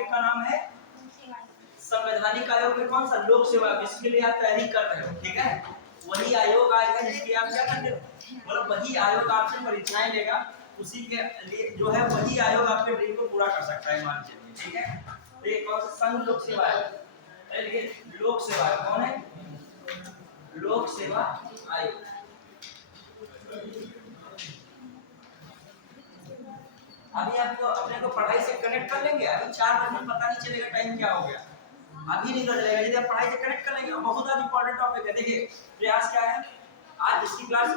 Topic का नाम है संवैधानिक आयोग में कौन सा लोक सेवा, इसके लिए आप तैयारी कर रहे हो, ठीक है। वही आयोग आज है जिसकी आप क्या करते हो, मतलब वही आयोग आपसे परीक्षाएं लेगा, उसी के लिए जो है वही आयोग आपके ड्रीम को पूरा कर सकता है, मान चलिए, ठीक है। तो ये कौन सा संघ लोक सेवा है, लोक सेवा कौन है, लोक सेवा आयोग। अभी आपको अपने को पढ़ाई से कनेक्ट कर लेंगे, अभी 4 मिनट में पता नहीं चलेगा टाइम क्या हो गया, अभी नहीं कर जाएगा, यदि आप पढ़ाई से कनेक्ट कर लेंगे। बहुत ज्यादा इंपॉर्टेंट टॉपिक है। देखिए प्रयास क्या है, आज इसकी क्लास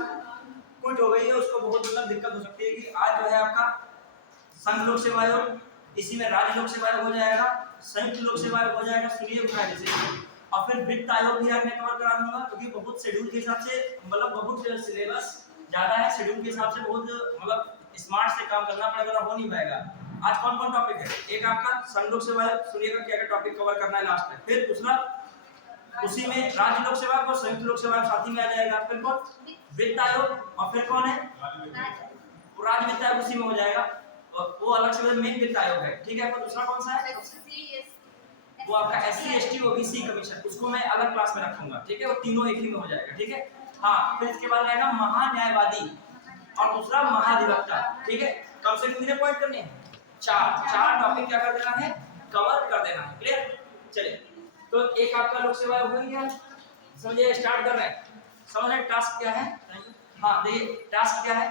क्विट हो गई है, उसको बहुत ज्यादा दिक्कत हो सकती है कि आज जो है आपका संघ लोक सेवा आयोग, इसी में राज्य लोक सेवा आयोग हो जाएगा, संयुक्त लोक सेवा आयोग हो जाएगा, सुनिए बुनियादी से, और फिर वित्त आयोग भी आज मैं कवर करा दूंगा, क्योंकि बहुत शेड्यूल के हिसाब से, मतलब बहुत सिलेबस ज्यादा है, शेड्यूल के हिसाब से बहुत मतलब स्मार्ट से काम करना पड़ेगा, हो नहीं पाएगा। आज कौन कौन टॉपिक है, एक आपका संघ लोक सेवा आयोग, सुनिएगा क्या क्या टॉपिक कवर करना है लास्ट में, फिर दूसरा उसी में राज्य लोक सेवा आयोग, संयुक्त लोक सेवा आयोग साथ ही में आ जाएगा, फिर कौन वित्त आयोग, और फिर कौन है राज्य वित्त आयोग उसी में हो जाएगा, और वो अलग से मेन वित्त आयोग है, ठीक है। फिर दूसरा कौन सा है, वो आपका SC ST OBC कमीशन, उसको मैं अलग क्लास में रखूंगा, ठीक है, वो तीनों एक ही में हो जाएगा, ठीक है। हाँ, फिर इसके बाद रहेगा महान्यायवादी और दूसरा महाधिवक्ता, ठीक है। कम से कम कितने पॉइंट करने हैं, चार टॉपिक क्या कर देना है, कवर कर देना है, क्लियर। चलिए, तो एक आपका लोक सेवा आयोग हो गया, समझिए, स्टार्ट कर रहे हैं, समझ टास्क क्या है। हाँ देखिए टास्क क्या है,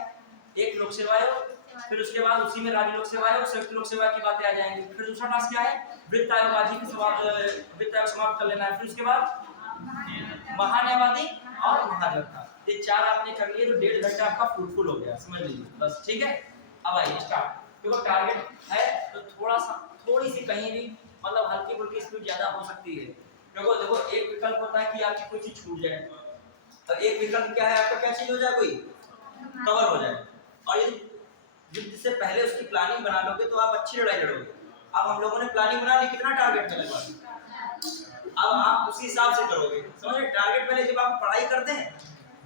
एक लोक सेवा आयोग, फिर उसके बाद उसी में राज्य लोक सेवा आयोग, संयुक्त लोक सेवा की बातें आ जाएंगी, फिर दूसरा टास्क क्या है, वित्त आयोग, आज ही वित्त आयोग समाप्त कर लेना है, फिर उसके बाद महान्यायवादी और महाधिवक्ता, ये 4 आपने कर लिए तो 1.5 घंटा आपका फ्रूटफुल हो गया, समझ लीजिए बस, ठीक है। अब आइए स्टार्ट, क्योंकि टारगेट है तो थोड़ी सी कहीं भी मतलब हल्की फुल्की स्पीड ज्यादा हो सकती है, क्योंकि देखो एक विकल्प होता है कि आपकी कोई चीज छूट जाए, और एक विकल्प क्या है आपका, क्या चीज हो जाए, कोई कवर हो जाए, और यदि युद्ध से पहले उसकी प्लानिंग बना लोगे तो आप अच्छी लड़ाई लड़ोगे। अब हम लोगों ने प्लानिंग बना ली, कितना टारगेट है लगभग, अब आप उसी हिसाब से करोगे, समझ रहे। टारगेट पहले जब आप पढ़ाई करते हैं,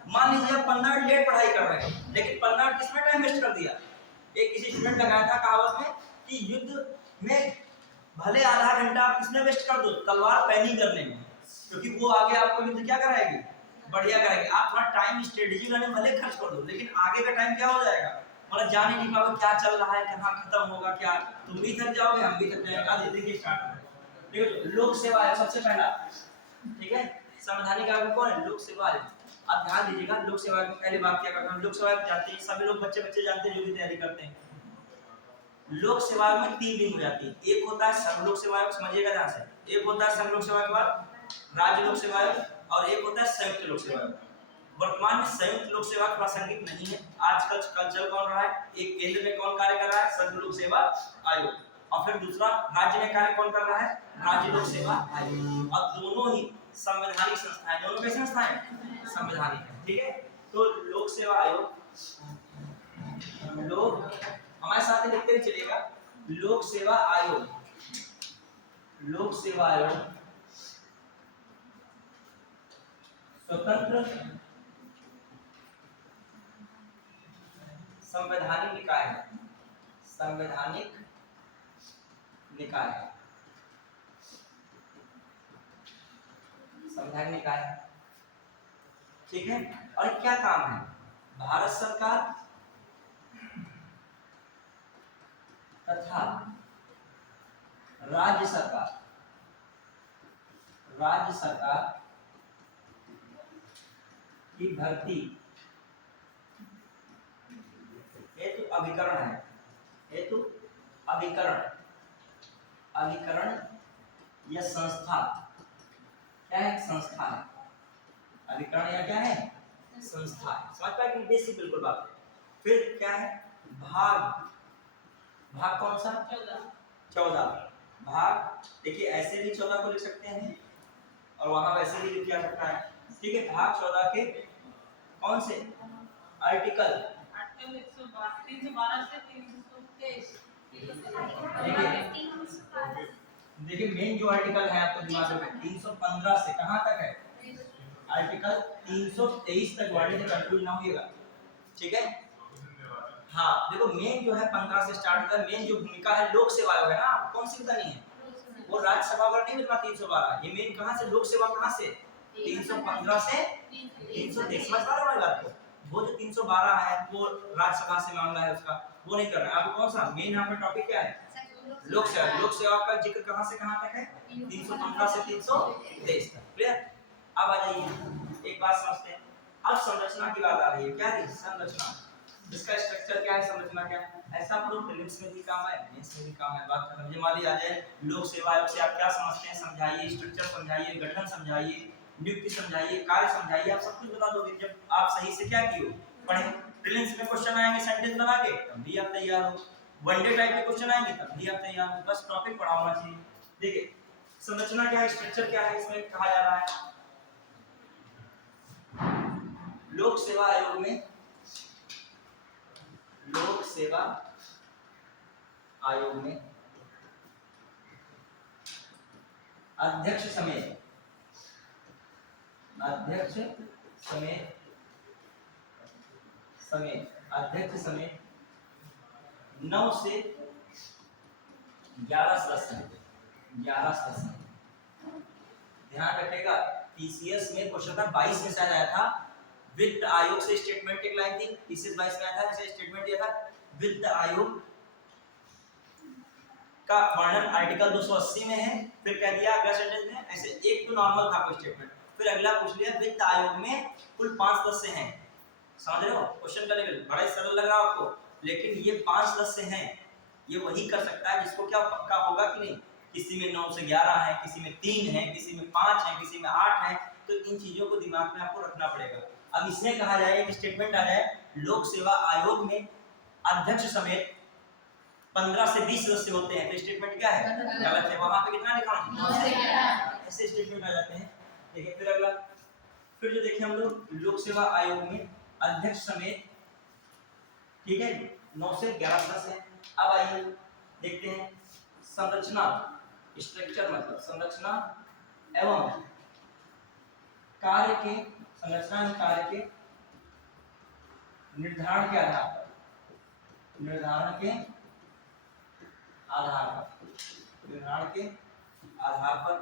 मान लीजिए आप 15 मिनट लेट पढ़ाई कर रहे हैं, लेकिन 15 मिनट किसमें टाइम वेस्ट कर दिया, एक किसी स्टूडेंट लगाया था कहावत में कि युद्ध में भले आधा घंटा आप किसमें वेस्ट कर दो, तलवार पैनी करने में, क्योंकि वो आगे आपको युद्ध क्या कराएगी, बढ़िया कराएगी। आप थोड़ा टाइम स्ट्रेटेजी बनाने में भले खर्च कर दो, लेकिन आगे का टाइम क्या हो जाएगा, मतलब जान ही नहीं पाओगे क्या चल रहा है, कहाँ खत्म होगा क्या, तुम भी थक जाओगे, हम भी थक जाएंगे। आज देखिए स्टार्ट करें, देखो लोक सेवा है सबसे पहला, ठीक है। संवैधानिक आयोग कौन है, लोक सेवा आयोग। अब ध्यान दीजिएगा, लोक सेवा में पहले बात क्या करते हैं, लोक सेवा जानते हैं सभी लोग, बच्चे जानते हैं जो भी तैयारी करते हैं। लोक सेवा में 3 विंग हो जाती है, एक होता है संघ लोक सेवा आयोग, समझिएगा ध्यान से, एक होता है संघ लोक सेवा के बाद राज्य लोक सेवा आयोग, और एक होता है संयुक्त लोक सेवा आयोग। वर्तमान में संयुक्त लोक सेवा प्रासंगिक नहीं है, आजकल चल कौन रहा है, एक केंद्र में कौन कार्य कर रहा है, संघ लोक सेवा आयोग, और फिर दूसरा राज्य में कार्य कौन कर रहा है, राज्य लोक सेवा आयोग, और दोनों ही संवैधानिक संस्थाएं, दोनों कैसी संस्थाएं, संवैधानिक है, ठीक है। तो लोक सेवा आयोग, लोक हमारे साथ ही लिखते चलिएगा, लोक सेवा आयोग, लोक सेवा आयोग स्वतंत्र संवैधानिक निकाय है, संवैधानिक निकाय है, संवैधानिक निकाय है, ठीक है। और क्या काम है, भारत सरकार तथा राज्य सरकार की भर्ती हेतु अभिकरण है, हेतु अभिकरण या संस्था, क्या है, संस्था है, अभिकरण या क्या है, संस्था है, समझ पाए कि बेसिक बिल्कुल बात है। फिर क्या है, भाग कौन सा, 14 भाग, देखिए ऐसे भी 14 को लिख सकते हैं और वहां वैसे भी लिख जा सकता है, ठीक है। भाग 14 के कौन से आर्टिकल, 312 से 323, देखिए मेन जो आर्टिकल है आपको दिमाग में 315 से कहां तक है, आर्टिकल 323 तक वर्ड से कंफ्यूज ना होइएगा, ठीक है। हाँ देखो मेन जो है 15 से स्टार्ट होता है, मेन जो भूमिका है लोक सेवा आयोग है ना, कौन सी बतानी है, वो राज्यसभा वाला नहीं मिलता 312, ये मेन कहाँ से, लोक सेवा कहाँ से 315 से 323, समझ पा रहे हो मेरी बात को। वो जो 312 है वो राज्यसभा से मामला है उसका, वो नहीं करना है। अब कौन सा मेन यहाँ पे टॉपिक क्या है, लोक सेवा। लोक सेवा का जिक्र कहाँ से कहाँ तक है, 315 से 323 तक। क्लियर। अब आ जाइए एक बात समझते हैं। अब संरचना की बात आ रही है, क्या है संरचना, इसका स्ट्रक्चर क्या है, संरचना क्या है। ऐसा आपको प्रीलिम्स में भी काम है, मेंस में भी काम है। बात खत्म। मान लीजिए आ जाए लोक सेवा आयोग से आप क्या समझते हैं, समझाइए, स्ट्रक्चर समझाइए, गठन समझाइए, नियुक्ति समझाइए, कार्य समझाइए, आप सब कुछ बता दोगे जब आप सही से क्या किए पढ़े। प्रीलिम्स में क्वेश्चन आएंगे सेंटेंस बना के, तब भी आप तैयार हो। वनडे टाइप के क्वेश्चन आएंगे तब भी आप तैयार हो, बस टॉपिक पढ़ा होना चाहिए। देखिए संरचना क्या है, स्ट्रक्चर क्या है, इसमें कहा जा रहा है लोक सेवा आयोग में, लोक सेवा आयोग में अध्यक्ष समेत 9 से 11 सदस्य हैं। 11 सदस्य हैं। ध्यान रखिएगा पीसीएस में क्वेश्चन था 22 में शायद आया था, वित्त आयोग से स्टेटमेंट एक लाइन थी, पीसीएस 22 में आया था, जैसे स्टेटमेंट दिया था वित्त आयोग का वर्णन आर्टिकल 280 में है। फिर कह दिया अगला सेंटेंस में, ऐसे एक तो नॉर्मल था कोई स्टेटमेंट, फिर अगला पूछ लिया वित्त आयोग में कुल 5 सदस्य हैं। समझ रहे हो क्वेश्चन का लेवल बड़ा ही सरल लग रहा है आपको, लेकिन ये 5 सदस्य हैं, ये वही कर सकता है जिसको क्या पक्का होगा कि नहीं, किसी में 9 से 11 है, किसी में 3 है, किसी में 5 है, किसी में 8 है। तो इन चीजों को दिमाग में आपको रखना पड़ेगा। अब इसमें कहा जाए एक स्टेटमेंट आ जाए लोक सेवा आयोग में अध्यक्ष समेत 15 से 20 सदस्य होते हैं, तो स्टेटमेंट क्या है, गलत है। वहां पे कितना लिखा है, ऐसे स्टेटमेंट आ जाते हैं। देखिए फिर अगला, फिर जो देखिए हम लोग लोक सेवा आयोग में अध्यक्ष समेत, ठीक है 9 से 11 सदस्य हैं। अब आइए देखते हैं संरचना, स्ट्रक्चर मतलब संरचना एवं कार्य के, संरचना एवं कार्य के निर्धारण के आधार पर, निर्धारण के आधार पर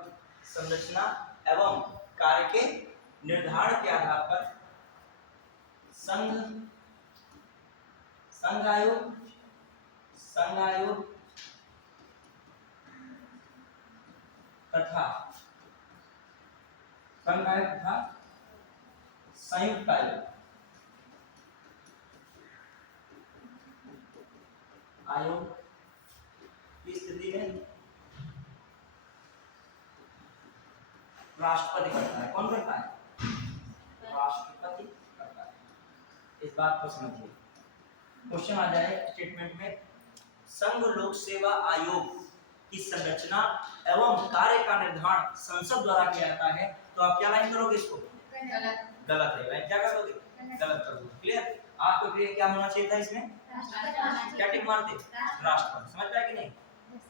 संरचना एवं कार्य के निर्धारण के आधार पर संघ आयोग तथा संयुक्त आयोग की स्थिति में राष्ट्रपति करता है। कौन करता है, राष्ट्रपति करता है। इस बात को समझिए। क्वेश्चन आ जाए स्टेटमेंट में, संघ लोक सेवा आयोग की संरचना एवं कार्य का निर्धारण संसद द्वारा किया जाता है, तो आप क्या लाइन करोगे इसको, गलत है। लाइन क्या करोगे, गलत करोगे। क्लियर। आपको क्लियर क्या होना चाहिए था इसमें, क्या टिक मारते, राष्ट्रपति। समझ पाए कि नहीं,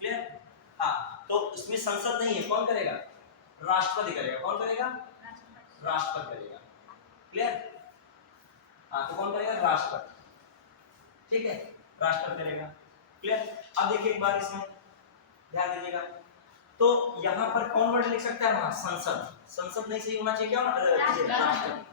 क्लियर। हाँ तो इसमें संसद नहीं है, कौन करेगा, राष्ट्रपति करेगा। कौन करेगा, राष्ट्रपति करेगा। क्लियर। हाँ तो कौन करेगा, राष्ट्रपति। ठीक है, राष्ट्रपति करेगा। क्लियर। अब देखिए एक बार इसमें ध्यान दीजिएगा, तो यहाँ पर कौन वर्ड लिख सकता है, वहां संसद, संसद नहीं सही होना चाहिए, क्या राष्ट्रपति।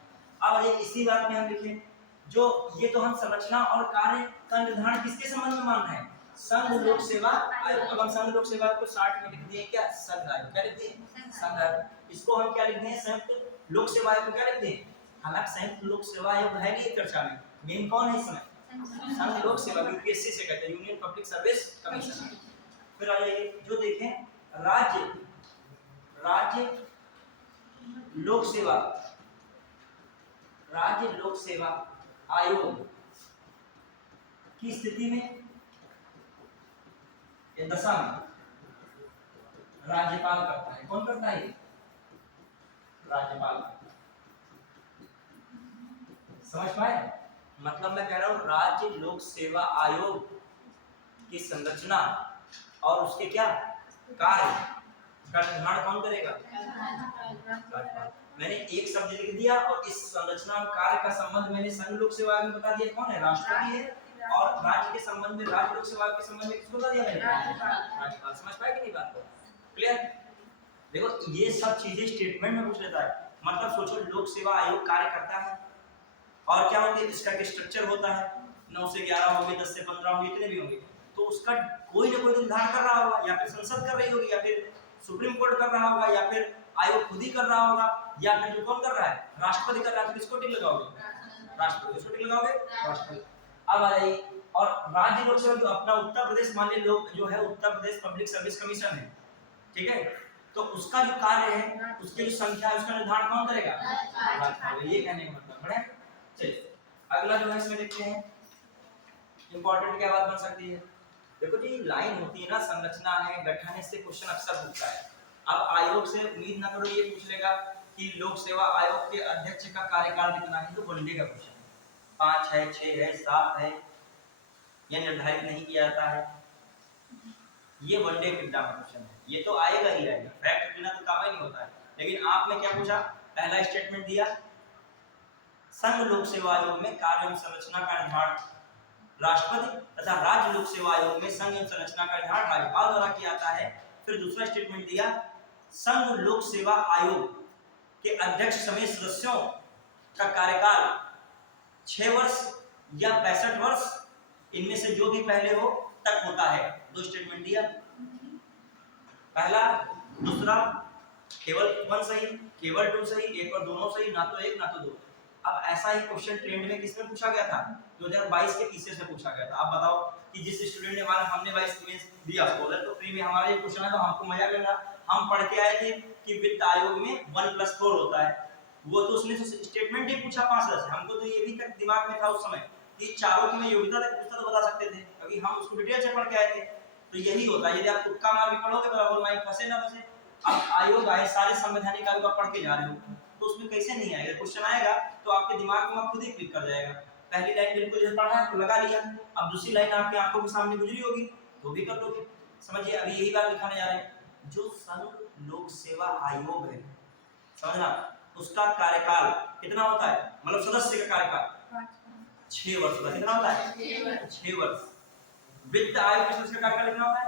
अब इसी बात में हम लिखें, जो ये तो हम संरचना और कार्य का निर्धारण किसके संबंध में मान रहे हैं, संघ लोक सेवा आयोग। अब हम संघ लोक सेवा को 60 में लिख दिए क्या, संघ आयोग। क्या लिख दिए, संघ आयोग। इसको हम क्या लिख दिए, संयुक्त लोक सेवा आयोग को क्या लिख दिए। हालांकि संयुक्त लोक सेवा आयोग है नहीं चर्चा में, मेन कौन है इसमें, संघ लोक सेवा, यूपीएससी से कहते हैं, यूनियन पब्लिक सर्विस कमीशन। फिर आ जाइए जो देखें राज्य लोक सेवा आयोग की स्थिति में, ये दशा में राज्यपाल करता है। कौन करता है, राज्यपाल। समझ पाए, मतलब मैं कह रहा हूं राज्य लोक सेवा आयोग की संरचना और उसके क्या कार्य का निर्धारण कौन करेगा, मैंने एक शब्द लिख दिया और इस संरचना और कार्य का संबंध मैंने संघ लोक सेवा आयोग में बता दिया, कौन है, राष्ट्रपति है। और राज्य के संबंध में, राज्य लोक सेवा के संबंध में किसको बता दिया मैंने, राज्यपाल। समझ पाए कि नहीं बात को, क्लियर? देखो ये सब चीजें स्टेटमेंट में पूछ लेता है। मतलब सोचो लोक सेवा आयोग कार्य करता है और क्या होती है, इसका एक स्ट्रक्चर होता है, 9 से 11 होंगे, 10 से 15 होंगे, इतने भी होंगे, तो उसका कोई ना कोई निर्धारण कर रहा होगा, या फिर संसद कर रही होगी, या फिर सुप्रीम कोर्ट कर रहा होगा, या फिर आयोग खुद ही कर रहा होगा, या फिर जो कौन कर रहा है, राष्ट्रपति कर रहा है। तो किसको टिक लगाओगे? राष्ट्रपति। किसको टिक लगाओगे? राष्ट्रपति। अब आ जाइए, और राज्य लोक सेवा जो अपना उत्तर प्रदेश, मान लीजिए लोग जो है Uttar Pradesh public service commission है, ठीक है, तो उसका जो कार्य है, उसकी जो संख्या है, उसका निर्धारण कौन करेगा? राज्यपाल। ये कहने का मतलब है। चलिए अगला जो है इसमें देखते हैं इंपॉर्टेंट क्या बात बन सकती है। देखो जी लाइन होती है ना, संरचना है, गठन है, इससे क्वेश्चन अक्सर पूछता है। अब आयोग से उम्मीद ना करो ये पूछ लेगा कि लोक सेवा आयोग के अध्यक्ष का कार्यकाल कितना है, तो वनडे का क्वेश्चन है, 5 है, 6 है, 7 है, ये निर्धारित नहीं किया जाता है, ये वनडे एग्जाम का क्वेश्चन है, ये तो आएगा ही आएगा, फैक्ट बिना तो काम ही नहीं होता है। लेकिन आपने क्या पूछा, पहला स्टेटमेंट दिया, संघ लोक सेवा आयोग में कार्य एवं संरचना का निर्धारण राष्ट्रपति तथा राज्य लोक सेवा आयोग में संघ एवं संरचना का निर्धारण राज्यपाल द्वारा किया जाता है। फिर दूसरा स्टेटमेंट दिया, संघ लोक सेवा आयोग के अध्यक्ष समेत सदस्यों का कार्यकाल 6 वर्ष या 65 वर्ष, इनमें से जो भी पहले हो तक होता है। दो स्टेटमेंट दिया, पहला, दूसरा, केवल 1 सही, केवल 2 सही, एक और दोनों सही, ना तो एक ना तो दो। अब ऐसा ही क्वेश्चन ट्रेंड में किसमें पूछा गया था, 2022 के तीसरे से पूछा गया था। आप बताओ कि जिस स्टूडेंट ने हमने 22 में दिया स्कॉलर, तो फ्री में हमारा ये क्वेश्चन है, तो हमको मजा लग रहा। हम पढ़ के आए थे कि वित्त आयोग में 1+4 होता है, वो तो उसने स्टेटमेंट ही पूछा 5 से। हमको तो ये भी तक दिमाग में था उस समय कि चारों की मैं योग्यता तक पूछता तो बता सकते थे, अभी हम उसको डिटेल से पढ़ के आए थे। तो यही होता है, यदि आप तुक्का मार के पढ़ोगे तो डबल माइक फंसे ना फंसे। अब आयोग आए, सारे संवैधानिक आयोग आप पढ़ के जा रहे हो, तो उसमें कैसे नहीं आएगा, क्वेश्चन आएगा तो आपके दिमाग में खुद ही क्लिक कर जाएगा। पहली लाइन बिल्कुल जैसे पढ़ा है तो लगा लिया, अब दूसरी लाइन आपकी आंखों के सामने गुजरी होगी तो भी कर लोगे। समझिए अभी यही बात दिखाने जा रहे हैं, जो संघ लोक सेवा आयोग है, समझना, उसका कार्यकाल कितना होता है, मतलब सदस्य का कार्यकाल 6 वर्ष का। कितना होता है? 6 वर्ष। वित्त आयोग के सदस्य का कार्यकाल कितना होता है?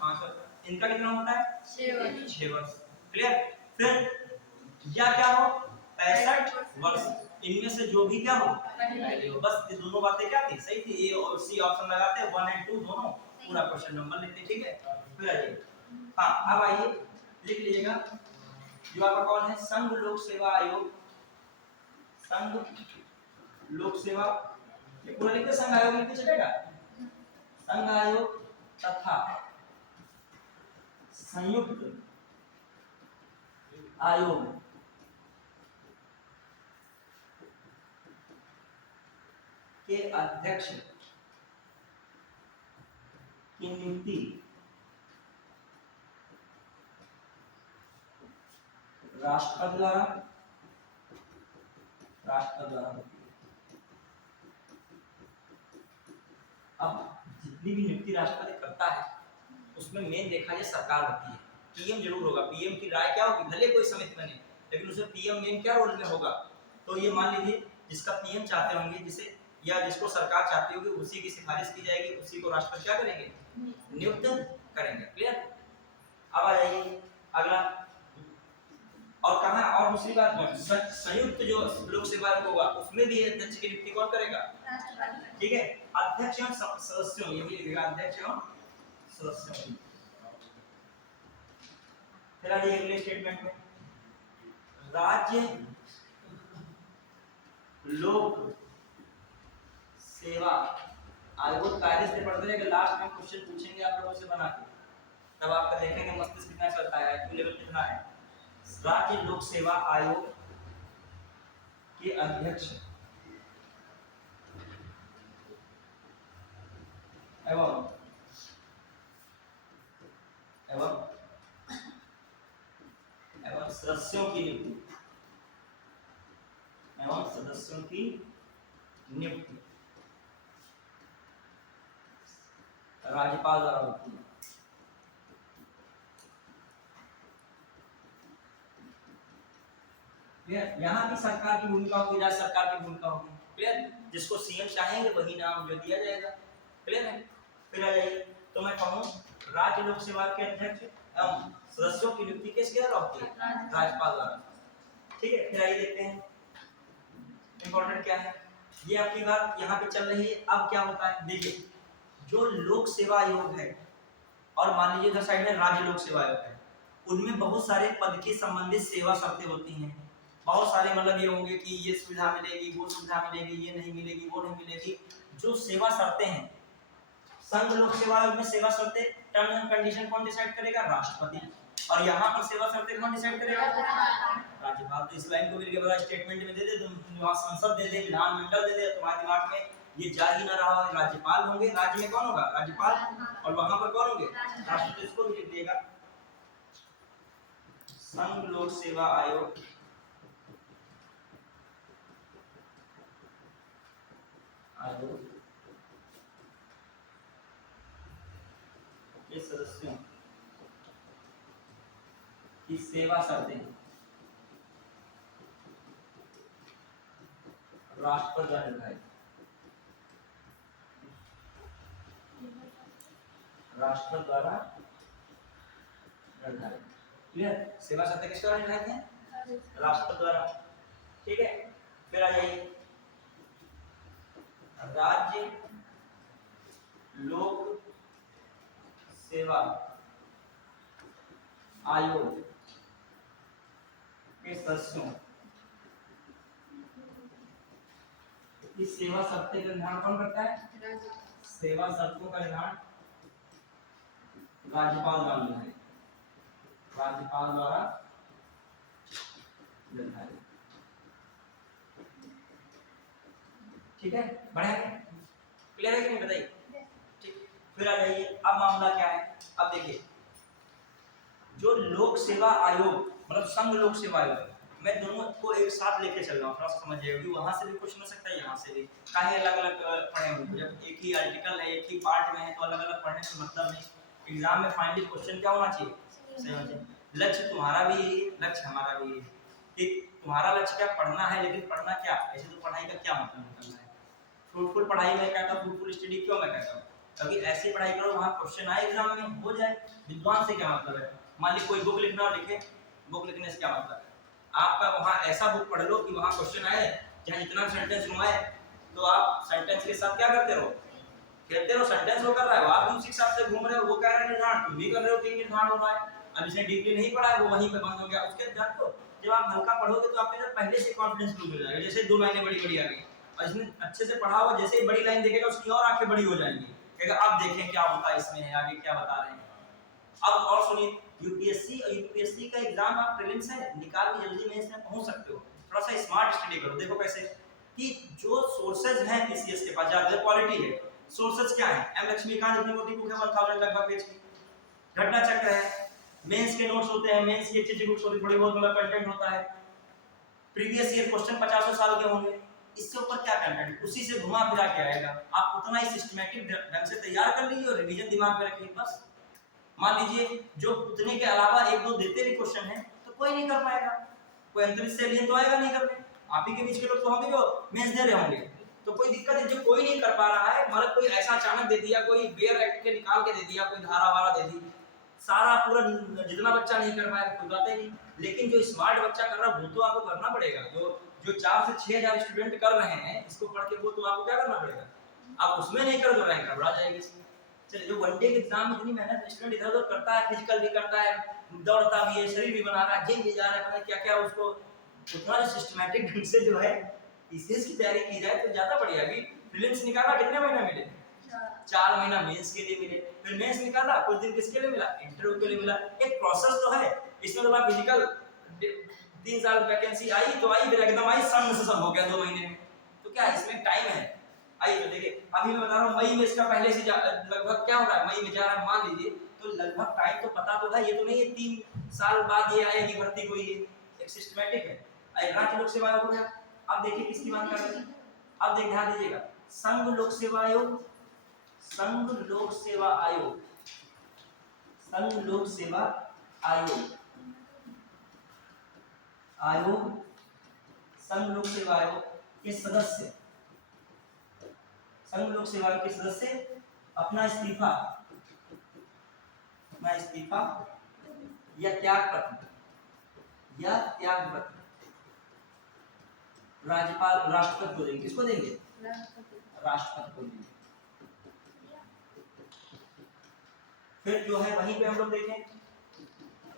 5 वर्ष। इनका कितना होता है? 6 वर्ष। क्लियर? फिर या क्या हो, 65 वर्ष, इनमें से जो भी क्या हो पहले हो। बस ये दोनों बातें क्या थी, सही थी, ए और सी ऑप्शन लगाते, 1 और 2 दोनों, पूरा क्वेश्चन नंबर लिखते। ठीक है, फिर आइए, हाँ अब आइए लिख लीजिएगा, जो आपका कौन है, संघ लोक सेवा आयोग, संघ लोक सेवा, ये पूरा लिखते, संघ आयोग लिखते चलेगा, संघ आयोग तथा संयुक्त आयोग के अध्यक्ष की नियुक्ति राष्ट्रपति द्वारा होती है। अब जितनी भी नियुक्ति राष्ट्रपति करता है उसमें मेन देखा जाए सरकार होती है, पीएम जरूर होगा, पीएम की राय क्या होगी, भले कोई समिति बने लेकिन उसमें पीएम मेन क्या रोल में होगा। तो ये मान लीजिए जिसका पीएम चाहते होंगे, जिसे या जिसको सरकार चाहती होगी, उसी की सिफारिश की जाएगी, उसी को राष्ट्रपति क्या करेंगे, नियुक्त करेंगे। क्लियर? अब आ जाइए अगला, और कहा, और दूसरी बात कौन, संयुक्त जो लोक सेवा आयोग होगा उसमें भी अध्यक्ष की नियुक्ति कौन करेगा, ठीक है, अध्यक्ष एवं सदस्यों, ये भी लिखेगा, अध्यक्ष एवं सदस्यों। फिर आइए अगले स्टेटमेंट में, राज्य लोक सेवा आयोग कार्य से पढ़ते रहेंगे, लास्ट में क्वेश्चन पूछेंगे आप लोगों से बना के, तब आप देखेंगे मस्तिष्क कितना चलता है, IQ लेवल कितना है। राज्य लोक सेवा आयोग के अध्यक्ष एवं सदस्यों की नियुक्ति राज्यपाल द्वारा होती है। यहाँ की सरकार की भूमिका होगी, राज्य सरकार की भूमिका होगी। क्लियर? जिसको सीएम चाहेंगे वही नाम जो दिया जाएगा। क्लियर है? फिर आ जाइए, तो मैं कहूँ राज्य लोक सेवा के अध्यक्ष एवं सदस्यों की नियुक्ति किसके द्वारा होती है? राज्यपाल द्वारा। ठीक है, फिर आइए देखते हैं इंपॉर्टेंट क्या है। ये आपकी बात यहाँ पे चल रही है। अब क्या होता है देखिए, जो लोक सेवा आयोग है और मान लीजिए इधर साइड में राज्य लोक सेवा आयोग है, उनमें बहुत सारे पद के संबंधित सेवा शर्तें होती हैं। बहुत सारे मतलब ये होंगे कि ये सुविधा मिलेगी, वो सुविधा मिलेगी, ये नहीं मिलेगी, वो नहीं मिलेगी। जो सेवा शर्तें हैं, संघ लोक सेवा आयोग में सेवा शर्तें टर्म्स एंड कंडीशन कौन डिसाइड करेगा? राष्ट्रपति। और यहाँ पर सेवा शर्तें कौन डिसाइड करेगा? राज्यपाल। तो इस लाइन को भी बड़ा स्टेटमेंट में दे दे, तुम वहाँ संसद दे दे, विधानमंडल दे दे, तुम्हारे दिमाग में ये जा ही ना रहा हो। राज्यपाल होंगे, राज्य में कौन होगा? राज्यपाल। और वहां पर कौन होंगे? राष्ट्रपति। इसको भी लिख देगा संघ लोक सेवा आयोग के सदस्यों की सेवा शर्तें राष्ट्रपति द्वारा निर्धारित। राष्ट्रपति द्वारा निर्धारित। क्लियर? सेवा शर्तें किसके द्वारा निर्धारित हैं? राष्ट्रपति द्वारा। ठीक है, फिर आ जाइए राज्य लोक सेवा आयोग के सदस्यों की सेवा शर्तें का निर्धारण कौन करता है? सेवा शर्तों का निर्धारण राज्यपाल द्वारा निर्धारित। राज्यपाल द्वारा निर्धारित। ठीक है, बढ़िया है, क्लियर है कि नहीं बताइए? ठीक, फिर आ जाइए, अब मामला क्या है? अब देखिए, जो लोक सेवा आयोग मतलब संघ लोक सेवा आयोग, मैं दोनों को एक साथ लेके चल रहा हूँ, थोड़ा समझिए, क्योंकि वहां से भी क्वेश्चन हो सकता है, यहाँ से भी। काहे अलग अलग पढ़े होंगे? जब एक ही आर्टिकल है, एक ही पार्ट में है, तो अलग अलग पढ़ने से मतलब नहीं। एग्जाम में फाइनली क्वेश्चन क्या होना चाहिए? सही होना चाहिए। लक्ष्य तुम्हारा भी यही है, लक्ष्य हमारा भी यही है कि तुम्हारा लक्ष्य क्या? पढ़ना है, लेकिन पढ़ना क्या? ऐसे तो पढ़ाई का क्या मतलब निकलना है? फ्रूटफुल पढ़ाई में कहता हूँ, फ्रूटफुल स्टडी क्यों मैं कहता हूँ? क्योंकि ऐसी पढ़ाई करो वहाँ क्वेश्चन आए एग्जाम में, हो जाए। विद्वान से क्या मतलब है? मान ली कोई बुक लिखना और लिखे, बुक लिखने से क्या मतलब है? आपका वहाँ ऐसा बुक पढ़ लो कि वहाँ क्वेश्चन आए, जहाँ इतना सेंटेंस घुमाए, तो आप सेंटेंस के साथ क्या करते रहो? खेलते रहो। सेंटेंस वो कर रहा है, आप भी उसी हिसाब से घूम रहे हो, वो कह रहा है निर्धारण, तुम भी कर रहे हो कि निर्धारण हो रहा है। अब इसे डीपली नहीं पढ़ा है, वो वहीं पे बंद हो गया। उसके बाद तो जब आप हल्का पढ़ोगे तो आपके अंदर पहले से कॉन्फिडेंस बिल्ड हो जाएगा। जैसे दो लाइनें बड़ी बड़ी आ गई और इसने अच्छे से पढ़ा हुआ, जैसे ही बड़ी लाइन देखेगा उसकी और आंखें बड़ी हो जाएंगी, कहेगा अब देखें क्या होता है इसमें, आगे क्या बता रहे हैं। अब और सुनिए, यूपीएससी और यूपीएससी का एग्जाम आप प्रीलिम्स है निकाल के जल्दी में इसमें पहुंच सकते हो। थोड़ा सा स्मार्ट स्टडी करो। देखो कैसे कि जो सोर्सेज हैं पीसीएस के पास, ज्यादा क्वालिटी है। सोर्सेज क्या है? एम लक्ष्मीकांत इतनी मोटी बुक है 1000 लगभग पेज की। घटना चक्र है, मेंस के नोट्स होते हैं, मेंस की अच्छी बुक्स होती, थोड़ी बहुत मतलब कंटेंट होता है। प्रीवियस ईयर क्वेश्चन 50 साल के होंगे, इससे ऊपर क्या कंटेंट? उसी से घुमा फिरा के आएगा। आप उतना ही सिस्टमैटिक ढंग से तैयार कर लीजिए और रिवीजन दिमाग में रखिए बस। मान लीजिए जो उतने के अलावा एक दो देते भी क्वेश्चन है तो कोई नहीं कर पाएगा, कोई अंतरिक्ष से एलियन तो आएगा नहीं करने। आप ही के बीच के लोग तो होंगे जो मेंस दे रहे होंगे, तो कोई दिक्कत है। जो कोई नहीं कर पा रहा है, मतलब कोई ऐसा अचानक दे दिया, कोई बेयर एक्ट के निकाल के दे दिया, कोई धारा वारा दे दी, सारा पूरा जितना बच्चा नहीं कर पाया कोई बात ही नहीं। लेकिन जो स्मार्ट बच्चा कर रहा है वो तो आपको करना पड़ेगा। जो 4 से 6000 स्टूडेंट कर रहे हैं इसको पढ़ के, वो तो आपको क्या करना पड़ेगा? आप उसमें नहीं कर, जो रैंक घबरा जाएगी इसमें। चलिए, जो वनडे के एग्जाम में इतनी मेहनत स्टूडेंट इधर उधर करता है, फिजिकल भी करता है, दौड़ता भी है, शरीर भी बना रहा है, जिम भी जा रहा है, पता क्या क्या, उसको उतना सिस्टमैटिक ढंग से जो है पीसीएस की तैयारी की जाए तो ज्यादा बढ़िया। अभी प्रीलिम्स निकाला कितने महीना मिले? 4 महीना मेंस के लिए मिले, फिर मेंस निकाला कुछ दिन किसके लिए मिला? इंटरव्यू के लिए मिला। एक प्रोसेस तो है इसमें। तो आप फिजिकल 3 साल वैकेंसी आई तो आई, फिर एकदम आई, सन से सब हो गया 2 महीने में, तो क्या इसमें टाइम है? आइए तो देखिए, अभी मैं बता रहा हूँ मई में इसका पहले से लगभग क्या हो रहा है, मई में जा रहा है मान लीजिए, तो लगभग टाइम तो पता तो है। ये तो नहीं है 3 साल बाद ये आएगी भर्ती कोई, एक सिस्टमैटिक है। राज्य लोक सेवा आयोग है। अब देखिए किसकी बात कर रहे हैं, अब देख ध्यान दीजिएगा, संघ लोक सेवा आयोग, संघ लोक सेवा आयोग, संघ लोक सेवा आयोग, आयोग, संघ लोक सेवा आयोग के सदस्य, संघ लोक सेवा आयोग के सदस्य अपना इस्तीफा अपना इस्तीफा या त्याग पत्र राज्यपाल राष्ट्रपति को देंगे। किसको देंगे? राष्ट्रपति को देंगे। फिर जो है वहीं पे हम लोग देखें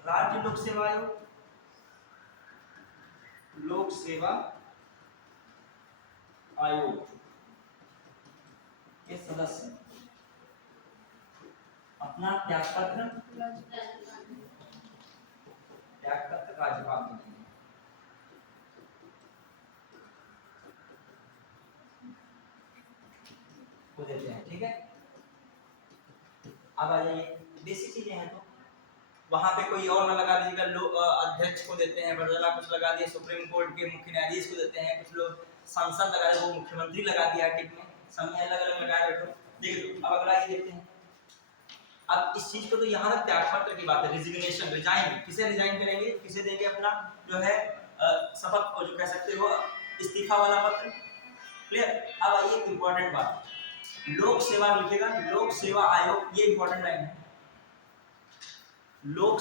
राज्य लोक सेवा आयोग, लोक सेवा आयोग के सदस्य अपना त्याग पत्र राज्यपाल को देंगे। को देते हैं, ठीक है। अब आ जाइए, बेसिक चीजें हैं तो वहां पे कोई और ना लगा दीजिएगा, अध्यक्ष को देते हैं, बदला कुछ लगा दिए, सुप्रीम कोर्ट के मुख्य न्यायाधीश को देते हैं, कुछ लोग सांसद लगा दिए, वो मुख्यमंत्री लगा दिया टिक में, समय अलग अलग लगाए बैठो। देखिए अब अगला ही देखते हैं। अब इस चीज को तो यहाँ तक त्याग पत्र की बात है, रिजिग्नेशन, रिजाइन, किसे रिजाइन करेंगे, किसे देंगे अपना जो है शपथ को, जो कह सकते हो इस्तीफा वाला पत्र। क्लियर। अब आइए इंपॉर्टेंट बात, लोक सेवा लिखेगा, लोक सेवा आयोग, ये इंपॉर्टेंट लाइन है। लोक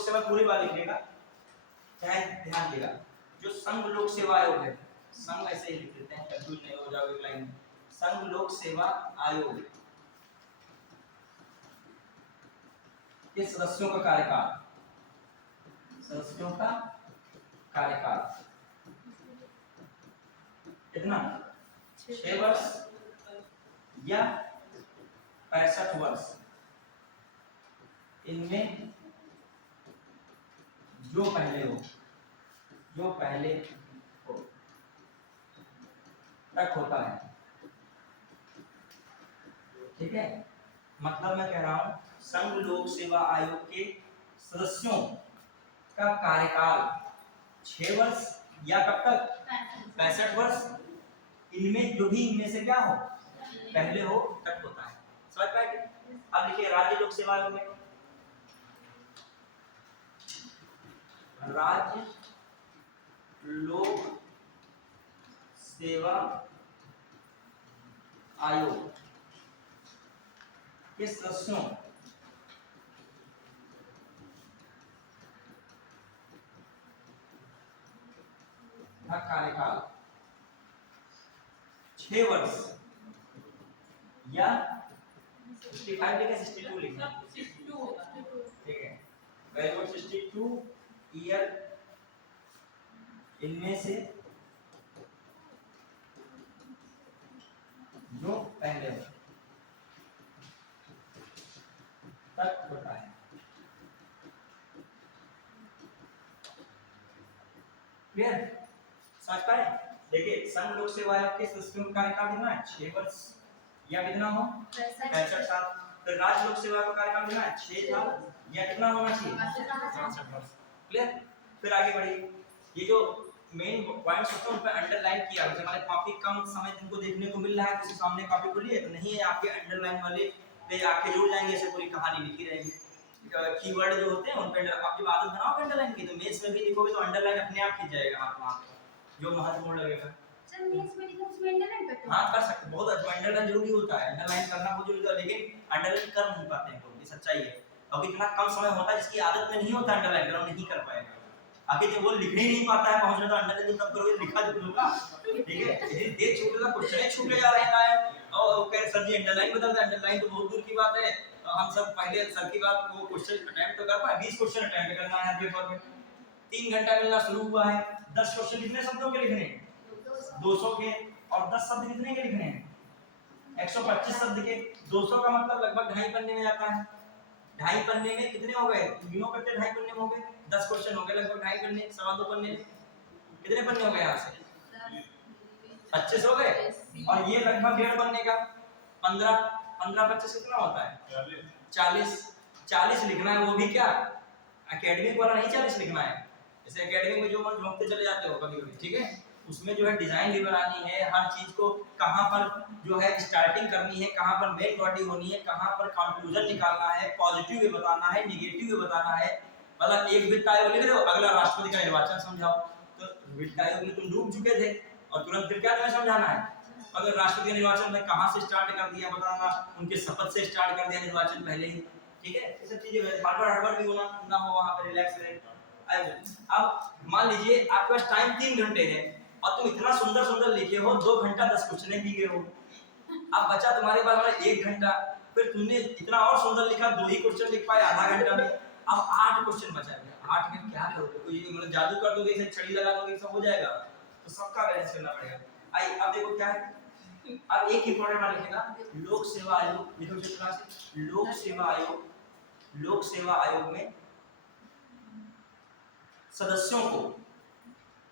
सेवा पूरी बात लिखेगा, चाहे ध्यान देगा, जो संघ लोक सेवा आयोग है, संघ ऐसे ही लिख देते हैं, कंफ्यूज नहीं हो जाओगे एक लाइन में, संघ लोक सेवा आयोग के सदस्यों का कार्यकाल, सदस्यों का कार्यकाल कितना? 6 वर्ष या 65 वर्ष, इनमें जो पहले हो तक होता है। ठीक है, मतलब मैं कह रहा हूं संघ लोक सेवा आयोग के सदस्यों का कार्यकाल 6 वर्ष या कब तक? 65 वर्ष, इनमें जो भी इनमें से क्या हो, पहले हो तक होता है। समझ पाए? अब देखिए राज्य लोक सेवा आयोग में, राज्य लोक सेवा आयोग के सदस्यों का कार्यकाल 6 वर्ष या 65 लिखा, 62 लिखा, ठीक है, वेरी गुड, 62 ईयर, इनमें से जो पहले हो तक होता है। क्लियर? समझ पाए? देखिए संघ लोक सेवा आयोग के सदस्यों का कार्यकाल कितना है? 6 वर्ष या कितना हो? 65 साल। फिर राज्य लोक सेवा का कार्यकाल कितना है? 6 साल या कितना होना चाहिए? 65 वर्ष। क्लियर? फिर आगे बढ़िए, ये जो मेन पॉइंट्स होते हैं उन पर अंडरलाइन किया, जैसे हमारे कॉपी कम समय जिनको देखने को मिल रहा है, किसी सामने कॉपी खोली है तो नहीं है, आपके अंडरलाइन वाले पे आके जुड़ जाएंगे, ऐसे पूरी कहानी लिखी रहेगी। कीवर्ड जो होते हैं उन पे आप जब आदत बनाओगे अंडरलाइन की, तो मेंस में भी लिखोगे तो अंडरलाइन अपने आप खिंच जाएगा आप वहां पे, जो महत्वपूर्ण लगेगा। सर मेंस में लिखो उसमें अंडरलाइन करते हो? हां कर सकते, बहुत अच्छा, अंडरलाइन जरूरी होता है, अंडरलाइन करना बहुत जरूरी होता है, लेकिन अंडरलाइन कर नहीं पाते हैं लोग, ये सच्चाई है। और इतना कम समय होता है जिसकी आदत में नहीं होता अंडरलाइन करना, नहीं कर पाएगा। आगे जब वो लिखने ही नहीं पाता है, पहुंचने तो अंडरलाइन तब करोगे, लिखा जरूर होगा। ठीक है, यदि दे छूटेगा, क्वेश्चन छूटे जा रहे हैं, और वो कह रहे सर जी अंडरलाइन बदल दे, अंडरलाइन तो बहुत दूर की बात है, हम सब पहले सर की बात वो क्वेश्चन अटेम्प्ट तो कर पाए, 20 क्वेश्चन अटेम्प्ट करना है पेपर में, 3 घंटा मिलना शुरू हुआ है, 10 क्वेश्चन कितने शब्दों के लिखने हैं? 200 के, और 10 शब्द कितने के लिखने हैं? 125 शब्द के। 200 का मतलब लगभग 2.5 पन्ने में आता है, 2.5 पन्ने में कितने हो गए? गिनो करते 2.5 पन्ने में हो गए, 10 क्वेश्चन हो गए, लगभग 2.5 पन्ने, 2.25 पन्ने, कितने पन्ने हो गए यहाँ से? 25 हो गए, और ये लगभग 1.5 पन्ने का 15-25 कितना होता है? 40 लिखना है, वो भी क्या एकेडमिक वाला नहीं 40 लिखना है, जैसे एकेडमिक में जो मन झोंकते चले जाते हो कभी-कभी, ठीक है, उसमें जो है डिजाइन भी बनानी है, हर चीज को कहां पर जो है स्टार्टिंग करनी है, कहां पर मेन बॉडी होनी है, कहां पर कंक्लूजन निकालना है, पॉजिटिव भी बताना है, नेगेटिव भी बताना है। मतलब एक वित्त आयोग लिख रहे हो, अगला राष्ट्रपति का निर्वाचन समझाओ, तो वित्त आयोग में तुम डूब चुके थे और तुरंत फिर क्या तुम्हें समझाना है? अगर राष्ट्रपति निर्वाचन में कहां से स्टार्ट कर दिया बताना, उनके शपथ से स्टार्ट कर दिया निर्वाचन पहले ही, ठीक है, ये सब चीजें बार बार हड़बड़ भी होना ना हो, वहां पे रिलैक्स रहे। अब मान लीजिए आपके पास टाइम 3 घंटे है और तुम इतना सुंदर सुंदर लिखे हो, 2 घंटा 10 क्वेश्चन भी गए हो। अब बचा तुम्हारे पास 1 घंटा, फिर तुमने इतना और सुंदर लिखा, 2 ही क्वेश्चन लिख पाए आधा घंटा में, अब 8 क्वेश्चन बचा है। 8 में क्या करोगे? कोई मतलब जादू कर दोगे, इसे छड़ी लगा दोगे, सब हो जाएगा? तो सबका बैलेंस करना पड़ेगा। आइए अब देखो क्या है, अब एक इंपॉर्टेंट बात लिखेगा, लोक सेवा आयोग लिखो चित्रा से। लोक सेवा आयोग, लोक सेवा आयोग में सदस्यों को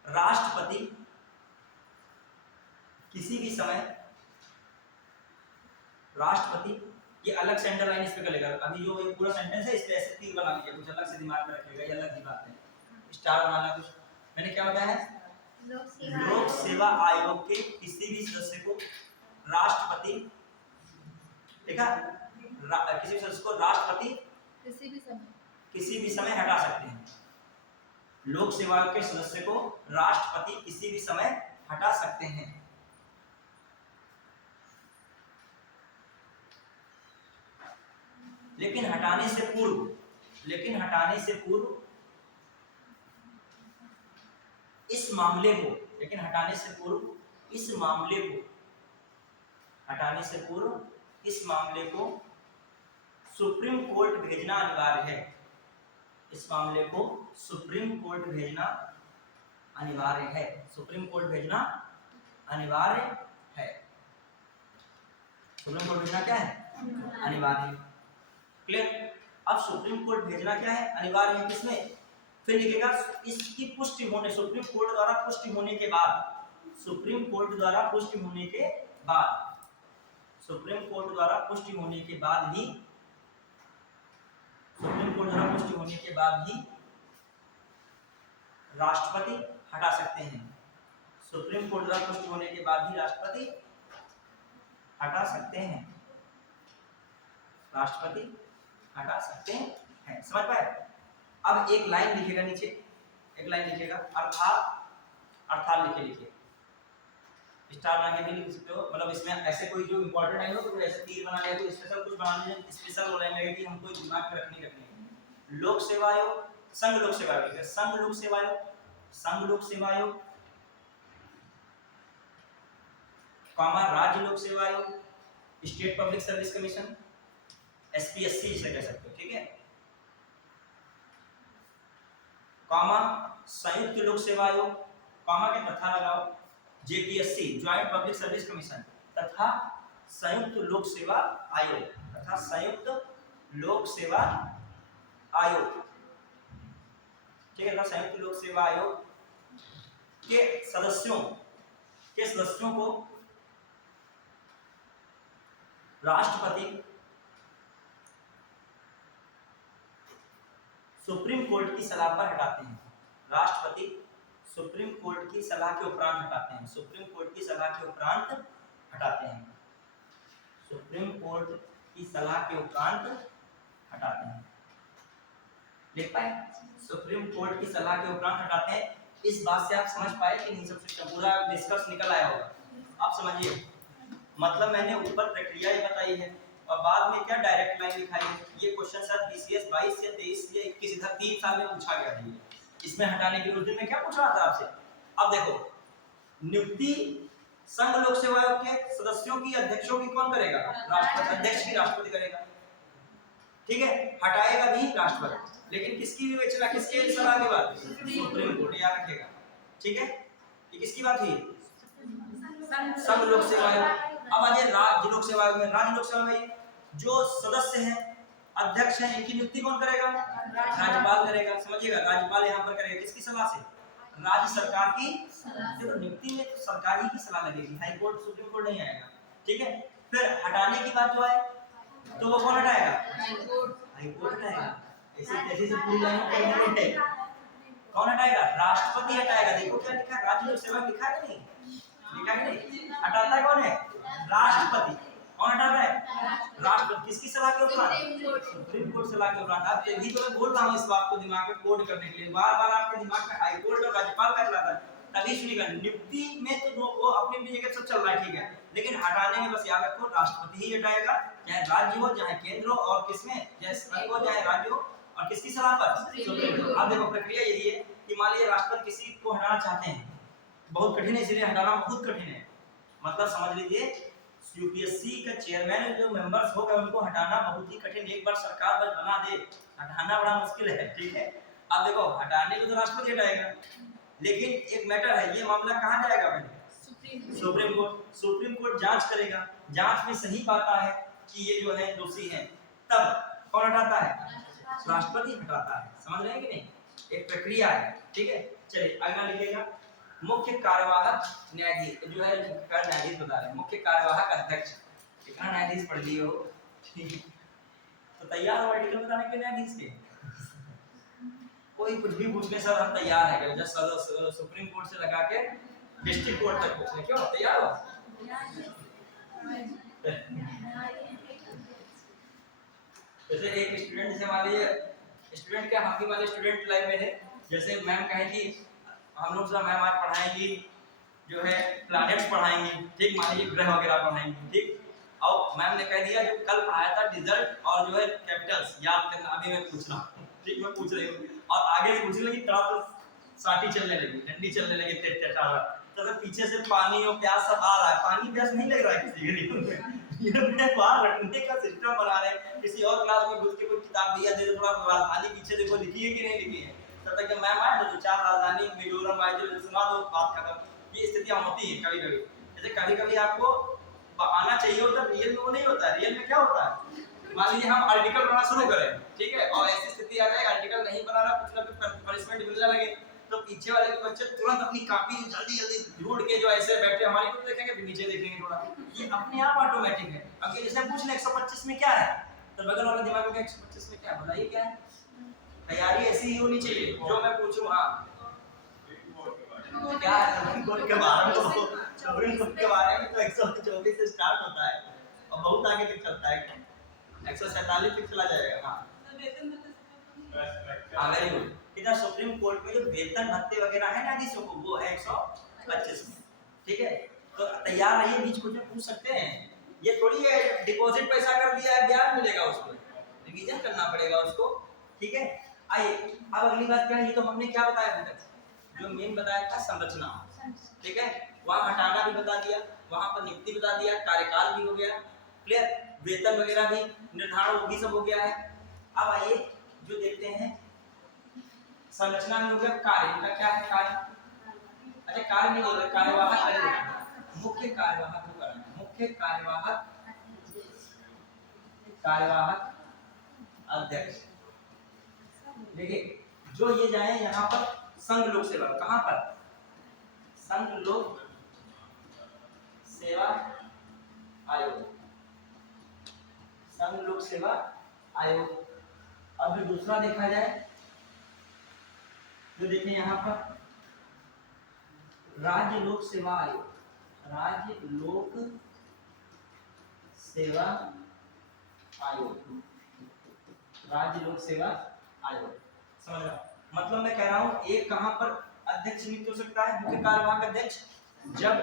राष्ट्रपति किसी भी समय, राष्ट्रपति, ये अलग से अंडरलाइन इस पे कर लेगा। अभी जो ये पूरा सेंटेंस है इस पे ऐसे तीर बना लीजिए, कुछ अलग से दिमाग में रखिएगा, ये अलग की बात है, स्टार बनाना कुछ। मैंने क्या बताया है? लोक सेवा आयोग के किसी भी सदस्य को राष्ट्रपति, देखा, किसी भी सदस्य को राष्ट्रपति किसी भी समय हटा सकते हैं। लोक सेवा आयोग के सदस्य को राष्ट्रपति किसी भी समय हटा सकते हैं। लेकिन हटाने से पूर्व, लेकिन हटाने से पूर्व इस मामले को, लेकिन हटाने से पूर्व इस मामले को, हटाने से पूर्व इस मामले को सुप्रीम कोर्ट भेजना अनिवार्य है। इस मामले को सुप्रीम कोर्ट भेजना अनिवार्य है। सुप्रीम कोर्ट भेजना अनिवार्य है। सुप्रीम कोर्ट भेजना क्या है? अनिवार्य। क्लियर? अब सुप्रीम कोर्ट भेजना क्या है? अनिवार्य है। किसमें? फिर लिखेगा इसकी पुष्टि होने, सुप्रीम कोर्ट द्वारा पुष्टि होने के बाद, सुप्रीम कोर्ट द्वारा पुष्टि होने के बाद, सुप्रीम कोर्ट द्वारा पुष्टि होने के बाद ही, सुप्रीम कोर्ट द्वारा पुष्टि होने के बाद ही राष्ट्रपति हटा सकते हैं। सुप्रीम कोर्ट द्वारा पुष्टि होने के बाद ही राष्ट्रपति हटा सकते हैं। राष्ट्रपति हटा सकते हैं। समझ पाए? अब एक लाइन लिखेगा नीचे, एक लाइन लिखेगा, अर्थात, अर्थात लिखे, स्टार बना के भी लिख सकते हो। मतलब इसमें ऐसे कोई जो इंपॉर्टेंट लाइन हो तो ऐसे तीर बना लिया, कोई स्पेशल कुछ बना लिया, स्पेशल लाइन लगेगी, हमको दिमाग में रखनी है। लोक सेवा आयोग, संघ लोक सेवा आयोग, संघ लोक सेवा आयोग, संघ लोक सेवा आयोग, कॉमा राज्य लोक सेवा आयोग, state public service commission, SPSC जिसे कह सकते हो, ठीक है, कॉमा संयुक्त लोक सेवा आयोग, कॉमा के तथा लगाओ, JPSC joint public service commission, तथा संयुक्त लोक सेवा आयोग, तथा संयुक्त लोक सेवा आयोग, ठीक है। संयुक्त लोक सेवा आयोग के सदस्यों को राष्ट्रपति सुप्रीम कोर्ट की सलाह पर हटाते हैं। राष्ट्रपति सुप्रीम कोर्ट की सलाह के उपरांत हटाते हैं। सुप्रीम कोर्ट की सलाह के उपरांत हटाते हैं। सुप्रीम कोर्ट की सलाह के उपरांत हटाते हैं। लिख पाए? सुप्रीम कोर्ट की सलाह के उपरांत हटाते हैं। इस बात से आप समझ पाए कि नहीं? सबसे पूरा डिस्कस निकल आया होगा। आप समझिए, मतलब मैंने ऊपर प्रक्रिया ही बताई है और बाद में क्या डायरेक्ट लाइन लिखाई है। ये क्वेश्चन सर बीसीएस 22 से 23 या 21 इधर 3 साल में पूछा गया है। इसमें हटाने के उस दिन में क्या पूछ रहा था आपसे? अब देखो, नियुक्ति संघ लोक सेवा आयोग के सदस्यों की, अध्यक्षों की कौन करेगा? राष्ट्रपति। अध्यक्ष की राष्ट्रपति करेगा, ठीक है। हटाएगा भी राष्ट्रपति, लेकिन किसकी विवेचना, किसके सलाह के बाद? सुप्रीम कोर्ट, याद रखिएगा, ठीक है। ये किसकी बात हुई? संघ लोक सेवा आयोग। अब आ जाए राज्य लोक सेवा आयोग में। राज्य लोक सेवा में जो सदस्य हैं, अध्यक्ष हैं, इनकी नियुक्ति कौन करेगा? राज्यपाल करेगा। समझिएगा, राज्यपाल यहाँ पर करेगा। किसकी सलाह से? राज्य सरकार की। देखो, नियुक्ति में तो सरकार ही की सलाह लगेगी, हाई कोर्ट सुप्रीम कोर्ट नहीं आएगा, ठीक है। फिर हटाने की बात जो है तो वो कौन हटाएगा? High court हटाएगा। ऐसे से पूरी लाइन पढ़नी है। कौन हटाएगा? राष्ट्रपति हटाएगा। देखो क्या लिखा है, राज्य लोक सेवा लिखा है कि नहीं? लिखा है कि नहीं? हटाता है कौन है? राष्ट्रपति। कौन हटाता है? राष्ट्रपति। किसकी सलाह के उपरांत? सुप्रीम कोर्ट सलाह के उपरांत। आप तभी तो मैं बोल रहा हूँ इस बात को दिमाग में कोड करने के लिए। बार बार आपके दिमाग में हाई कोर्ट और राज्यपाल का चलाता है, तभी सुनिएगा, नियुक्ति में तो वो अपनी अपनी जगह सब चल रहा है, ठीक है, लेकिन हटाने में बस याद रखो राष्ट्रपति ही हटाएगा, चाहे राज्य हो चाहे केंद्र हो, और किसमें, चाहे संघ हो चाहे राज्य हो, और किसकी सलाह पर, सुप्रीम कोर्ट। अब देखो प्रक्रिया यही है कि मान लीजिए राष्ट्रपति किसी को हटाना चाहते हैं, बहुत कठिन है, इसलिए हटाना बहुत कठिन है, मतलब समझ लीजिए यूपीएससी का चेयरमैन जो मेंबर्स होगा उनको हटाना बहुत ही कठिन, एक बार सरकार बस बना दे हटाना बड़ा मुश्किल है, ठीक है। अब देखो हटाने को तो राष्ट्रपति हटाएगा, लेकिन एक मैटर है, ये मामला कहाँ जाएगा पहले, सुप्रीम कोर्ट। सुप्रीम कोर्ट जांच करेगा, जांच में सही पाता है कि ये जो है दोषी हैं, तब कौन हटाता है, राष्ट्रपति हटाता है, समझ रहे हैं कि नहीं, एक प्रक्रिया है, ठीक है। चलिए अगला लिखिएगा, मुख्य कार्यवाहक न्यायाधीश जो है, न्यायाधीश बता रहे हैं, मुख्य कार्यवाहक अध्यक्ष, कितना न्यायाधीश पढ़ लिए हो तो तैयार हो आर्टिकल बताने के न्यायाधीश के, कोई कुछ भी पूछने सर हम तैयार है, जब सुप्रीम कोर्ट से लगा के डिस्ट्रिक्ट कोर्ट तक पूछने, क्यों तैयार हो? जैसे एक स्टूडेंट से मान लीजिए, स्टूडेंट क्या हम ही वाले स्टूडेंट लाइफ में थे, जैसे मैम कहें कि हम लोग से मैम आज पढ़ाएंगी जो है प्लैनेट्स पढ़ाएंगी, ठीक, मान लीजिए ग्रह वगैरह पढ़ाएंगी, ठीक, और मैम ने कह दिया जो कल पढ़ाया था डिजर्ट और जो है कैपिटल्स याद करना, अभी मैं पूछ रहा हूँ, ठीक, मैं पूछ रही हूँ, और आगे से पूछने लगी तो साटी चलने लगी, डंडी चलने लगी, तेज तो पीछे से पानी और प्यास सब आ रहा है, पानी प्यास नहीं लग रहा है किसी के, ये अपने बाहर रखने का सिस्टम बना रहे हैं, किसी और क्लास में घुस के कोई किताब दिया दे तो थोड़ा राजधानी पीछे देखो लिखी है कि नहीं लिखी है, तब तक जब मैम आए तो चार राजधानी मिजोरम आए तो सुना दो, बात खत्म। ये स्थितियां होती है कभी कभी, जैसे कभी कभी आपको आना चाहिए होता है, रियल में वो नहीं होता है, रियल में क्या होता है, मान लीजिए हम आर्टिकल बनाना शुरू करें, ठीक है, और ऐसी स्थिति आ जाए आर्टिकल नहीं बनाना, कुछ ना कुछ पनिशमेंट मिलने लगे, तो पीछे वाले के बच्चे तुरंत अपनी कॉपी जल्दी जल्दी ढूंढ के जो ऐसे बैठे, हमारी तो देखेंगे फिर नीचे देखेंगे थोड़ा, ये अपने आप ऑटोमेटिक है। अब ये जैसे पूछ ले 125 में क्या है, तो बगल वाले दिमाग में 125 में क्या है, बताइए क्या है, तैयारी ऐसी ही होनी चाहिए जो मैं पूछूं, हाँ क्या है, सुप्रीम कोर्ट के बारे में, सुप्रीम कोर्ट के बारे में तो 124 से स्टार्ट होता है और बहुत आगे तक चलता है, 147 तक चला जाएगा, हाँ हाँ वेरी गुड। इधर सुप्रीम कोर्ट में जो वेतन भत्ते वगैरह है न्यायाधीशों को वो है 125 में, ठीक है, तो तैयार रहिए, बीच कुछ पूछ सकते हैं, ये थोड़ी है डिपॉजिट पैसा कर दिया है ब्याज मिलेगा, उसको रिवीजन करना पड़ेगा उसको, ठीक है। आइए अब अगली बात क्या है, ये तो हमने क्या बताया अभी तक, जो मेन बताया था संरचना, ठीक है, वहां हटाना भी बता दिया, वहां पर नियुक्ति बता दिया, कार्यकाल भी हो गया क्लियर, वेतन वगैरह भी निर्धारण वो भी सब हो गया है। अब आइए जो देखते हैं संरचना में हो गया, कार्य इनका क्या है, कार्य, अच्छा कार्य नहीं बोल रहे, कार्यवाहक, मुख्य कार्यवाहक को करना, मुख्य कार्यवाहक अध्यक्ष, देखिए जो ये जाए यहाँ पर संघ लोक सेवा, कहाँ पर, संघ लोक सेवा आयोग, संघ लोक सेवा आयोग। अब दूसरा देखा जाए, जो देखें यहाँ पर राज्य लोक सेवा आयोग, राज्य लोक सेवा आयोग, राज्य लोक सेवा आयोग, समझ रहा, मतलब मैं कह रहा हूँ एक कहाँ पर अध्यक्ष नियुक्त हो सकता है, मुख्य कार्यवाहक अध्यक्ष, जब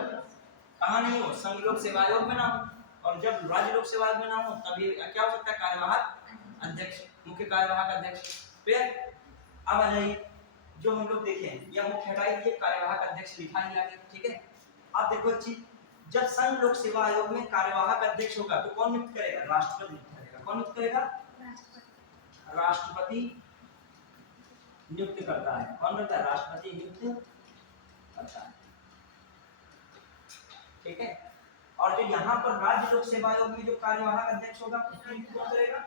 कहाँ नहीं हो, संघ लोक सेवा आयोग में ना हो, और जब राज्य लोक सेवा आयोग में ना हो तभी क्या हो सकता है, कार्यवाहक अध्यक्ष, मुख्य कार्यवाहक अध्यक्ष। फिर अब आ जाइए जो हम लोग देखें, या मुख्य हटाई दिए, कार्यवाहक अध्यक्ष लिखा ही आगे, ठीक है। अब देखो एक चीज, जब संघ लोक सेवा आयोग में कार्यवाहक अध्यक्ष होगा तो कौन नियुक्त करेगा, राष्ट्रपति नियुक्त करेगा, कौन नियुक्त करेगा, राष्ट्रपति नियुक्त करता है, कौन करता है, राष्ट्रपति नियुक्त करता है, ठीक है। और जो यहाँ पर राज्य लोक सेवा आयोग में जो कार्यवाहक अध्यक्ष होगा उसकी नियुक्ति कौन करेगा,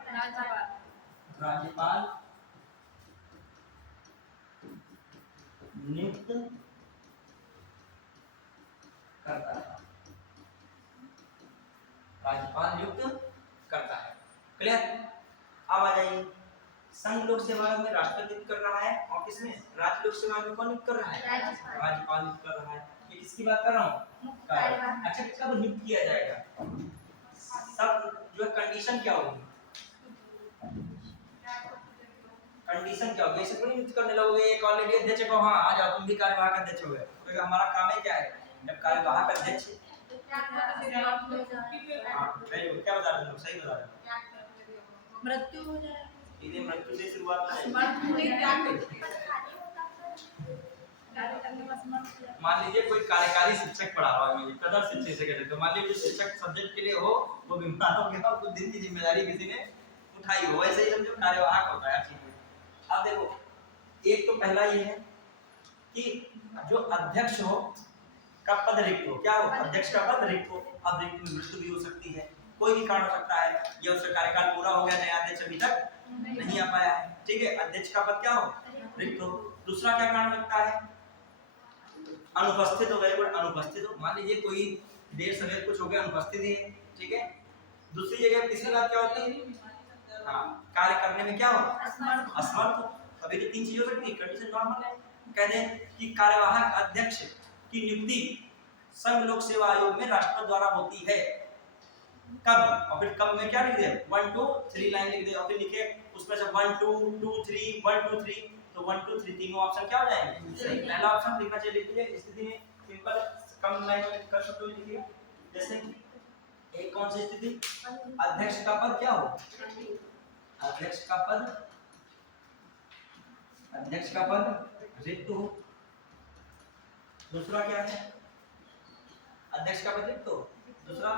राज्यपाल नियुक्त करता है, राज्यपाल नियुक्त करता है, क्लियर। अब आ जाइए संघ लोक सेवा आयोग में राष्ट्रपति नियुक्त कर रहा है, और किसमें, राज्य लोक सेवा आयोग में कौन नियुक्त कर रहा है, राज्यपाल नियुक्त कर रहा है, ये किसकी बात कर रहा हूँ, अच्छा कब नियुक्त किया जाएगा, सब जो कंडीशन क्या होगी, कंडीशन क्या होगी, ऐसे थोड़ी नियुक्त करने लगोगे एक ऑलरेडी अध्यक्ष को, हाँ आ जाओ तुम भी कार्यवाहक अध्यक्ष हो गए, तो हमारा काम है क्या है, जब कार्यवाहक अध्यक्ष। हाँ वेरी गुड, क्या बता रहे हो, सही बता रहे हो, मृत्यु हो जाए, सीधे मृत्यु से शुरुआत हो जाएगी। मान लीजिए कोई कार्यकारी शिक्षक पढ़ा रहा है, मुझे कदर शिक्षक से कहते हैं, तो मान लीजिए जो शिक्षक सब्जेक्ट के लिए हो वो बीमार हो गया, कुछ दिन की जिम्मेदारी किसी ने उठाई हो, वैसे ही समझो कार्यवाहक होता है चीज में। अब देखो एक तो पहला ये है कि जो अध्यक्ष हो का पद रिक्त हो, क्या हो, अध्यक्ष का पद रिक्त हो, अब रिक्त में मृत्यु भी हो सकती है, कोई भी कारण हो सकता है, या उसका कार्यकाल पूरा हो गया, नया अध्यक्ष अभी तक नहीं आ पाया है, ठीक है, अध्यक्ष का पद क्या हो, रिक्त हो। दूसरा क्या कारण लगता है, अनुपस्थित हो गए, अनुपस्थित हो, मान लीजिए कोई देर सवेर कुछ हो गया, अनुपस्थित है, ठीक है। दूसरी जगह तीसरी बात क्या होती है, हाँ कार्य करने में क्या हो, असमर्थ हो, अभी तो तीन चीज हो सकती है, कंडीशन नॉर्मल है। कह दें कि कार्यवाहक अध्यक्ष की नियुक्ति संघ लोक सेवा आयोग में राष्ट्रपति द्वारा होती है, कब, और फिर कब में क्या लिख दे, 1 2 3 लाइन लिख दे, और फिर लिखे उसमें से 1 2 2 3 1 2 3, तो 1 2 3 तीनों ऑप्शन क्या हो जाएंगे सही, पहला ऑप्शन लिखना चाहिए, लिख लीजिए, इस स्थिति में सिंपल कम लाइन में कर सकते हो, लिखिए जैसे कि एक कौन सी स्थिति, अध्यक्ष का पद क्या हो, अध्यक्ष का पद, अध्यक्ष का पद रिक्त हो। दूसरा क्या है, अध्यक्ष का पद रिक्त हो, दूसरा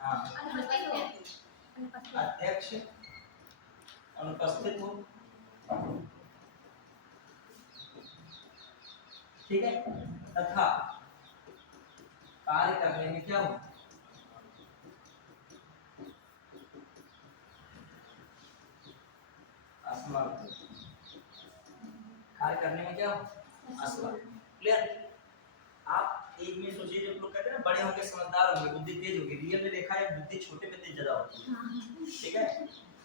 हाँ अध्यक्ष अनुपस्थित हो, ठीक है, तथा कार्य करने में क्या हो, असमर्थ, कार्य करने में क्या हो, असमर्थ, क्लियर। आप एक में सोचिए, जो लोग कहते हैं ना बड़े होंगे समझदार होंगे बुद्धि तेज होगी, रियल में देखा है बुद्धि छोटे पे तेज ज्यादा होती है, ठीक है।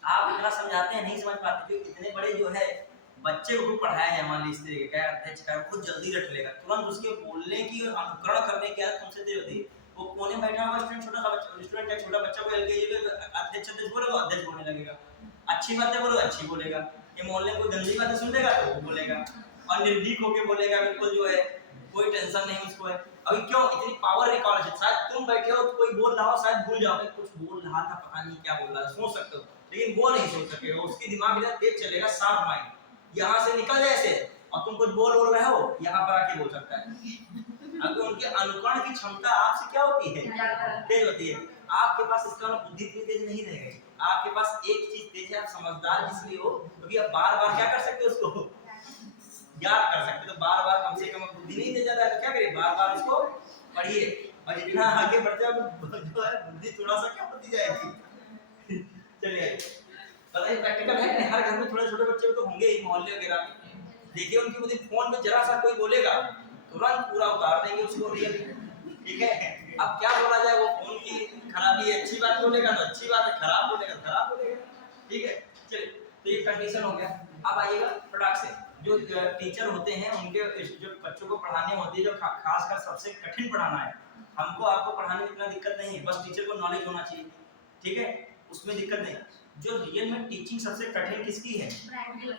आप इतना समझाते हैं नहीं समझ पाते, जो इतने बड़े जो है बच्चे को पढ़ाया है, मान लीजिए तरीके का अध्यक्ष का, खुद जल्दी रट लेगा, तुरंत उसके बोलने की अनुकरण करने की आदत तुमसे तेज होती है। वो कोने में बैठा हुआ स्टूडेंट, छोटा सा बच्चा, स्टूडेंट है छोटा बच्चा को एलकेजी में अध्यक्ष अध्यक्ष बोलेगा, अध्यक्ष बोलने लगेगा, अच्छी बातें बोलो अच्छी बोलेगा, ये मोहल्ले में कोई गंदी बातें सुन लेगा तो वो बोलेगा, और निर्भीक होके बोलेगा, बिल्कुल जो है कोई टेंशन नहीं उसको है। अभी क्यों इतनी पावर रिकॉर्ड है, शायद तुम बैठे हो कोई बोल रहा हो, शायद भूल जाओगे कुछ बोल रहा था, पता नहीं क्या बोल रहा है, सोच सकते हो, लेकिन वो नहीं सोच सकेगा, उसकी दिमाग इधर तेज चलेगा, शार्प माइंड, यहाँ से निकल जाए ऐसे, और तुम कुछ बोल रहे हो यहाँ पर आके बोल सकता है। अगर उनके अनुकरण की क्षमता आपसे क्या होती है, तेज होती है, आपके पास इसका बुद्धि इतनी तेज नहीं रहेगी, आपके पास एक चीज तेज है, आप समझदार इसलिए हो क्योंकि आप बार बार क्या कर सकते हो, उसको याद कर सकते, तो बार बार कम से कम बुद्धि नहीं दे जाता है, तो क्या करिए बार बार इसको पढ़िए, और जितना आगे बढ़ते हो जो है बुद्धि थोड़ा सा क्या होती जाएगी। चलिए बताइए प्रैक्टिकल है कि हर घर में थोड़े छोटे बच्चे तो होंगे ही मोहल्ले वगैरह में, देखिए उनकी बुद्धि, फोन में जरा सा कोई बोलेगा तुरंत पूरा उतार देंगे उसको रियल, ठीक है। अब क्या बोला जाए, वो फोन की खराबी है, अच्छी बात बोलेगा तो अच्छी बात है, खराब बोलेगा तो खराब बोलेगा, ठीक है। चलिए तो ये कंडीशन हो गया। अब आइएगा प्रोडक्ट से, जो टीचर होते हैं उनके जो बच्चों को पढ़ाने होती है, जो खासकर सबसे कठिन पढ़ाना है, हमको आपको पढ़ाने में इतना दिक्कत नहीं है, बस टीचर को नॉलेज होना चाहिए, ठीक है, उसमें दिक्कत नहीं। जो रियल में टीचिंग सबसे कठिन किसकी है,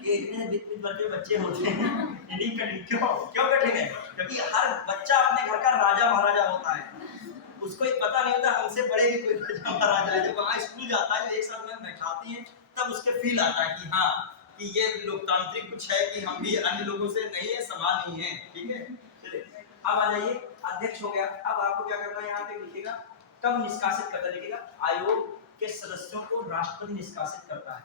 ये इतने वित्त बच्चे होते हैं, इन्हीं कठिन, क्यों कठिन है, क्योंकि हर बच्चा अपने घर का राजा महाराजा होता है, उसको एक पता नहीं होता हमसे बड़े भी कोई राजा महाराजा है, जब वहाँ स्कूल जाता है, एक साथ में बैठाते हैं तब उसके फील आता है कि हाँ कि ये लोकतांत्रिक कुछ है, कि हम भी अन्य लोगों से नहीं है, समान नहीं है, ठीक है। चलिए अब आ जाइए, अध्यक्ष हो गया, अब आपको क्या करना है, यहाँ पे लिखिएगा कब निष्कासित करता, लिखिएगा आयोग के सदस्यों को राष्ट्रपति निष्कासित करता है,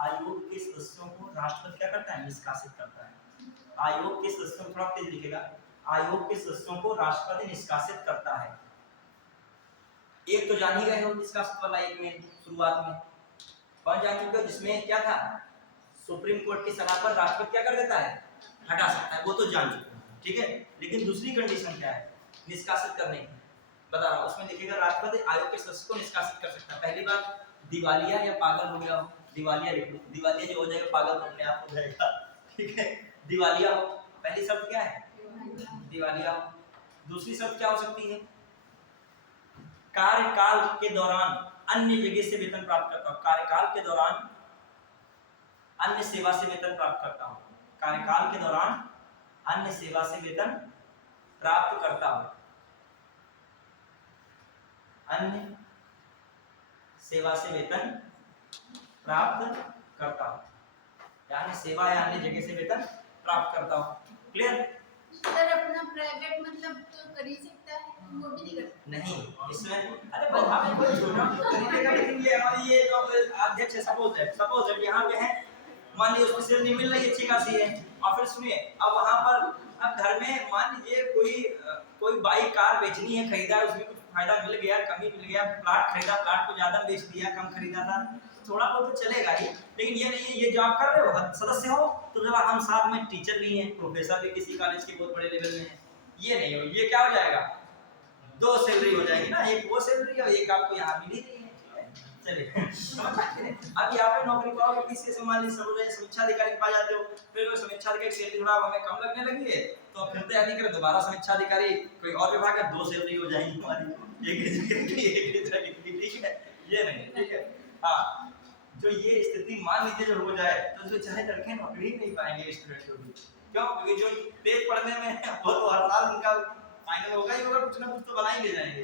आयोग के सदस्यों को राष्ट्रपति क्या करता है, निष्कासित करता है, आयोग के सदस्यों को, थोड़ा तेज लिखिएगा, आयोग के सदस्यों को राष्ट्रपति निष्कासित करता है। एक तो जान ही गए हो निष्कासित वाला, एक में शुरुआत में कौन जान चुके हो, जिसमें क्या था, सुप्रीम कोर्ट की सलाह पर राष्ट्रपति क्या कर देता है, हटा सकता है, वो तो जान चुके, ठीक है। लेकिन दूसरी कंडीशन क्या है निष्कासित करने की, बता रहा हूं, उसमें लिखिएगा राष्ट्रपति आयोग के सदस्य को निष्कासित कर सकता है। पहली बात दिवालिया या पागल हो गया हो, दिवालिया लिख लो, दिवालिया जो हो जाएगा पागल तो अपने आप हो जाएगा, ठीक है, दिवालिया हो, पहली शब्द क्या है, दिवालिया हो। दूसरी शब्द क्या हो सकती है, कार्यकाल के दौरान अन्य जगह से वेतन प्राप्त करता हो, कार्यकाल के दौरान अन्य सेवा से वेतन प्राप्त करता हूँ। कार्यकाल के दौरान अन्य सेवा से वेतन प्राप्त करता हूँ। अन्य सेवा से वेतन प्राप्त करता हूँ, यानी सेवा या अन्य जगह से वेतन प्राप्त करता हूँ। क्लियर? सर अपना प्राइवेट मतलब तो कर ही सकता है, वो भी नहीं करता। नहीं, इसमें अरे बस आप कोई छोटा तरीके का लिखेंगे। और ये जो अध्यक्ष सपोज है यहाँ पे है, मान लीजिए उसको सैलरी मिल रही है अच्छी खासी है, और फिर सुनिए अब वहाँ पर अब घर में मान लीजिए कोई बाइक कार बेचनी है, खरीदा है, उसमें कुछ फायदा मिल गया, कमी मिल गया, प्लाट खरीदा, प्लाट को ज्यादा बेच दिया, कम खरीदा था, थोड़ा बहुत तो चलेगा ही। लेकिन ये नहीं है ये जॉब कर रहे हो, सदस्य हो तो चला हम साथ में टीचर भी हैं, प्रोफेसर भी किसी कॉलेज के बहुत बड़े लेवल में है, ये नहीं हो, ये क्या हो जाएगा, दो सैलरी हो जाएगी ना, एक वो सैलरी और एक आपको यहाँ मिली नहीं है। चलिए अब यहाँ पे नौकरी पाओगे किसी से, मान लीजिए समीक्षा अधिकारी पा जाते हो, फिर वो समीक्षा अधिकारी की सैलरी थोड़ा हमें कम लगने लगी है, तो फिर तैयारी करें दोबारा समीक्षा अधिकारी कोई और विभाग का, दो सैलरी हो जाएगी हमारी, एक, ठीक है, ये नहीं, ठीक है। हाँ, जो ये स्थिति मान लीजिए जो हो जाए, तो जो चाहे लड़के नौकरी नहीं पाएंगे स्टूडेंट को भी, क्यों? क्योंकि जो तेज पढ़ने में वो तो हर साल उनका फाइनल होगा ही होगा, कुछ ना कुछ तो बना ही ले जाएंगे,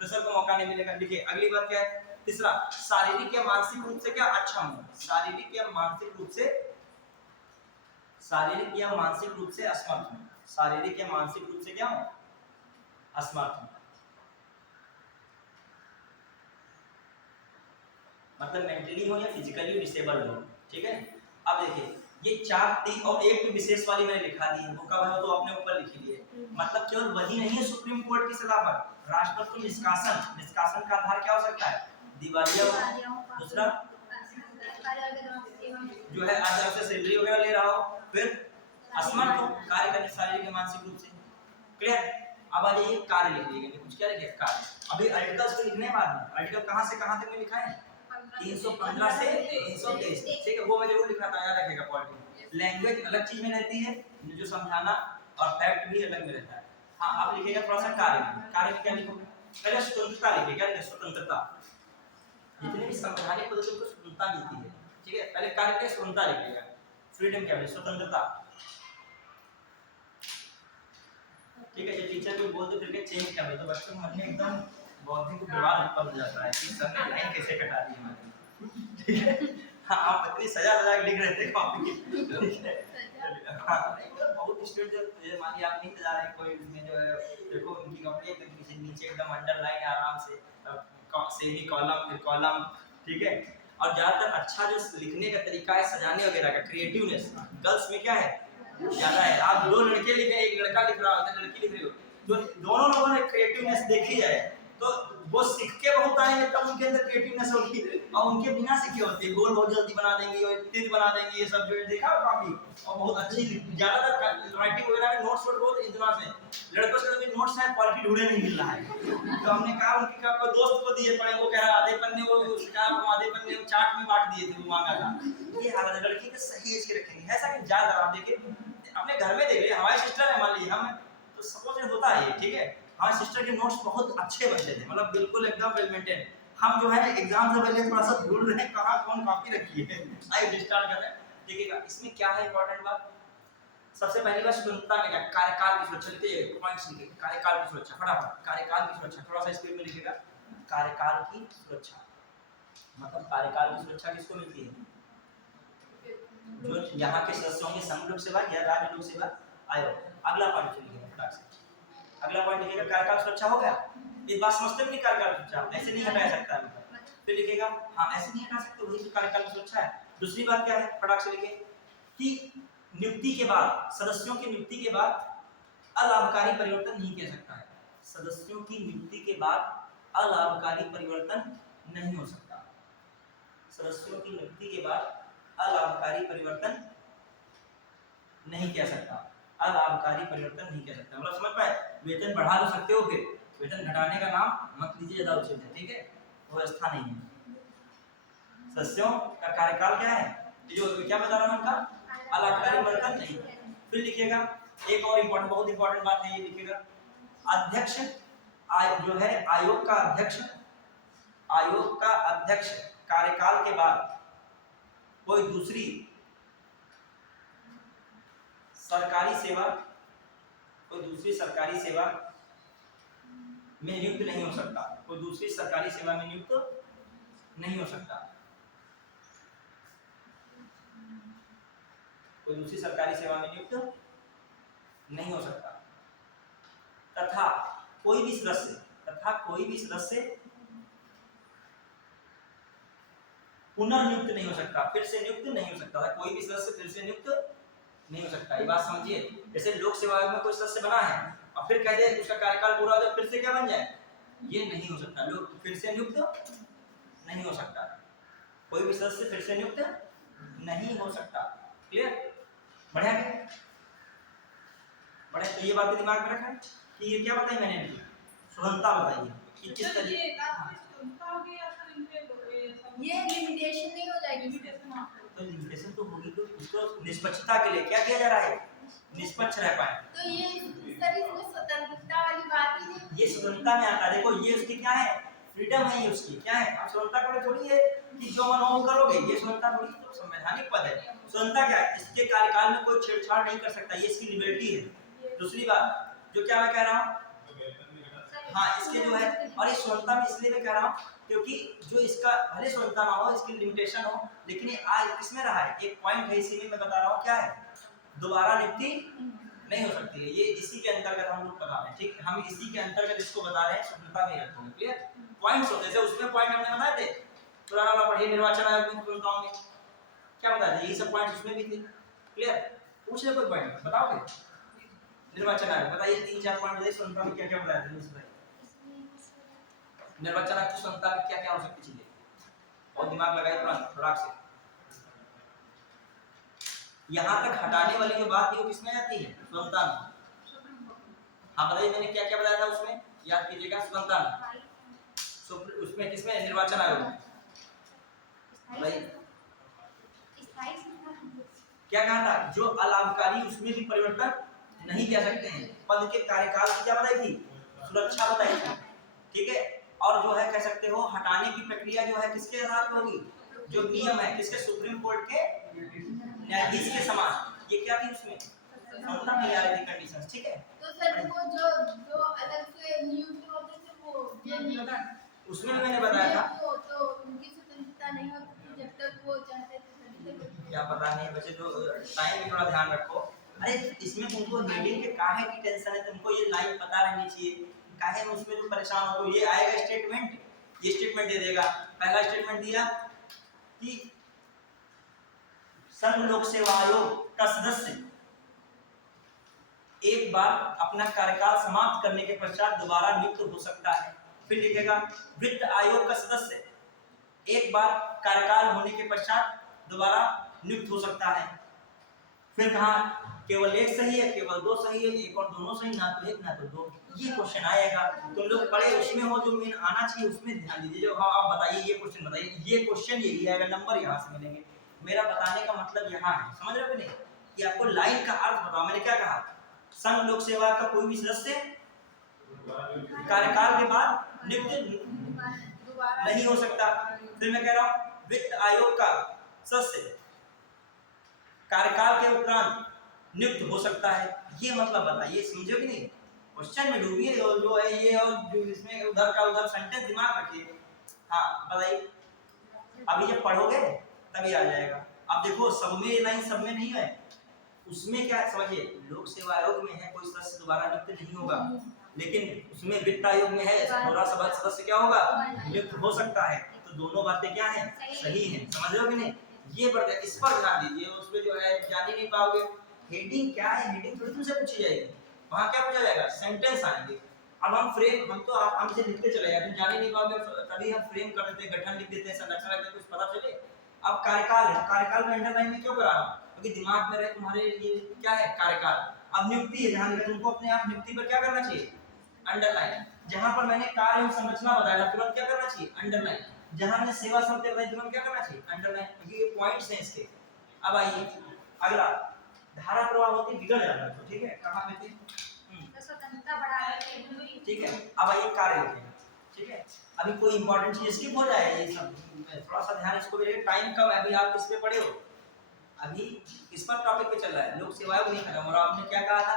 प्रेशर को मौका नहीं मिलेगा। देखिए अगली बात क्या है, तीसरा, शारीरिक या मानसिक रूप से क्या अक्षम हूं, शारीरिक या मानसिक रूप से असमर्थ हूं, शारीरिक या मानसिक रूप से क्या हूं, असमर्थ हूं, मतलब मेंटली हो या फिजिकली डिसेबल्ड हो, ठीक है। अब देखिए ये 4 3 और एक तो विशेष वाली मैंने लिखा दी है, वो कब है तो अपने ऊपर लिख लिए, मतलब केवल वही नहीं है सुप्रीम कोर्ट की सलाह पर, राष्ट्रपति निष्कासन का आधार क्या हो सकता है, दिवालिया, दूसरा जो है आधार से सैलरी वगैरह ले रहा हो, फिर असमर्थ हो कार्य करने शारीरिक या मानसिक रूप से। क्लियर? अब आ जाइए कार्य लिख लीजिए, कुछ क्या लिखे कार्य, अभी आर्टिकल्स को लिखने बाद में आर्टिकल कहां से कहां तक में लिखा है, 315 से 323, ठीक है, वो मैं जरूर लिखा था, याद रखेगा पॉइंट। लैंग्वेज अलग चीज में रहती है, जो समझाना, और फैक्ट भी अलग में रहता है। हाँ आप लिखिएगा थोड़ा सा कार्य में क्या लिखोगे, पहले स्वतंत्रता लिखिए, क्या लिखिए, स्वतंत्रता, जितने भी संवैधानिक पद्धतियों को स्वतंत्रता मिलती है, ठीक है, पहले कार्य के स्वतंत्रता लिखिएगा, फ्रीडम क्या है, स्वतंत्रता, ठीक है। जो टीचर को बोलते फिर के चेंज कर दो, तो बच्चों के मन में एकदम बौद्धिक विवाद उत्पन्न हो जाता है कि सर ने लाइन कैसे कटा दी हमारी, ठीक है। हाँ आप इतनी सजा लिख रहे थे कॉपी, ठीक है। हाँ बहुत स्टूडेंट जो मानिए आप नहीं सजा रहे, कोई इसमें जो है देखो उनकी कॉपी एकदम पीछे नीचे एकदम अंडरलाइन आराम से, सेमी कॉलम फिर कॉलम, ठीक है। और ज्यादातर अच्छा जो लिखने का तरीका है सजाने वगैरह का, क्रिएटिवनेस गर्ल्स में क्या है ज्यादा है। आप दो लड़के लिखे, एक लड़का लिख रहा होता है, लड़की लिख रही हो, जो दोनों लोगों ने क्रिएटिवनेस देखी जाए तो वो सीख के बहुत आएंगे, तब उनके अंदर क्रिएटिवनेस होगी, और उनके बिना सीखे होते हैं गोल बहुत जल्दी बना देंगे और तीर बना देंगे, ये सब जो देखा काफी, और बहुत अच्छी ज्यादातर राइटिंग वगैरह में नोट्स बहुत इंतजार से लड़कों से भी नोट्स है, क्वालिटी ढूंढे नहीं मिल रहा है, तो हमने कहा उनके का कोई दोस्त को दिए पड़े, वो कह रहा आधे पन्ने वो उसका आधे पन्ने वो चार्ट में बांट दिए थे, वो मांगा था, ये हालत है। लड़की के सहेज के रखेंगे, ऐसा कि ज्यादा आप देखिए अपने घर में देख लिया, हमारी सिस्टर है मान लीजिए, हम तो सपोज होता है, ठीक है, हमारे सिस्टर के नोट्स बहुत अच्छे बनते थे, मतलब बिल्कुल एकदम वेल मेंटेन, हम जो है एग्जाम से पहले थोड़ा सा ढूंढ रहे हैं कहाँ कौन कॉपी रखी है, आइए स्टार्ट कर रहे हैं। देखिएगा इसमें क्या है इंपॉर्टेंट बात, सबसे पहली बात स्वतंत्रता में क्या, कार्यकाल की सुरक्षा, लिखिए पॉइंट्स लिखिए, कार्यकाल की सुरक्षा, फटाफट कार्यकाल की सुरक्षा, थोड़ा सा स्पीड में लिखिएगा, कार्यकाल की सुरक्षा, मतलब कार्यकाल की सुरक्षा किसको मिलती है, जो यहाँ के सदस्यों में संघ लोक सेवा या राज्य लोक सेवा आयोग। अगला पॉइंट लिखिएगा फटाक से, अगला पॉइंट लिखिएगा कार्यकाल सुरक्षा हो गया, एक बात समझते हैं कार्यकाल सुरक्षा ऐसे नहीं हटाया सकता है, फिर लिखिएगा हाँ ऐसे नहीं हटा सकते, वही तो कार्यकाल सुरक्षा है। दूसरी बात क्या है फटाक से लिखिए कि नियुक्ति के बाद, सदस्यों की नियुक्ति के बाद अलाभकारी परिवर्तन नहीं किया सकता है, सदस्यों की नियुक्ति के बाद अलाभकारी परिवर्तन नहीं हो सकता, सदस्यों की नियुक्ति के बाद अलाभकारी परिवर्तन नहीं किया सकता, अलाभकारी परिवर्तन नहीं किया सकता, मतलब समझ पाए, वेतन बढ़ा तो सकते हो, फिर वेतन घटाने का नाम मत लीजिए, ज्यादा उचित है, ठीक है, व्यवस्था नहीं है। सदस्यों का कार्यकाल क्या है, जो क्या बता रहा हूं उनका अलाभकारी परिवर्तन नहीं। फिर लिखिएगा एक और इम्पोर्टेंट, बहुत इंपॉर्टेंट बात है, ये लिखिएगा अध्यक्ष जो है आयोग का अध्यक्ष, आयोग का अध्यक्ष कार्यकाल के बाद कोई दूसरी सरकारी सेवा, कोई दूसरी सरकारी सेवा में नियुक्त नहीं हो सकता, कोई दूसरी सरकारी सेवा में नियुक्त नहीं हो सकता, कोई दूसरी सरकारी सेवा में नियुक्त नहीं हो सकता। तथा कोई भी सदस्य पुनर्नियुक्त नहीं हो सकता, फिर से नियुक्त नहीं हो सकता। कोई भी सदस्य फिर से नियुक्त नहीं हो सकता। ये बात समझिए। जैसे लोक सेवा आयोग में कोई सदस्य बना है और फिर कह दे उसका कार्यकाल पूरा हो जाए फिर से क्या बन जाए, ये नहीं हो सकता। लोग फिर से नियुक्त नहीं हो सकता, कोई भी सदस्य फिर से नियुक्त नहीं हो सकता। क्लियर? बढ़िया क्या? बढ़िया। तो ये बातें दिमाग में रखें कि ये क्या बताई मैंने, स्वतंत्रता बताई कि किस तरीके ये लिमिटेशन नहीं हो जाएगी। तो लिमिटेशन तो होगी, तो उसको निष्पक्षता के लिए क्या किया जा रहा है, निष्पक्ष रह पाए। तो ये सर इसमें स्वतंत्रता वाली बात ही नहीं। ये स्वतंत्रता में आता है। देखो ये उसकी क्या है, फ्रीडम है, ये उसकी क्या है। अब स्वतंत्रता को थोड़ी है कि जो मन हो करोगे, ये स्वतंत्रता थोड़ी, तो संवैधानिक पद है। स्वतंत्रता क्या है, इसके कार्यकाल में कोई छेड़छाड़ नहीं कर सकता, ये इसकी लिबर्टी है। दूसरी बात जो क्या मैं कह रहा हूँ, हाँ इसके जो है, और इस स्वतंत्रता में इसलिए मैं कह रहा हूँ क्योंकि जो इसका भले स्वतंत्रता ना हो, इसकी लिमिटेशन हो, लेकिन ये आज किसमें रहा है, एक पॉइंट है इसी में मैं बता रहा हूँ क्या है, दोबारा नियुक्ति नहीं हो सकती है। ये इसी के अंतर्गत हम लोग बता रहे हैं, ठीक, हम इसी के अंतर्गत इसको बता रहे हैं, स्वतंत्रता में रखते हैं। क्लियर? पॉइंट्स होते हैं, जैसे उसमें पॉइंट हमने बताए थे, पुराना वाला पढ़िए, निर्वाचन आयोग में स्वतंत्रताओं में क्या बताया था, यही सब पॉइंट उसमें भी थे। क्लियर? पूछ ले कोई पॉइंट बताओगे, निर्वाचन आयोग बताइए, 3-4 पॉइंट बताइए, स्वतंत्रता में क्या क्या बताया था। निर्वाचन आयोग की स्वतंत्रता में क्या क्या हो सकती चीजें, और दिमाग लगाइए तुरंत फटाक से। यहाँ तक हटाने वाली जो बात है वो किसमें आती है, स्वतंत्रता में। हाँ बताइए मैंने क्या क्या बताया था उसमें, याद कीजिएगा। स्वतंत्रता में, उसमें किसमें, निर्वाचन आयोग में। भाई क्या कहा था, जो अलाभकारी उसमें भी परिवर्तन नहीं कर सकते हैं। पद के कार्यकाल की क्या बताई थी, सुरक्षा बताई थी। ठीक है, और जो है कह सकते हो हटाने की प्रक्रिया जो है किसके आधार पर होगी, जो नियम है किसके, सुप्रीम कोर्ट के न्यायाधीश के समान। ये क्या थी उसमें, स्वतंत्रता में आ रही थी कंडीशंस। ठीक है, तो सर वो जो अलग से नियुक्त होते थे वो ये नहीं, उसमें मैंने बताया था तो उनकी स्वतंत्रता नहीं होती थी जब तक वो चाहते थे तभी तक। क्या पता नहीं बच्चे, तो टाइम में थोड़ा ध्यान रखो। अरे इसमें तुमको हेडिंग के काहे की टेंशन है, तुमको ये लाइन पता रहनी चाहिए, काहे में उसमें जो परेशान हो। तो ये आएगा स्टेटमेंट, ये स्टेटमेंट दे देगा। पहला स्टेटमेंट दिया कि संघ लोक सेवा आयोग का सदस्य एक बार अपना कार्यकाल समाप्त करने के पश्चात दोबारा नियुक्त हो सकता है। फिर लिखेगा वित्त आयोग का सदस्य एक बार कार्यकाल होने के पश्चात दोबारा नियुक्त हो सकता है। फिर कहा केवल एक सही है, केवल दो सही है, एक और दोनों सही, ना तो एक ना तो दो। ये क्वेश्चन आएगा, तुम लोग पढ़े उसमें हो, जो मेन आना चाहिए उसमें ध्यान दीजिए। जो हाँ आप बताइए, ये क्वेश्चन बताइए, ये क्वेश्चन यही आएगा, नंबर यहाँ से मिलेंगे। मेरा बताने का मतलब यहाँ है, समझ रहे हो नहीं, कि आपको लाइन का अर्थ बताओ। मैंने क्या कहा, संघ लोक सेवा का कोई भी सदस्य कार्यकाल के बाद नियुक्त नहीं हो सकता। फिर मैं कह रहा हूँ वित्त आयोग का सदस्य कार्यकाल के उपरांत नियुक्त हो सकता है। ये मतलब बताइए, समझो कि नहीं, क्वेश्चन में डूबिए और जो है ये, और जो इसमें उधर का उधर सेंटेंस दिमाग रखिए। हाँ बताइए, अभी जब पढ़ोगे तभी आ जाएगा। अब देखो सब में नहीं, सब में नहीं है, उसमें क्या समझिए, लोक सेवा आयोग में है कोई सदस्य दोबारा नियुक्त नहीं होगा, लेकिन उसमें वित्त आयोग में है दोबारा सदस्य क्या होगा, नियुक्त हो सकता है। तो दोनों बातें क्या है, सही है। समझ रहे हो कि नहीं, ये इस पर ध्यान दीजिए। उसमें जो है जान ही नहीं पाओगे हेडिंग क्या है, हेडिंग थोड़ी तुमसे पूछी जाएगी, वहां क्या पूछा जाएगा, सेंटेंस आएंगे। अब हम फ्रेम, हम तो आप हमसे लिखते चले जाते, जान ही नहीं पाओगे, तभी हम फ्रेम कर देते हैं, गठन लिख देते हैं, संरचना लिख देते हैं, कुछ पता चले। अब कार्यकाल है, कार्यकाल में अंडरलाइन में क्यों करा रहा हूं, क्योंकि दिमाग में रहे तुम्हारे ये क्या है, कार्यकाल। अब नियुक्ति है, ध्यान रखिए, तुमको अपने आप नियुक्ति पर क्या करना चाहिए, अंडरलाइन। जहां पर मैंने कार्य एवं संरचना बताया तुरंत क्या करना चाहिए, अंडरलाइन। जहां मैंने सेवा शब्द बताई तुरंत क्या करना चाहिए, अंडरलाइन, क्योंकि ये पॉइंट्स हैं इसके। अब आइए अगला, धारा प्रवाह होती बिगड़ जाता है, ठीक है, कहां पे थे, स्वतंत्रता बढ़ाने, ठीक है। अब आइए कार्य होते हैं, ठीक है। अभी कोई इंपॉर्टेंट चीज स्किप हो जाए, ये सब थोड़ा सा ध्यान इसको भी, टाइम कम है अभी, आप किस पे पढ़े हो, अभी किस पर टॉपिक पे चल रहा है, लोक सेवा आयोग नहीं खत्म। और आपने क्या कहा था,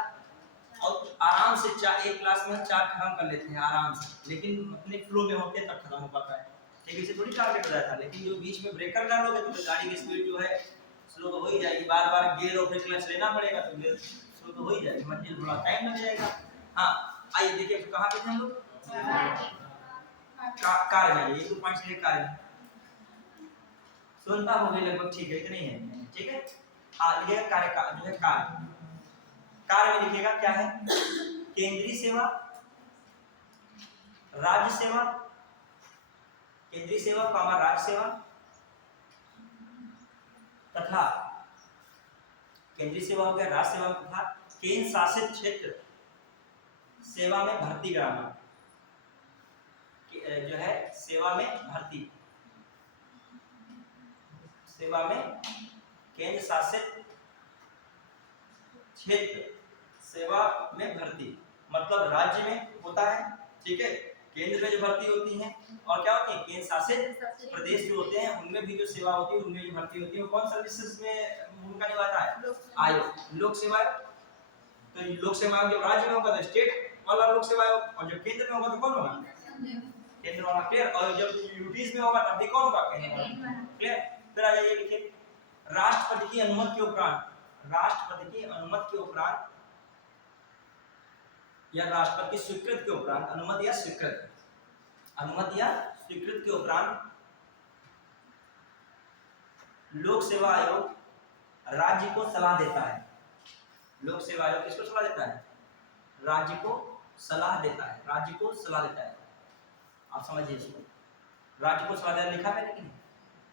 और आराम से एक क्लास में 4 खत्म कर लेते हैं आराम से, लेकिन अपने फ्लो में होते तब खत्म हो पाता है। ठीक है, इसे थोड़ी टारगेट होता था, लेकिन जो बीच में ब्रेकर डालोगे तो गाड़ी की स्पीड जो है स्लो तो हो ही जाएगी। बार बार गियर और फिर क्लच लेना पड़ेगा तो गियर स्लो तो हो ही जाएगी, मंजिल थोड़ा टाइम लग जाएगा। हाँ आइए देखिए कहाँ पे थे हम लोग, कार में। ये 2 पॉइंट्स लिए कार में सुनता हो गई लगभग, ठीक है इतनी है। ठीक है, हाँ लिखिएगा कार्य का जो है कार में लिखिएगा क्या है, केंद्रीय सेवा, राज्य सेवा, केंद्रीय सेवा कामा राज्य सेवा तथा केंद्रीय सेवा हो गया, राज्य सेवा तथा केंद्र शासित क्षेत्र सेवा में भर्ती कराना, जो है सेवा में भर्ती, सेवा में केंद्र शासित क्षेत्र सेवा में भर्ती, मतलब राज्य में होता है। ठीक है, केंद्र में जो भर्ती होती है और क्या होती है केंद्र शासित प्रदेश जो होते हैं उनमें भी जो सेवा होती है, उनमें जो भर्ती होती है वो कौन सर्विसेज में भूमिका निभाता है, आयोग, लोक सेवा आयोग। तो लोक सेवा आयोग जब राज्य में होगा तो स्टेट वाला लोक सेवा आयोग, और जब केंद्र में होगा तो कौन होगा, केंद्र वाला। क्लियर, और जब यूटीज में होगा तब भी कौन होगा, केंद्र वाला। क्लियर, फिर आ जाइए लिखिए, राष्ट्रपति की अनुमति के उपरांत, राष्ट्रपति की अनुमति के उपरांत या राष्ट्रपति की स्वीकृति के उपरांत, अनुमति या स्वीकृति, अनुमति या स्वीकृति के उपरांत लोक सेवा आयोग राज्य को सलाह देता है। लोक सेवा आयोग किसको सलाह देता है, राज्य को सलाह देता है, राज्य को सलाह देता है। आप समझिए इसको, राज्य को सलाह देता लिखा है लेकिन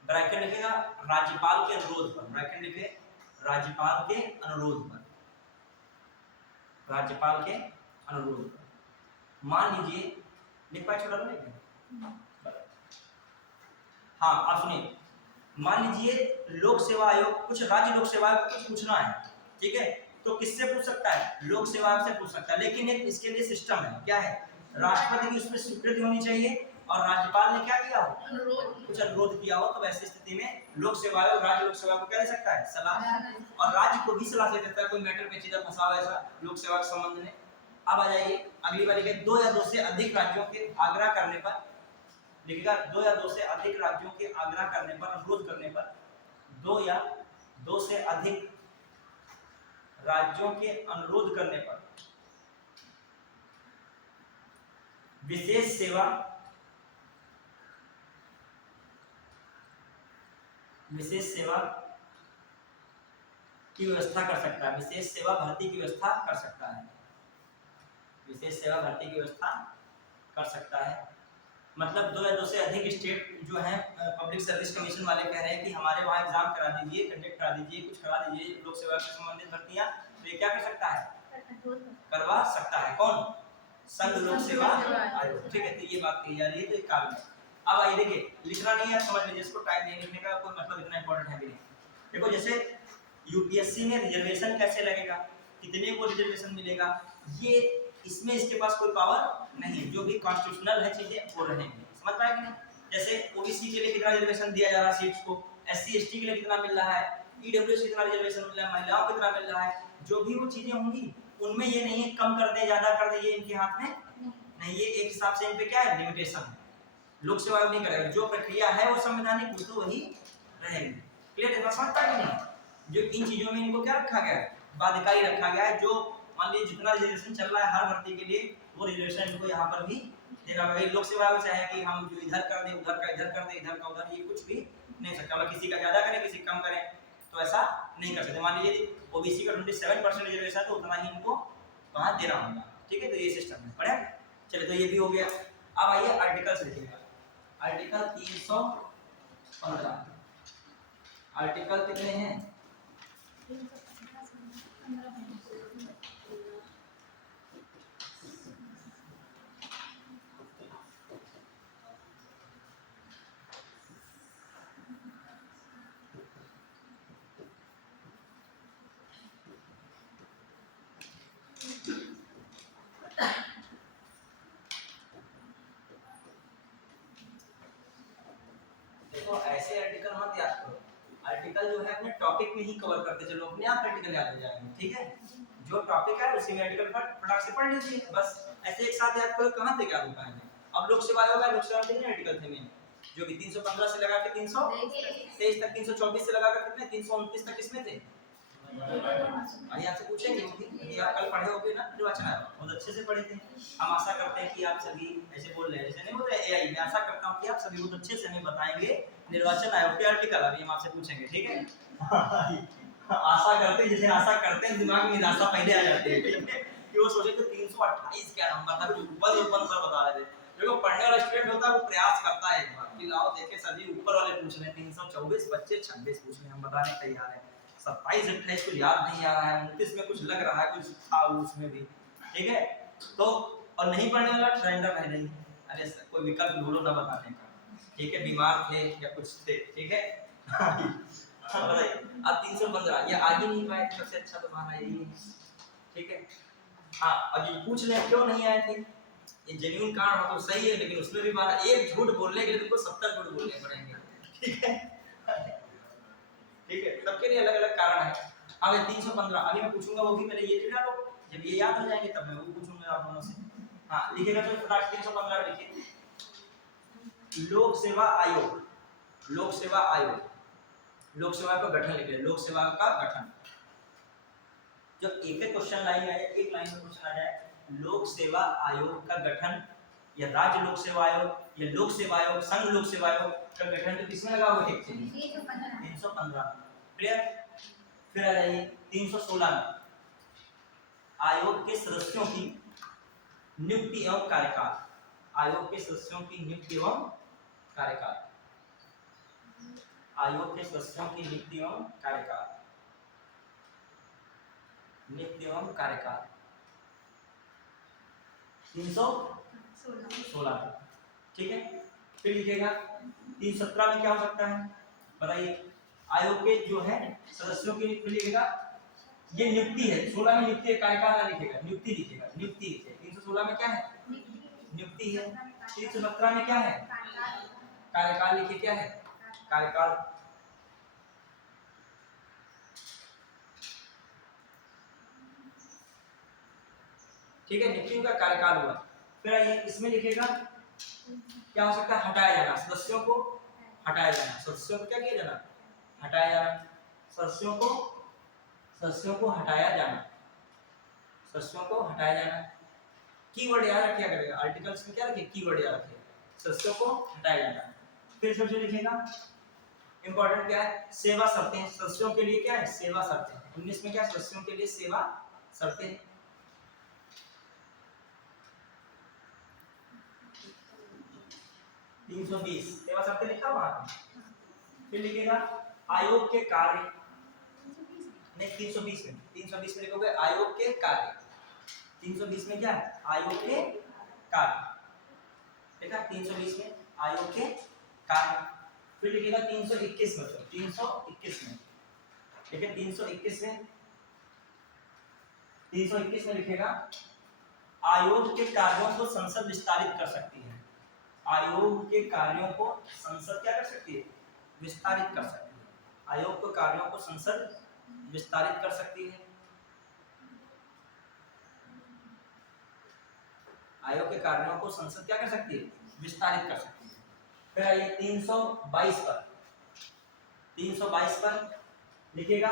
ब्रैकेट लिखेगा राज्यपाल के अनुरोध पर, ब्रैकेट लिखे राज्यपाल के अनुरोध पर, राज्यपाल के अनुरोध पर। मान लीजिए लिख पाए छोटा नहीं, हाँ आप सुनिए, मान लीजिए लोक सेवा आयोग कुछ राज्य लोक सेवा आयोग कुछ पूछना है, ठीक है, तो किससे पूछ सकता है, लोक सेवा आयोग से पूछ सकता है। लेकिन एक इसके लिए सिस्टम है, क्या है, राष्ट्रपति की उसमें स्वीकृति होनी चाहिए और राज्यपाल ने क्या किया हो, कुछ अनुरोध किया हो, तो ऐसी स्थिति में लोक सेवा आयोग राज्य लोक सेवा को क्या दे सकता है, सलाह, और राज्य को भी सलाह दे सकता है कोई मैटर पे चीज़ फंसा हो ऐसा लोक सेवा के संबंध में। अब आ जाइए अगली बार लिखिए, 2 या 2 से अधिक राज्यों के आग्रह करने पर, लिखिएगा 2 या 2 से अधिक राज्यों के आग्रह करने पर, अनुरोध करने पर, 2 या 2 से अधिक राज्यों के अनुरोध करने पर विशेष सेवा, विशेष सेवा की व्यवस्था कर सकता है, विशेष सेवा भर्ती की व्यवस्था कर सकता है, विशेष सेवा भर्ती की व्यवस्था कर सकता है। मतलब 2 या 2 से अधिक स्टेट जो है पब्लिक सर्विस कमीशन वाले कह रहे हैं कि हमारे वहाँ एग्जाम करा दीजिए, कंडक्ट करा दीजिए, कुछ करा दीजिए लोक सेवा से संबंधित भर्तियाँ, तो ये क्या कर सकता है, करवा सकता है। कौन, संघ लोक सेवा आयोग। ठीक है, तो ये बात कही जा रही है, तो एक कारण है। अब आइए देखिए, लिखना नहीं है, समझ लीजिए, इसको टाइम नहीं लिखने का कोई मतलब इतना इंपॉर्टेंट है भी नहीं। देखो जैसे यूपीएससी में रिजर्वेशन कैसे लगेगा, कितने को रिजर्वेशन मिलेगा, ये इसमें इसके पास कोई पावर नहीं है, जो भी कॉन्स्टिट्यूशनल है चीजें वो रहेंगी, समझ पाए कि नहीं। जैसे ओबीसी के लिए कितना रिजर्वेशन दिया जा रहा है सीट्स को, एससी एसटी के लिए कितना मिल रहा है, ईडब्ल्यूएस कितना रिजर्वेशन मिल रहा है, महिलाओं को कितना मिल रहा है, जो भी वो चीजें होंगी उनमें ये नहीं है कम कर दे ज्यादा कर दे, ये इनके हाथ में नहीं, ये एक हिसाब से इन पे क्या है, लिमिटेशन है, लोक सेवा आयोग नहीं करेगा, जो प्रक्रिया है वो संवैधानिक वो तो वही रहेगी। क्लियर है, समझ पाए कि नहीं। जो इन चीजों में इनको क्या रखा गया है, बाध्यकारी रखा गया है, जो मान लीजिए जितना रिजर्वेशन चल रहा है हर भर्ती के लिए वो रिजर्वेशन इनको यहाँ पर भी देना पड़ेगा। लोक सेवा आयोग चाहे कि हम जो इधर कर दें उधर का इधर कर दें, इधर का उधर, ये कुछ भी नहीं सकता, मतलब किसी का ज्यादा करें किसी कम करें तो ऐसा नहीं कर सकते। मान लीजिए ओबीसी का 27% रिजर्वेशन है तो उतना ही इनको वहाँ देना होगा। ठीक है, तो ये सिस्टम है, बढ़िया। चलिए तो ये भी हो गया। अब आइए आर्टिकल से देखिएगा, आर्टिकल 315, आर्टिकल कितने हैं, ऐसे आर्टिकल मत याद करो, आर्टिकल जो है अपने टॉपिक में ही कवर करते चलो, अपने आप प्रैक्टिकल याद हो जाएंगे। ठीक है, जो टॉपिक है उसी में आर्टिकल पर फटाक से पढ़ लीजिए, बस ऐसे एक साथ याद करो, कहां तक याद हो पाएंगे। अब लोक सेवा आयोग है, लोक सेवा में कितने आर्टिकल थे मेन, जो कि 315 से लगा के 323 तक, 324 से लगा कर कितने 329 तक किसमें थे। भाई आपसे पूछेंगे कि आप कल पढ़े होगे ना निर्वाचन आयोग, बहुत अच्छे से पढ़े थे। हम आशा करते हैं कि आप सभी ऐसे बोल रहे हैं जैसे नहीं बोल रहे एआई, मैं आशा करता हूं कि आप सभी बहुत अच्छे से हमें बताएंगे निर्वाचन आयोग के आर्टिकल, अभी हम आपसे पूछेंगे। ठीक है आशा करते हैं, जैसे आशा करते हैं दिमाग में निराशा पहले आ जाती है। ठीक है कि वो सोचे तो 328 क्या नंबर था, कुछ ऊपर सर बता रहे थे। देखो पढ़ने वाला स्टूडेंट होता है वो प्रयास करता है एक बार कि लाओ देखे सभी ऊपर वाले पूछ रहे हैं, 324 बच्चे 26 पूछ रहे हैं, हम बताने तैयार हैं। 27 28 को याद नहीं आ रहा है, 29 में कुछ लग रहा है, कुछ था उसमें भी। ठीक है तो और नहीं पढ़ने वाला ट्रेंडर है नहीं, अरे कोई विकल्प ढूंढो ना बताने का। ठीक है बीमार थे या कुछ थे। ठीक है बताइए अब 315 ये आगे नहीं पाए, सबसे अच्छा तो हमारा यही है। ठीक है हाँ अब ये पूछ रहे क्यों नहीं आए थे, ये जेन्युइन कारण हो तो सही है, लेकिन उसमें भी हमारा एक झूठ बोलने के लिए तुमको 70 झूठ बोलने पड़ेंगे। ठीक है ठीक है सबके लिए अलग अलग कारण है। अब 315 अभी मैं पूछूंगा, वो भी पहले ये लिखा लो, जब ये याद हो जाएंगे तब मैं वो पूछूंगा आप दोनों से। हाँ लिखिएगा तो फटाक 315 लिखिए, लोक सेवा आयोग, लोक सेवा आयोग, लोक सेवा का गठन लिखिए, लोक सेवा का गठन। जब एक एक क्वेश्चन लाइन में आए, एक लाइन में क्वेश्चन आ जाए, लोक सेवा आयोग का गठन या राज्य लोक सेवा आयोग या लोक सेवा आयोग, संघ लोक सेवा आयोग का गठन तो किसमें लगा हुआ है, 315 क्लियर। फिर आ जाइए 316 में, आयोग के सदस्यों की नियुक्ति एवं कार्यकाल, आयोग के सदस्यों की नियुक्ति एवं कार्यकाल, आयोग के सदस्यों की नियुक्ति एवं कार्यकाल, नियुक्ति एवं कार्यकाल 316। ठीक है फिर लिखेगा 317 में क्या हो सकता है बताइए, आयोग के जो है सदस्यों की नियुक्ति लिखेगा, ये नियुक्ति है, 16 में नियुक्ति है, कार्यकाल ना लिखेगा, नियुक्ति लिखेगा, नियुक्ति लिखेगा। 316 में क्या है नियुक्ति है, 317 में क्या है कार्यकाल, लिखिए क्या है कार्यकाल। ठीक है नियुक्ति का कार्यकाल हुआ। फिर आइए इसमें लिखेगा क्या हो सकता है, हटाया जाना, सदस्यों को हटाया जाना, सदस्यों को क्या किया जाना हटाया जाना, सदस्यों को हटाया जाना, सदस्यों को हटाया जाना। कीवर्ड याद रखिए, करेगा आर्टिकल्स में क्या रखिए कीवर्ड याद रखिए, सदस्यों को हटाया जाना। फिर सबसे लिखेगा इंपॉर्टेंट क्या है, सेवा शर्तें, सदस्यों के लिए क्या है सेवा शर्तें। 19 में क्या सदस्यों के लिए सेवा शर्तें। 320 सेवा शर्तें लिखा वहां पे। फिर लिखेगा आयोग के कार्य, नहीं 320 में, 320 में लिखोगे आयोग के कार्य, 320 में क्या है आयोग के कार्य, देखा 320 में आयोग के कार्य। फिर लिखेगा 321 में, 321 में ठीक है 321 में, 321 में लिखेगा आयोग के कार्यों को संसद विस्तारित कर सकती है, आयोग के कार्यों को संसद क्या कर सकती है विस्तारित कर सकती है, आयोग के कार्यों को संसद विस्तारित कर सकती है, आयोग के कार्यों को संसद क्या कर सकती है विस्तारित कर सकती है। फिर आइए 322 पर, 322 पर लिखेगा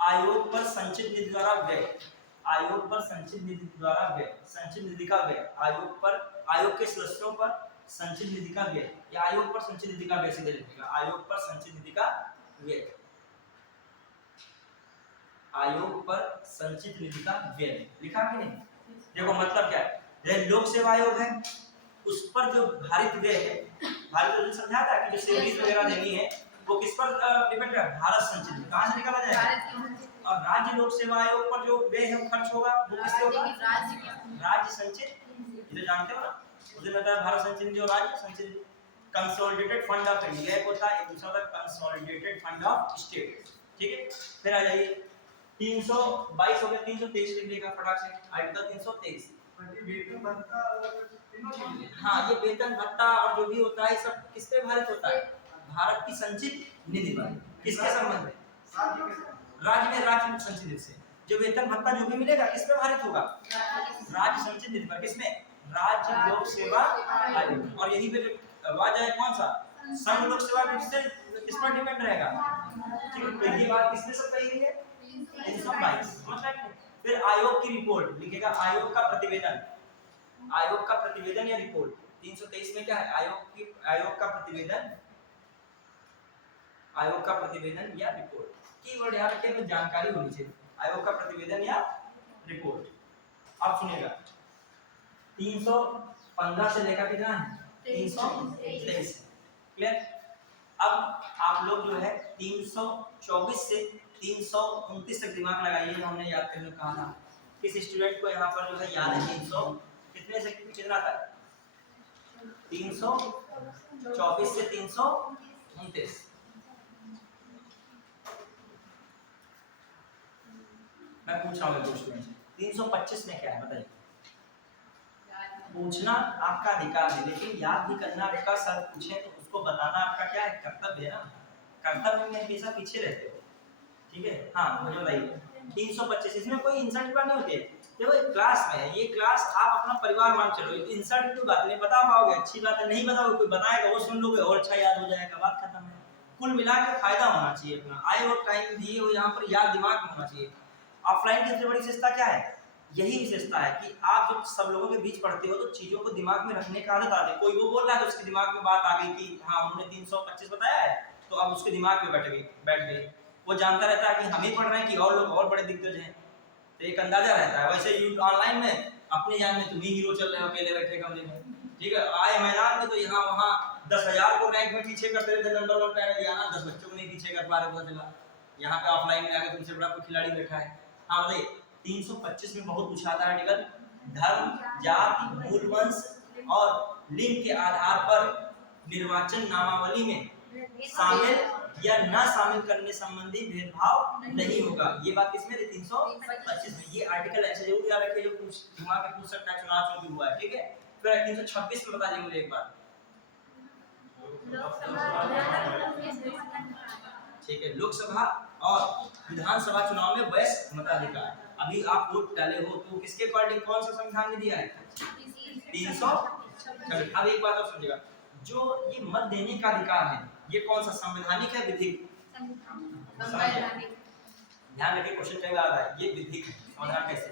आयोग पर संचित निधि द्वारा व्यय, आयोग पर संचित निधि द्वारा व्यय, संचित निधि का व्यय, आयोग पर, आयोग के सदस्यों पर संचित निधि का व्यय, या आयोग पर संचित निधि का व्यय सीधे लिखेगा, आयोग पर संचित निधि का व्यय, आयोग पर संचित निधि का व्यय लिखा कि नहीं। देखो मतलब क्या है, यह लोक सेवा आयोग है, उस पर जो भारित व्यय है, भारित व्यय समझा था कि जो सैलरी वगैरह देनी है वो किस पर डिपेंड है भारत संचित, कहां से निकाला जाएगा, और राज्य लोक सेवा आयोग पर जो व्यय है वो खर्च होगा वो किससे होगा राज्य संचित, ये जानते हो ना, मुझे लगता है भारत संचित जो राज्य संचित कंसोलिडेटेड फंड ऑफ इंडिया एक होता है, एक दूसरा होता है कंसोलिडेटेड फंड ऑफ स्टेट। ठीक है फिर आ जाइए 322 हो गया, 323 लिख लेगा फटाक से, आर्टिकल 323 हाँ ये वेतन भत्ता और जो भी होता है सब किस पे भारित होता है भारत की संचित निधि पर, किसके संबंध में राज्य में राज्य मुख्य संचित निधि से। जो वेतन भत्ता जो भी मिलेगा किस पे आधारित होगा? राज्य संचित निधि पर। किसमें? राज्य लोक सेवा आयोग। और यही पे जो वाज है कौन सा? संघ लोक सेवा आयोग किससे किस पर डिपेंड रहेगा? ठीक है, तो ये बात किसने सब कही है? 322। समझ रहे हैं? फिर आयोग की रिपोर्ट लिखेगा, आयोग का प्रतिवेदन, आयोग का प्रतिवेदन या रिपोर्ट। 323 में क्या है? आयोग का प्रतिवेदन, आयोग का प्रतिवेदन या रिपोर्ट। कीवर्ड याद रखिए, तो जानकारी होनी चाहिए। आयोग का प्रतिवेदन या रिपोर्ट। अब सुनिएगा, 315 से लेकर कितना है? 323। क्लियर? अब आप लोग जो है 324 से 329 तक दिमाग लगाइए, जो हमने याद करने को कहा था। किस स्टूडेंट को यहाँ पर जो है याद है 300 कितने से कितना तक? 324 से 329। मैं पूछ रहा हूँ स्टूडेंट से 325 में क्या है बताइए? पूछना आपका अधिकार है, लेकिन याद भी करना आपका। सर पूछे तो उसको बताना आपका क्या है? कर्तव्य है ना। कर्तव्य में हमेशा पीछे रहते हो। ठीक है, हाँ मुझे बताइए 325। इसमें कोई इंसल्ट बात नहीं होती है। देखो एक क्लास में है, ये क्लास आप अपना परिवार मान चलो, इंसल्ट की बात नहीं बता पाओगे, अच्छी बात है। नहीं बताओगे, कोई बताएगा वो सुन लोगे और अच्छा याद हो जाएगा, बात खत्म है। कुल मिला के फायदा होना चाहिए अपना। आए और टाइम दिए हो यहाँ पर, याद दिमाग में होना चाहिए। ऑफलाइन की सबसे बड़ी विशेषता क्या है? यही विशेषता है कि आप जब सब लोगों के बीच पढ़ते हो तो चीजों को दिमाग में रखने का आदत आती है। कोई वो बोल रहा है तो उसके दिमाग में बात आ गई कि हाँ उन्होंने 325 बताया है, तो अब उसके दिमाग में बैठ गई। वो जानता रहता है कि हम ही पढ़ रहे हैं कि और लोग और बड़े दिग्गज हैं, तो एक अंदाजा रहता है। वैसे ऑनलाइन में अपने जान में तुम ही हीरो चल रहे हो अकेले बैठे कमरे में। ठीक है, आए मैदान में तो यहाँ वहाँ 10,000 को रैंक में पीछे करते रहते, नंबर 1 पे आए, यहाँ 10 बच्चों को नहीं पीछे कर पा रहे, पता चला। यहाँ पे ऑफलाइन में आके तुमसे बड़ा कोई खिलाड़ी बैठा है। हाँ बताइए 325 में बहुत पूछा था आर्टिकल, धर्म, जाति, मूल वंश और लिंग के आधार पर निर्वाचन नामावली में शामिल या न शामिल करने संबंधी भेदभाव नहीं होगा। ये बात किसमें थी? 325 में। ये आर्टिकल ऐसे जरूर याद रखिए जो घुमा के पूछ सकता है, चुनाव चुनाव हुआ है। ठीक है, फिर 326 में बता देंगे मुझे एक बार। ठीक है, लोकसभा और विधानसभा चुनाव में वयस्क मताधिकार। अभी आप वोट डाले हो तो किसके अकॉर्डिंग कौन सा संविधान ने दिया है? 300। अब एक बात और समझिएगा, जो ये मत देने का अधिकार है ये कौन सा, संवैधानिक है विधिक? ध्यान रखिए, क्वेश्चन कई बार आता है, ये विधिक समाधान कैसे?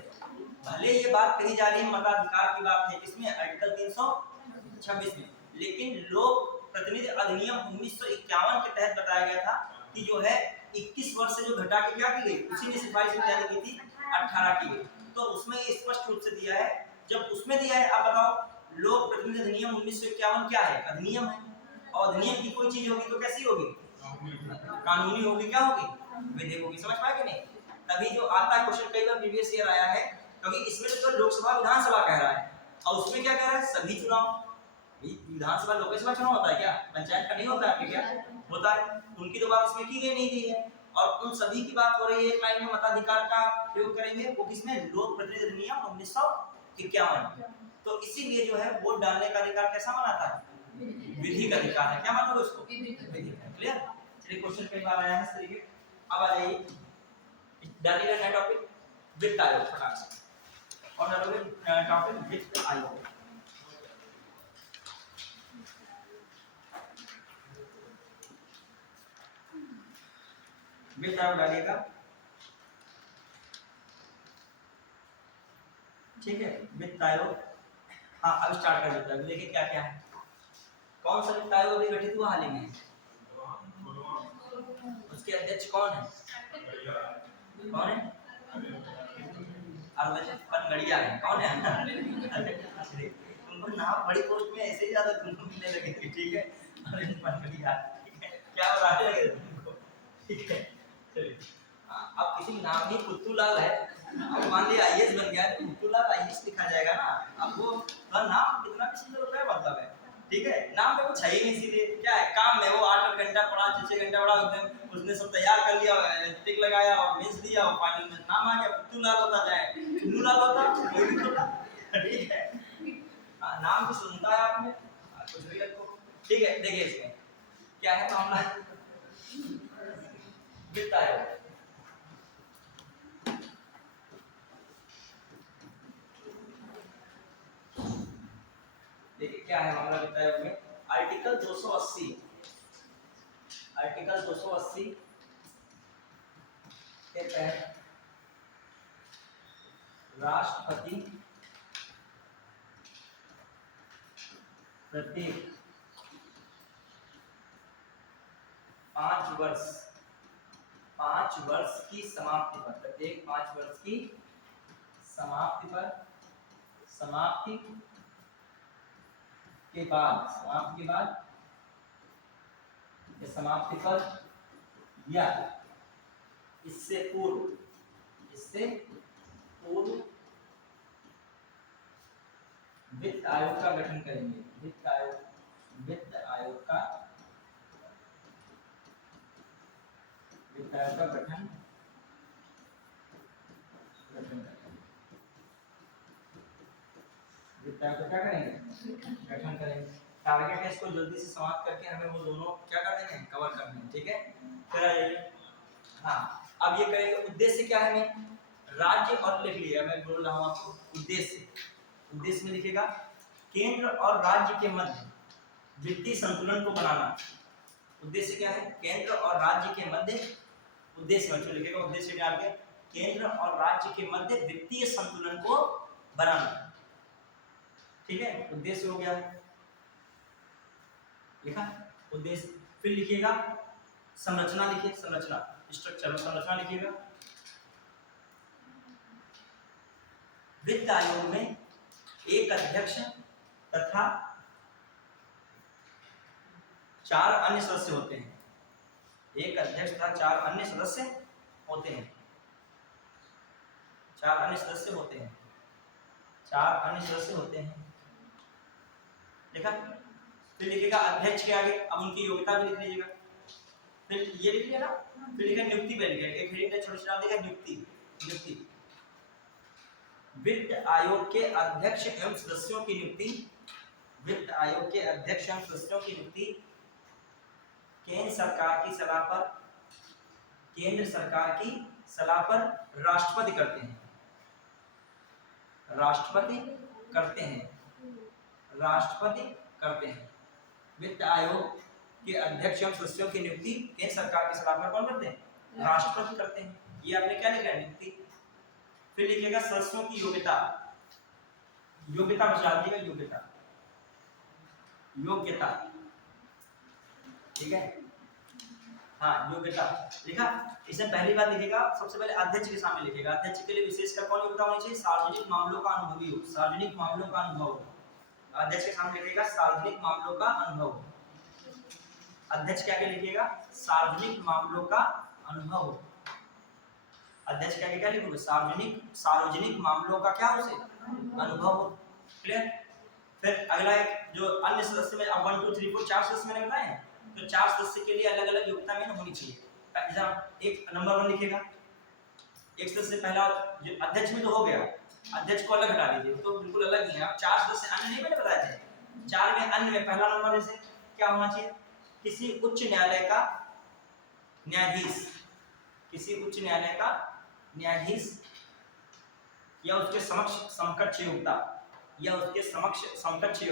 भले ये बात कही जा रही है मताधिकार की बात है किसमें? आर्टिकल 326 में, लेकिन लोक प्रतिनिधि अधिनियम 1951 के तहत बताया गया था कि जो है 21 वर्ष से जो घटा के क्या की गई, उसी ने सिफारिश में क्या की थी? 18 की गई। तो उसमें स्पष्ट रूप से दिया है, जब उसमें दिया है, आप बताओ लोक प्रतिनिधि अधिनियम 1951 क्या है? अधिनियम है, और अधिनियम की कोई चीज होगी तो कैसी होगी? कानूनी होगी, क्या होगी? विधिक होगी। समझ पाए कि नहीं? तभी जो आता है क्वेश्चन कई बार प्रीवियस ईयर आया है, क्योंकि इसमें तो लोकसभा विधानसभा कह रहा है, और उसमें क्या कह रहा है? सभी चुनाव। विधानसभा लोकसभा चुनाव होता है क्या? पंचायत का नहीं होता है क्या? होता है। उनकी तो बात इसमें की गई नहीं गई है, और उन सभी की बात हो रही है। एक लाइन में मताधिकार का प्रयोग करेंगे, वो किसमें? लोक प्रतिनिधि अधिनियम 1951। तो इसीलिए जो है वोट डालने का अधिकार कैसा माना था? विधिक अधिकार है। क्या मानोगे उसको? विधिक। क्लियर? चलिए क्वेश्चन कई बार आया है इस तरीके। अब आ जाइए डालिएगा नया टॉपिक, वित्त आयोग। फटाक से और डालोगे टॉपिक वित्त आयोग। वित्त आयोग डालिएगा। ठीक है, वित्त आयोग। हाँ अब स्टार्ट कर देता है, देखिए क्या क्या है। कौन सा वित्त आयोग अभी गठित हुआ हाल ही में? उसके अध्यक्ष कौन है? कौन है? अरविंद पनगड़िया है। कौन है? तुमको नाम बड़ी पोस्ट में ऐसे ही ज्यादा तुमको मिलने लगे थे। ठीक है, अरविंद पनगड़िया। ठीक है, क्या बताने लगे तुमको? ठीक है, चलिए अब किसी नाम ही कुत्तूलाल है, अब मान लिया आईएएस बन गया है तो कुत्तूलाल आईएएस लिखा जाएगा ना। अब वो नाम कितना भी सुंदर होता है, मतलब है। ठीक है, नाम में कुछ है ही नहीं, इसीलिए क्या है काम में वो 8 घंटा पढ़ा, 6 घंटा पढ़ा, एकदम उसने सब तैयार कर लिया, टिक लगाया और भेज दिया, और फाइनल में नाम आ गया कुत्तूलाल होता जाए, चुन्नूलाल होता, कोई भी होता। ठीक है, नाम भी सुनता है आपने कुछ भी रखो। ठीक है, देखिए इसमें क्या है मामला। वित्त आयोग क्या है मामला वित्त आयोग में? आर्टिकल 280 के तहत राष्ट्रपति प्रत्येक 5 वर्ष की समाप्ति पर, प्रत्येक 5 वर्ष की समाप्ति के बाद समाप्ति पर या इससे पूर्व वित्त आयोग का गठन करेंगे। वित्त आयोग का गठन वित्त आयोग का क्या करेंगे? गठन करेंगे। टारगेट है इसको जल्दी से समाप्त करके हमें वो दोनों क्या कर देंगे? कवर कर देंगे। ठीक है, फिर आ जाइए। हाँ, अब ये करेंगे। उद्देश्य क्या है? राज्य और लिख लिया, मैं बोल रहा हूँ आपको। उद्देश्य में लिखेगा केंद्र और राज्य के मध्य वित्तीय संतुलन को बनाना। उद्देश्य क्या है? केंद्र और राज्य के मध्य, उद्देश्य में लिखेगा, उद्देश्य डाल के केंद्र और राज्य के मध्य वित्तीय संतुलन को बनाना। ठीक है, उद्देश्य हो गया, लिखा उद्देश्य। फिर लिखिएगा संरचना, लिखिए संरचना, स्ट्रक्चर संरचना लिखिएगा। वित्त आयोग में एक अध्यक्ष तथा 4 अन्य सदस्य होते हैं। एक अध्यक्ष तथा 4 अन्य सदस्य होते हैं। 4 अन्य सदस्य होते हैं। 4 अन्य सदस्य होते हैं। देखा? फिर लिखिएगा अध्यक्ष के आगे, अब उनकी योग्यता भी लिख लीजिएगा। फिर ये लिख लिया ना, फिर लिखा नियुक्ति पे लिखा, एक हेडिंग छोटा सा देगा नियुक्ति। वित्त आयोग के अध्यक्ष एवं सदस्यों की नियुक्ति। वित्त आयोग के अध्यक्ष एवं सदस्यों की नियुक्ति केंद्र सरकार की सलाह पर राष्ट्रपति करते हैं। वित्त आयोग के अध्यक्ष एवं सदस्यों की नियुक्ति केंद्र सरकार की सलाह पर कौन करते हैं? राष्ट्रपति करते हैं। ये आपने क्या लिखा है? नियुक्ति। फिर लिखिएगा सदस्यों की योग्यता बचा दीजिएगा, योग्यता। ठीक है, हाँ योग्यता लिखा। इसमें पहली बात लिखेगा, सबसे पहले अध्यक्ष के सामने लिखेगा। अध्यक्ष के लिए विशेषकर कौन योग्यता होनी चाहिए? सार्वजनिक मामलों का अनुभव। अध्यक्ष के सामने लिखेगा सार्वजनिक मामलों का अनुभव। अध्यक्ष के आगे लिखिएगा सार्वजनिक मामलों का अनुभव। अध्यक्ष के आगे क्या लिखोगे? सार्वजनिक मामलों का क्या उसे? अनुभव। क्लियर? फिर अगला एक जो अन्य सदस्य में, अब 1 2 3 4 सदस्य मैंने बताए, तो 4 सदस्य के लिए अलग अलग योग्यता में होनी चाहिए। एक नंबर 1 लिखेगा, एक सदस्य पहला जो अध्यक्ष में तो हो गया, अध्यक्ष को अलग हटा दीजिए, तो बिल्कुल अलग ही है। अब 4 सदस्य अन्य नहीं मैंने बताए थे, 4 में अन्य में पहला नंबर जैसे क्या होना चाहिए? किसी उच्च न्यायालय का न्यायाधीश, किसी उच्च न्यायालय का न्यायाधीश या उसके समकक्ष योग्यता, या उसके समकक्ष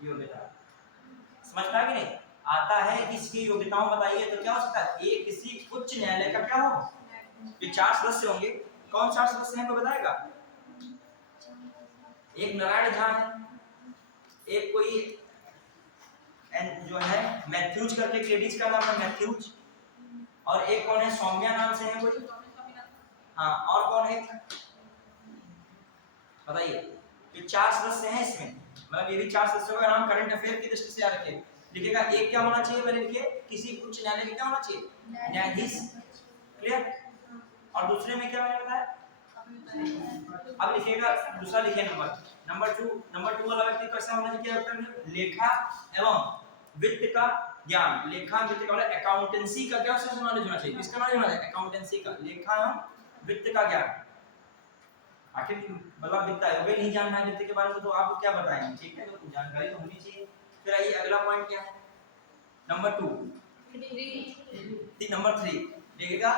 योग्यता। समझ पाए कि नहीं? आता है किसकी योग्यताओं बताइए, तो क्या हो सकता है? एक किसी उच्च न्यायालय का क्या हो? ये 4 सदस्य होंगे। कौन 4 सदस्य हैं, कोई बताएगा? एक नारायण झा है, एक कोई जो है मैथ्यूज करके, लेडीज का नाम है मैथ्यूज, और एक कौन है? सौम्या नाम से है कोई। हाँ, और कौन है बताइए? ये 4 सदस्य हैं इसमें, मतलब ये भी 4 सदस्यों का नाम करंट अफेयर की दृष्टि से याद रखिए। लिखिएगा एक क्या होना चाहिए, मैंने लिखे किसी उच्च न्यायालय में क्या होना चाहिए? न्यायाधीश। क्लियर? और दूसरे में क्या मैंने बताया? अब लिखिएगा दूसरा, लिखिए नंबर 2 वाला व्यक्ति कैसा होना चाहिए? उत्तर में लेखा एवं वित्त का ज्ञान। लेखा वित्त का मतलब अकाउंटेंसी का क्या उससे नॉलेज होना चाहिए? किसका नॉलेज होना चाहिए? अकाउंटेंसी का, लेखा एवं वित्त का ज्ञान। आखिर मतलब वित्त आयोग नहीं जानना है वित्त के बारे में, तो आपको क्या बताएंगे? ठीक है, तो जानकारी तो होनी चाहिए। फिर आइए अगला पॉइंट क्या है? नंबर 3 लिखिएगा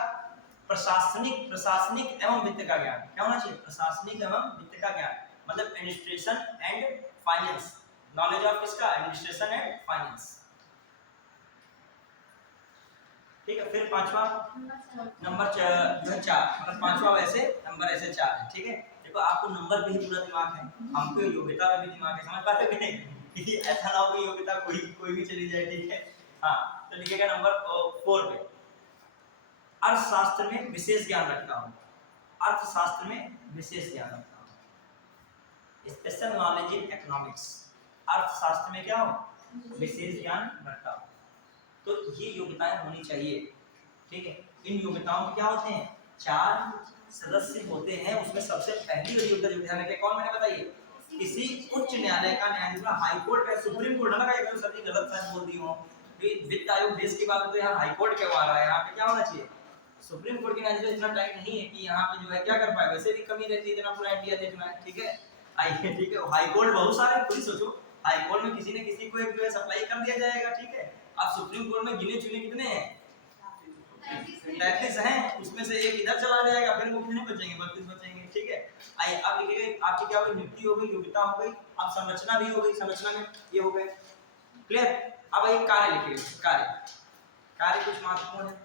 प्रशासनिक प्रशासनिक एवं वित्त का ज्ञान क्या होना चाहिए? प्रशासनिक एवं वित्त का ज्ञान, मतलब administration and finance, knowledge of किसका? Administration and finance. ठीक है, फिर पांचवा नंबर जो है 4, मतलब पांचवा वैसे नंबर ऐसे 4 है। ठीक है, देखो आपको नंबर पे ही पूरा दिमाग है, हमको योग्यता पे भी दिमाग है, समझ पाते हो कि नहीं? ऐसा ना हो कि योग्यता कोई भी चली जाए। ठीक है, हाँ, तो लिखेगा नंबर 4 पे, अर्थशास्त्र में विशेष ज्ञान रखता हूँ, अर्थशास्त्र में विशेष ज्ञान रखता हूँ, स्पेशल नॉलेज इन इकोनॉमिक्स, अर्थशास्त्र में क्या हो? विशेष ज्ञान रखता हूँ। तो ये योग्यताएं होनी चाहिए। ठीक है, इन योग्यताओं में क्या होते हैं? 4 सदस्य होते हैं, उसमें सबसे पहली वाली योग्यता जो ध्यान रखें कौन, मैंने बताइए? किसी उच्च न्यायालय का न्यायाधीश, हाई कोर्ट है, सुप्रीम कोर्ट ना, कहीं सभी गलत शायद बोल दी हो, वित्त आयोग देश की बात, तो यहाँ हाई कोर्ट क्यों आ रहा है? यहाँ पे क्या होना चाहिए? सुप्रीम कोर्ट के न्यायाधीश इतना टाइम नहीं है कि यहाँ पे जो है क्या कर पाए, वैसे भी कमी रहती है, इतना पूरा इंडिया देखना है। ठीक है, आइए, ठीक है, हाई कोर्ट बहुत सारे, खुद ही सोचो, हाई कोर्ट में किसी न किसी को एक जो है सप्लाई कर दिया जाएगा। ठीक है, अब सुप्रीम कोर्ट में गिने चुने कितने हैं? 33 हैं, उसमें से एक इधर चला जाएगा, फिर वो कितने बचेंगे? 32 बचेंगे। ठीक है, आइए अब लिखिएगा, आपकी क्या होगी? नियुक्ति हो गई, योग्यता हो गई, अब संरचना भी हो गई, संरचना में ये हो गए, क्लियर। अब एक कार्य लिखिएगा, कार्य कुछ महत्वपूर्ण है।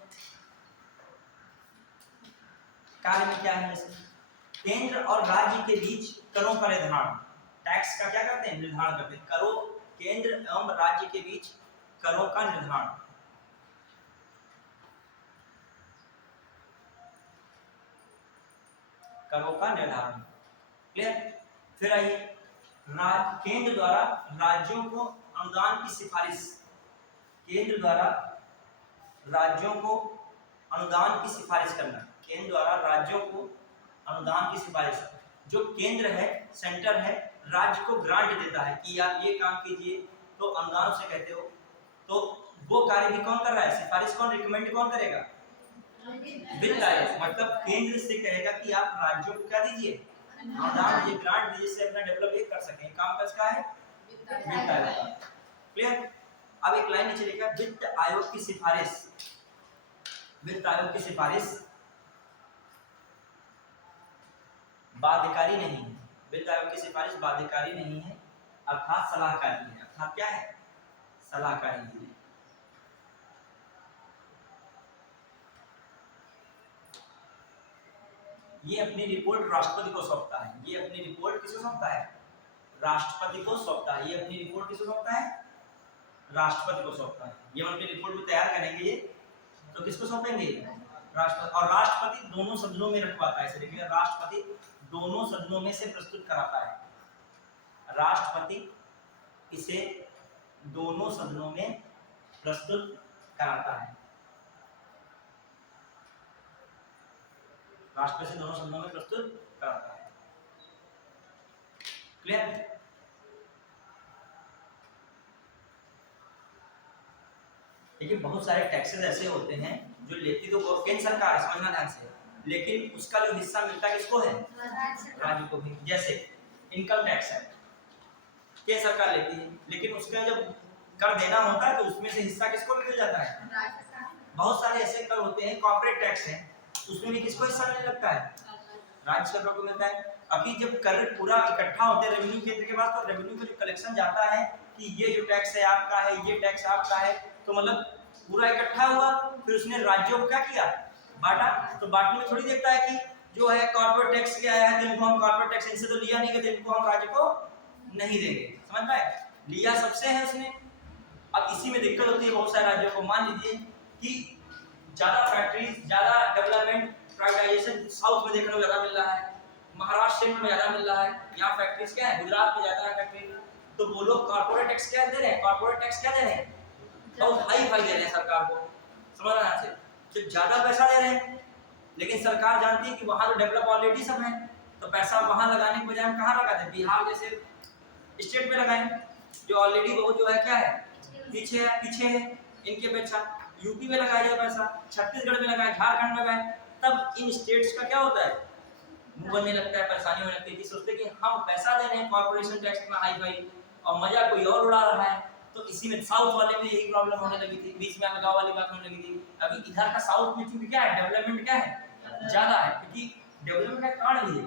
कार्य में क्या है? केंद्र और राज्य के बीच करों का निर्धारण, टैक्स का क्या करते हैं? निर्धारण करते हैं। करों, केंद्र एवं राज्य के बीच करों का निर्धारण, करों का निर्धारण, क्लियर। फिर आइए, केंद्र द्वारा राज्यों को अनुदान की सिफारिश, केंद्र द्वारा राज्यों को अनुदान की सिफारिश करना, केंद्र द्वारा राज्यों को अनुदान की सिफारिश, जो केंद्र है, सेंटर है, राज्य को ग्रांट देता है कि आप ये काम कीजिए, तो अनुदान से कहते हो, तो वो कार्य भी कौन कर रहा है? सिफारिश कौन, रिकमेंड कौन करेगा? वित्त आयोग, मतलब केंद्र से कहेगा कि आप राज्यों को क्या दीजिए? अनुदान दीजिए, ग्रांट दीजिए, से अपना डेवलप ये कर सकें। काम किसका है? वित्त आयोग का, क्लियर। अब एक लाइन नीचे लिखा, वित्त आयोग की सिफारिश, वित्त आयोग की सिफारिश बाध्यकारी नहीं है, वित्त आयोग की सिफारिश बाध्यकारी नहीं है, अर्थात सलाहकारी है, अर्थात क्या है? सलाहकारी है। ये अपनी रिपोर्ट राष्ट्रपति को सौंपता है, ये अपनी रिपोर्ट किसको सौंपता है? राष्ट्रपति को सौंपता है। ये अपनी रिपोर्ट किसको सौंपता है? राष्ट्रपति को सौंपता है। ये अपनी रिपोर्ट को तैयार करेंगे, ये तो किसको सौंपेंगे? राष्ट्रपति। और राष्ट्रपति दोनों सदनों में रखवाता है, इसे देखिए, राष्ट्रपति दोनों सदनों में से प्रस्तुत कराता है, राष्ट्रपति इसे दोनों सदनों में प्रस्तुत कराता है, राष्ट्रपति दोनों सदनों में प्रस्तुत कराता है, क्लियर। देखिए, बहुत सारे टैक्सेस ऐसे होते हैं जो लेती तो केंद्र सरकार है, समझना ध्यान से, लेकिन उसका जो हिस्सा मिलता है किसको है? राज्य को भी। जैसे इनकम टैक्स है, केंद्र सरकार लेती है, लेकिन उसका जब कर देना होता है तो उसमें से हिस्सा किसको मिल जाता है? बहुत सारे ऐसे कर होते हैं, कॉर्पोरेट टैक्स है, उसमें भी किसको हिस्सा मिलने लगता है? राज्य सरकार को मिलता है। अभी जब कर पूरा इकट्ठा होते हैं रेवेन्यू केंद्र के पास, तो रेवेन्यू का जो कलेक्शन जाता है कि ये जो टैक्स है आपका है, ये टैक्स आपका है, तो मतलब पूरा इकट्ठा हुआ, फिर उसने राज्यों को क्या किया? बांटा। तो बांटने में थोड़ी देखता है कि जो है कॉर्पोरेट टैक्स क्या है, तो इनको हम कॉर्पोरेट टैक्स इनसे तो लिया नहीं गया, इनको हम राज्य को नहीं देंगे, समझ पाए? लिया सबसे है उसने। अब इसी में दिक्कत होती है बहुत सारे राज्यों को। मान लीजिए कि ज्यादा फैक्ट्रीज, ज्यादा डेवलपमेंट, प्राइवेटाइजेशन साउथ में देखने को ज्यादा मिल रहा है, महाराष्ट्र में ज्यादा मिल रहा है, यहाँ फैक्ट्रीज क्या है? गुजरात में ज्यादा है फैक्ट्री, तो वो लोग कॉर्पोरेट टैक्स क्या दे रहे हैं? कॉर्पोरेट टैक्स क्या दे रहे हैं? बहुत हाई फाई दे रहे हैं सरकार को, समझ रहे हैं? जो ज्यादा पैसा दे रहे हैं, लेकिन सरकार जानती है कि वहाँ तो डेवलप ऑलरेडी सब है, तो पैसा वहाँ लगाने के बजाय हम कहाँ लगा दें? बिहार जैसे स्टेट में लगाएं, जो ऑलरेडी बहुत जो है क्या है? पीछे है इनके अपेक्षा। यूपी में लगाया जाए पैसा, छत्तीसगढ़ में लगाए, झारखंड में लगाए, तब इन स्टेट्स का क्या होता है? मुंह बनने लगता है, परेशानी होने लगती है कि सोचते कि हम पैसा दे रहे हैं कॉर्पोरेशन टैक्स में हाई फाई, और मजा कोई और उड़ा रहा है। तो इसी में साउथ वाले में यही प्रॉब्लम होने लगी थी, बीच में गाँव वाली बात होने लगी थी। अभी इधर का साउथ में चूंकि क्या है? डेवलपमेंट क्या है? ज्यादा है, क्योंकि डेवलपमेंट का कारण भी है।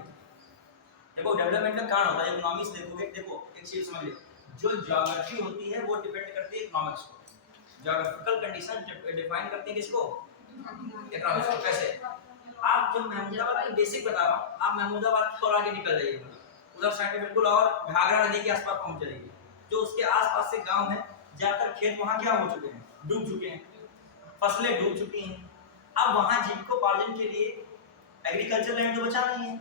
देखो डेवलपमेंट का कारण होता है, इकोनॉमिक्स देखोगे, देखो एक चीज समझ ले, जो ज्योग्राफी होती है वो डिपेंड करती है इकोनॉमिक्स को। ज्योग्राफिकल कंडीशन डिफाइन करते हैं किसको? इकोनॉमिक्स को। कैसे? आप जब महमूदाबाद की बेसिक बता रहा हूँ, आप महमूदाबाद को और आगे निकल जाइए, उधर साइड में बिल्कुल और घाघरा नदी के आसपास पहुंच जाइए, जो उसके आसपास से गांव है, ज्यादातर खेत वहां क्या हो चुके हैं? डूब चुके हैं, फसलें डूब चुकी हैं। अब वहां जीविकोपार्जन के लिए एग्रीकल्चर लैंड तो बचा नहीं है,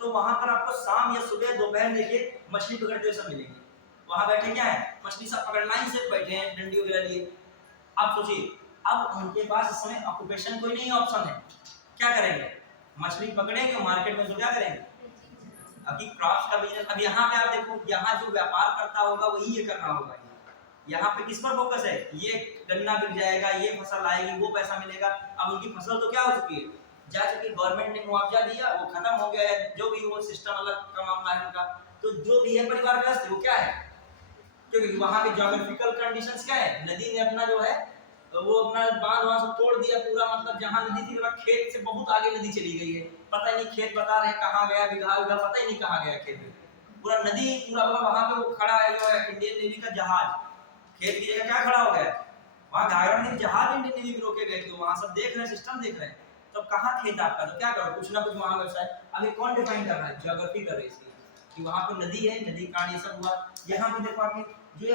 तो वहां पर आपको शाम या सुबह दोपहर लेके मछली पकड़ते हुए सब मिलेंगे। वहां बैठे क्या है? मछली सब पकड़ना ही सिर्फ बैठे हैं डंडी वगैरह लिए। आप सोचिए, अब उनके पास इस समय ऑक्यूपेशन कोई नहीं ऑप्शन है, क्या करेंगे? मछली पकड़ेंगे, मार्केट में तो क्या करेंगे? अभी क्रॉप्स का बिजनेस। अब यहाँ पे आप देखो, यहाँ जो व्यापार करता होगा वही ये कर रहा होगा। यहाँ पे किस पर फोकस है? ये गन्ना बिक जाएगा, ये फसल आएगी, वो पैसा मिलेगा। अब उनकी फसल तो क्या हो चुकी है? जा चुकी। गवर्नमेंट ने मुआवजा दिया, वो खत्म हो गया है, जो भी वो सिस्टम अलग का मामला है उनका। तो जो भी है परिवार व्यस्त, वो क्या है? क्योंकि वहाँ के ज्योग्राफिकल कंडीशंस क्या है? नदी ने अपना जो है वो अपना बांध वहां से तोड़ दिया पूरा, मतलब जहाँ नदी थी वहाँ खेत से बहुत आगे नदी चली गई है। पता ही नहीं खेत बता रहे कहाँ गया, बिगहा बिगहा पता ही नहीं कहाँ गया खेत। पूरा नदी पूरा वहां पे वो खड़ा है जो है इंडियन नेवी का जहाज, खेत की जगह क्या खड़ा हो गया? वहाँ घाघरा नदी जहाज इंडियन नेवी रोके गए, तो वहां सब देख रहे हैं, सिस्टम देख रहे हैं। तो कहाँ खेत आपका? तो क्या करो, कुछ ना कुछ वहां व्यवसाय। अभी कौन डिफाइन कर रहा है? ज्योग्राफी कर रही है इसकी, कि वहां पर नदी है, नदी का ये सब हुआ। यहाँ पे देखो आके, जो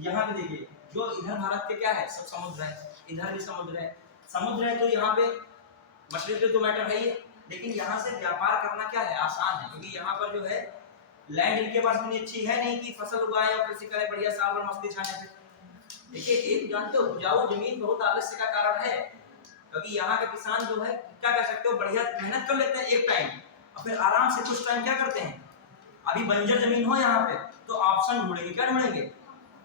यहाँ पे देखिए, जो इधर भारत के क्या है? सब समुद्र है, इधर भी समुद्र है। समुद्र है तो यहाँ पे मछली के तो मैटर है ही है, लेकिन यहाँ से व्यापार करना क्या है? आसान है, क्योंकि यहाँ पर जो है लैंड इनके पास इतनी अच्छी है नहीं कि फसल उगाए और कृषि करे बढ़िया साल भर मस्ती छाने पे। देखिए, एक जानते हो उपजाऊ जमीन बहुत आलस्य का कारण है, क्योंकि यहाँ के किसान जो है क्या कर सकते हो, बढ़िया मेहनत कर लेते हैं एक टाइम, और फिर आराम से कुछ टाइम क्या करते हैं, अभी बंजर जमीन हो यहाँ पे तो ऑप्शन ढूंढेंगे। क्या ढूंढेंगे?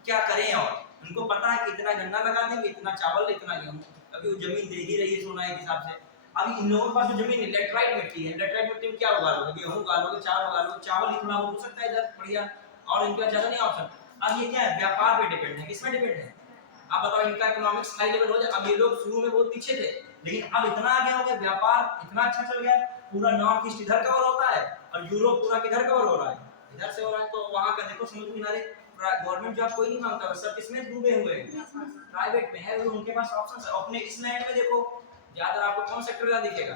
क्या करें? और उनको पता है कि इतना गन्ना लगा देंगे, इतना चावल, इतना गेहूं, अभी वो जमीन दे ही रही है सोना एक हिसाब से। अभी इन लोगों के पास जो जमीन है लेटराइट मिट्टी है, लेटराइट मिट्टी में क्या उगा लोगे? गेहूं उगा लोगे, चावल उगा लोगे, चावल इतना हो सकता है इधर बढ़िया, और इनका ज्यादा नहीं ऑप्शन। अब ये क्या है? व्यापार पे डिपेंड है। किस पे डिपेंड है? आप बताओ, इनका इकोनॉमिक्स हाई लेवल हो जाए। अब ये लोग शुरू में बहुत पीछे थे, लेकिन अब इतना आगे हो गया, व्यापार इतना अच्छा चल गया, पूरा नॉर्थ ईस्ट इधर कवर होता है और यूरोप पूरा किधर कवर हो रहा है? इधर से हो रहा है। तो वहां का देखो समुद्र किनारे गवर्नमेंट जॉब कोई नहीं मांगता, सब किसमें डूबे हुए हैं? प्राइवेट में है, तो उनके पास ऑप्शन है। अपने इस लैंड में देखो, ज्यादा आपको कौन सेक्टर ज्यादा दिखेगा?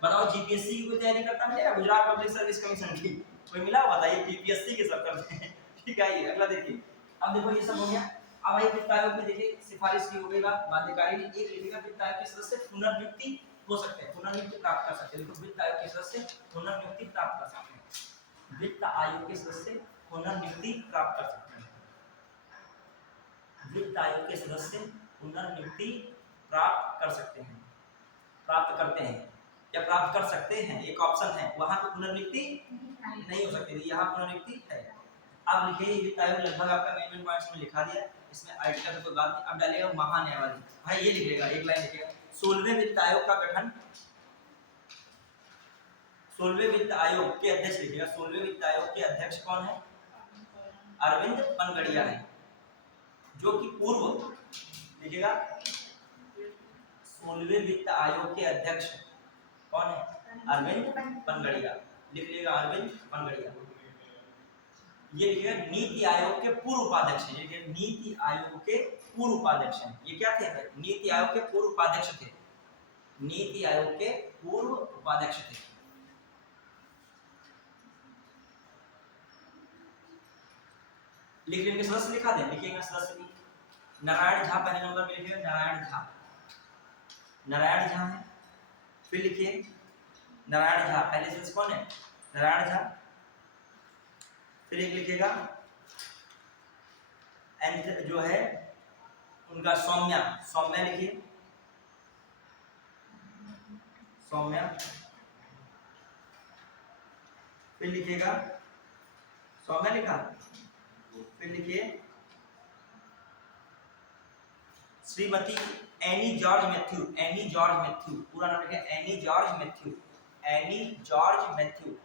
बताओ, जीपीएससी की कोई तैयारी करता मिलेगा? गुजरात पब्लिक सर्विस कमीशन की कोई मिला? बताइए, पीपीएससी के सब करते हैं। ठीक है, अगला देखिए। अब देखो ये सब हो गया। अब आई वित्त आयोग में देखिए सिफारिश की होगा, बाध्यकारी ने एक लिखेगा वित्त आयोग के सदस्य पुनर्नियुक्ति हो सकते हैं, पुनर्नियुक्ति प्राप्त कर सकते हैं। देखो, वित्त आयोग के सदस्य पुनर्नियुक्ति प्राप्त कर सकते हैं, वित्त आयोग के सदस्य पुनर्नियुक्ति प्राप्त कर सकते हैं, वित्त आयोग के सदस्य पुनर्नियुक्ति प्राप्त कर सकते हैं, प्राप्त करते हैं या प्राप्त कर सकते हैं, एक ऑप्शन है। वहां तो पुनर्नियुक्ति नहीं हो सकती थी, यहाँ पुनर्नियुक्ति है। अब लिखिए वित्त आयोग, लगभग आपका मेन पॉइंट्स में लिखा दिया, इसमें आईटी का कोई बात नहीं। अब डालेगा महान्यायवादी, भाई ये लिखेगा, एक लाइन लिखेगा, 16वें वित्त आयोग का गठन, 16वें वित्त आयोग के अध्यक्ष लिखेगा। 16वें वित्त आयोग के अध्यक्ष कौन है? अरविंद पनगड़िया है, जो कि पूर्व, लिखेगा 16वें वित्त आयोग के अध्यक्ष कौन है? अरविंद पनगड़िया, लिख लीजिएगा अरविंद पनगड़िया। ये लिखिएगा नीति आयोग के पूर्व उपाध्यक्ष हैं, ये नीति आयोग के पूर्व उपाध्यक्ष हैं। ये क्या थे? नीति आयोग के पूर्व उपाध्यक्ष थे, नीति आयोग के पूर्व उपाध्यक्ष थे। लिख लेंगे, सदस्य लिखा दें, लिखिएगा सदस्य भी। नारायण झा पहले नंबर में लिखिएगा, नारायण झा, नारायण झा है। फिर लिखिए नारायण झा, पहले सदस्य कौन है? नारायण झा। फिर एक लिखिएगा एंड जो है उनका सौम्या, सौम्या लिखिए, सौम्या। फिर लिखिएगा सौम्या लिखा। फिर लिखिए श्रीमती एनी जॉर्ज मैथ्यू, एनी जॉर्ज मैथ्यू, पूरा नाम लिखिए एनी जॉर्ज मैथ्यू, एनी जॉर्ज मैथ्यू,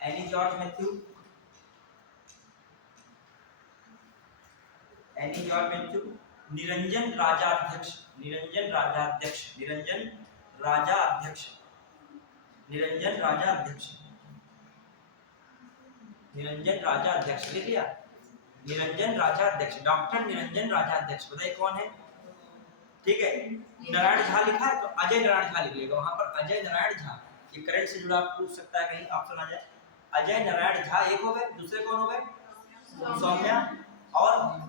एनी जॉर्ज मैथ्यू, एनी जॉर्ज मैथ्यू। निरंजन राजाध्यक्ष, निरंजन राजाध्यक्ष, निरंजन राजाध्यक्ष, निरंजन राजा अध्यक्ष, निरंजन राजा अध्यक्ष लिख लिया, निरंजन राजा अध्यक्ष, डॉक्टर निरंजन राजा अध्यक्ष, बताइए कौन है? ठीक है, नारायण झा लिखा है तो अजय नारायण झा लिख लेगा वहां पर, अजय नारायण झा। ये करंट से जुड़ा पूछ सकता है कहीं ऑप्शन आ जाए। अजय नारायण झा एक हो गए, दूसरे कौन हो गए? सौम्या और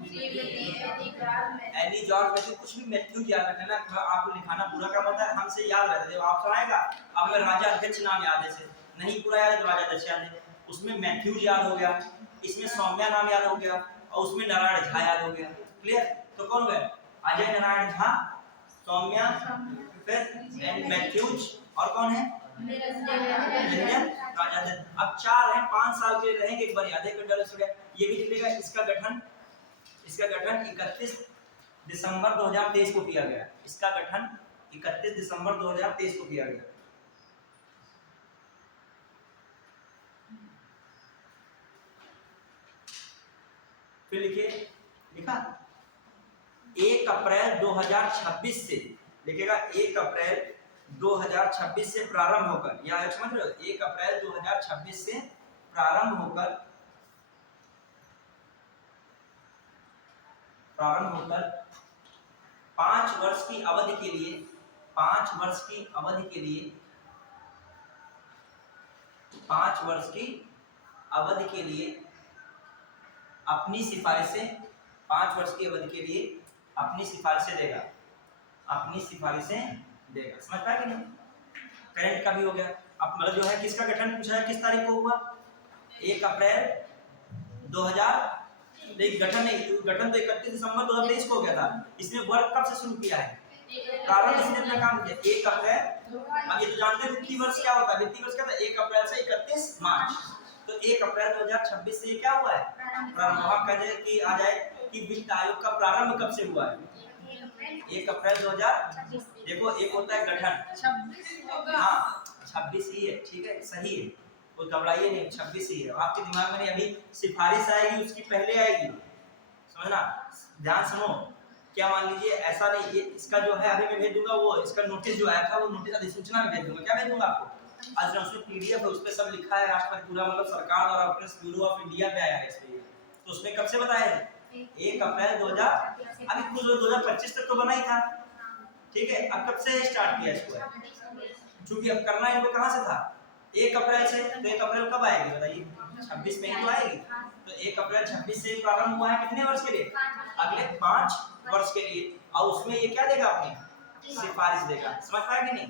एनी जॉर्ज में से कुछ भी मैथ्यू याद रखना, आपको लिखाना पूरा काम होता है, हमसे याद रहता है। जब ऑप्शन आएगा अब अगर राजा अध्यक्ष नाम याद है, से नहीं पूरा याद है तो राजा अध्यक्ष याद है, उसमें मैथ्यू याद हो गया, इसमें सौम्या नाम याद हो गया और उसमें नारायण झा याद हो गया। क्लियर? तो कौन गए? अजय नारायण झा, सौम्या, फिर मैथ्यूज और कौन है? निरंजन राजा अध्यक्ष। अब 4 हैं, 5 साल के रहेंगे, एक बार याद कर डालो। ये भी लिखेगा, इसका गठन 31 दिसंबर 2023 को किया गया, इसका गठन 31 दिसंबर 2023 को किया गया। फिर लिखिए, लिखा 1 अप्रैल 2026 से, लिखेगा 1 अप्रैल 2026 से प्रारंभ होकर, या समझ रहे हो, 1 अप्रैल 2026 से प्रारंभ होकर 5 वर्ष की अवधि के लिए, 5 वर्ष की अवधि के लिए, 5 वर्ष की अवधि के लिए अपनी सिफारिशें, 5 वर्ष की अवधि के लिए अपनी सिफारिशें देगा, अपनी सिफारिशें देगा। समझ पाए कि नहीं? करंट का भी हो गया। अब मतलब जो है किसका गठन पूछा है, किस तारीख को हुआ? 1 अप्रैल 2000, नहीं गठन नहीं, गठन तो 31 दिसंबर 2023 को हो गया था। इसने वर्क कब से शुरू किया है? प्रारंभ इसने अपना काम किया 1 अप्रैल। अब ये तो जानते हैं वित्तीय वर्ष क्या होता है, वित्तीय वर्ष क्या था? 1 अप्रैल से 31 मार्च। तो 1 अप्रैल 2026 से ये क्या हुआ है? प्रारंभ। वहां कह जाए कि आ जाए कि वित्त आयोग का प्रारंभ कब से हुआ है? 1 अप्रैल 2000। देखो एक होता है गठन, 26 हाँ 26 ही है, ठीक है सही है, कोई घबराइए नहीं, 26 ही है। आपके दिमाग में नहीं, अभी सिफारिश आएगी उसकी पहले आएगी, समझना, ध्यान सुनो। क्या मान लीजिए ऐसा नहीं, ये इसका जो है अभी मैं भेज दूंगा, वो इसका नोटिस जो आया था वो नोटिस अधिसूचना में भेज दूंगा। क्या भेज दूंगा आपको? आज उसमें पीडीएफ है, उस पे सब लिखा है, राष्ट्रपति पूरा मतलब सरकार द्वारा प्रेस ब्यूरो ऑफ इंडिया पे आया है इस पे। तो उसमें कब से बताया है? 1 अप्रैल 2000, अभी कुछ 2025 तक तो बना ही था, ठीक है। अब कब से स्टार्ट किया इसको? क्योंकि अब करना इनको कहां से था? 1 अप्रैल से। तो 1 अप्रैल कब आएगी बताइए? 26 में ही तो आएगी। तो 1 अप्रैल 26 से प्रारंभ हुआ है, कितने वर्ष के लिए? अगले 5 वर्ष के लिए। और उसमें ये क्या देगा? अपनी सिफारिश देगा। समझ पाया कि नहीं?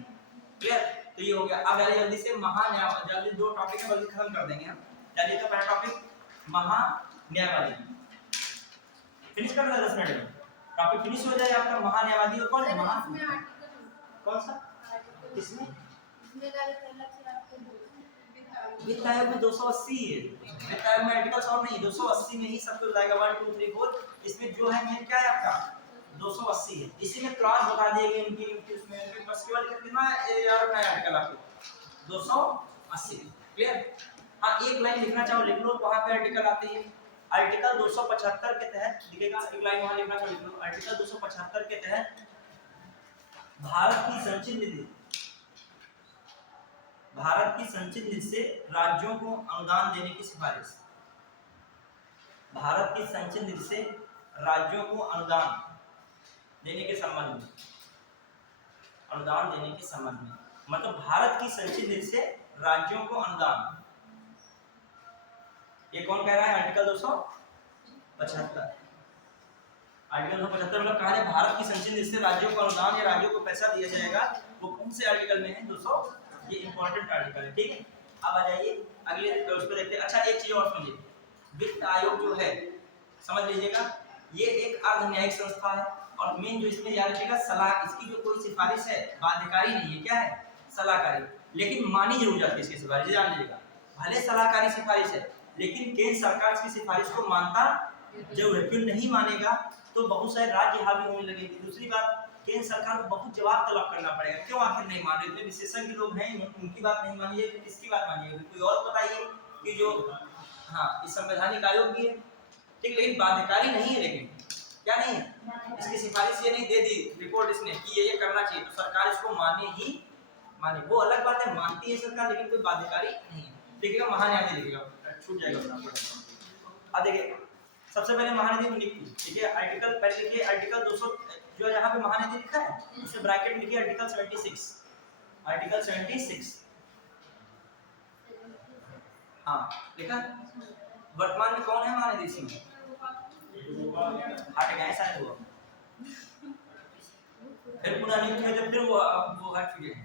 क्लियर? तो ये हो गया। अब जल्दी से महान्याय, जल्दी 2 टॉपिक है जल्दी खत्म कर देंगे हम। चलिए तो पहला टॉपिक महान्यायवादी फिनिश कर देना 10 मिनट में, टॉपिक फिनिश हो जाए आपका। महान्यायवादी और कौन है? कौन सा? किसमें? वित्त आयोग में 280 है, वित्त आयोग में आर्टिकल्स और नहीं, 280 में ही सब कुछ लाएगा। 1 2 3 4 इसमें जो है मेन क्या है आपका? 280 है। इसी में क्लास बता दिए गए इनकी, उसमें बस केवल कितना यार नया आर्टिकल आपको 280। क्लियर? हाँ एक लाइन लिखना चाहो लिख लो, वहां पे आर्टिकल आती है। आर्टिकल 275 के तहत लिखेगा, एक लाइन वहां लिखना चाहो लिख लो। आर्टिकल 275 के तहत भारत की संचित निधि, भारत की संचित निधि से राज्यों को अनुदान देने की सिफारिश, भारत की संचित निधि से राज्यों को अनुदान देने के संबंध में, अनुदान देने के संबंध में, मतलब भारत की संचित निधि से राज्यों को अनुदान, ये कौन कह रहा है? आर्टिकल 275। आर्टिकल 275 मतलब कहा है भारत की संचित निधि से राज्यों को अनुदान या राज्यों को पैसा दिया जाएगा। वो कौन से आर्टिकल में है? 200, ये इंपॉर्टेंट आर्टिकल है, ठीक है। अब आ जाइए अगले उस पर देखते हैं। अच्छा एक चीज और समझिए, वित्त आयोग जो है समझ लीजिएगा, ये एक अर्ध न्यायिक संस्था है और मेन जो इसमें याद रखिएगा सलाह, इसकी जो कोई सिफारिश है बाध्यकारी नहीं है, क्या है? सलाहकारी, लेकिन मानी जरूर जाती है इसकी सिफारिश, जान लीजिएगा। भले सलाहकारी सिफारिश है लेकिन केंद्र सरकार इसकी सिफारिश को मानता जरूर है, क्यों नहीं मानेगा तो बहुत सारे राज्य हावी होने लगेंगे। दूसरी बात, केंद्र सरकार को बहुत जवाब तलब करना पड़ेगा, क्यों आखिर नहीं मान रहे? इतने विशेषज्ञ लोग हैं, उनकी बात नहीं मानिए तो किसकी बात मानिएगा? कोई और बताइए कि जो हाँ इस संवैधानिक आयोग भी है, ठीक, लेकिन बाध्यकारी नहीं है। लेकिन क्या नहीं है? इसकी सिफारिश ये नहीं दे दी रिपोर्ट इसने कि ये करना चाहिए, तो सरकार इसको माने ही माने वो अलग बात है, मानती है सरकार लेकिन कोई बाध्यकारी नहीं है। देखिएगा महान्यायाधीश लिखिएगा, छूट जाएगा अपना। अब देखिए सबसे पहले महान्यायाधीश नियुक्ति, ठीक है आर्टिकल पहले लिखिए आर्टिकल 200 जो यहाँ पे महान्यायाधीश लिखा है उसमें ब्रैकेट में लिखिए आर्टिकल 76, आर्टिकल 76 हाँ लिखा। वर्तमान में कौन है महान्यायाधीश में? हट गए शायद वो, फिर पुनः नियुक्त हुए जब फिर वो हट चुके हैं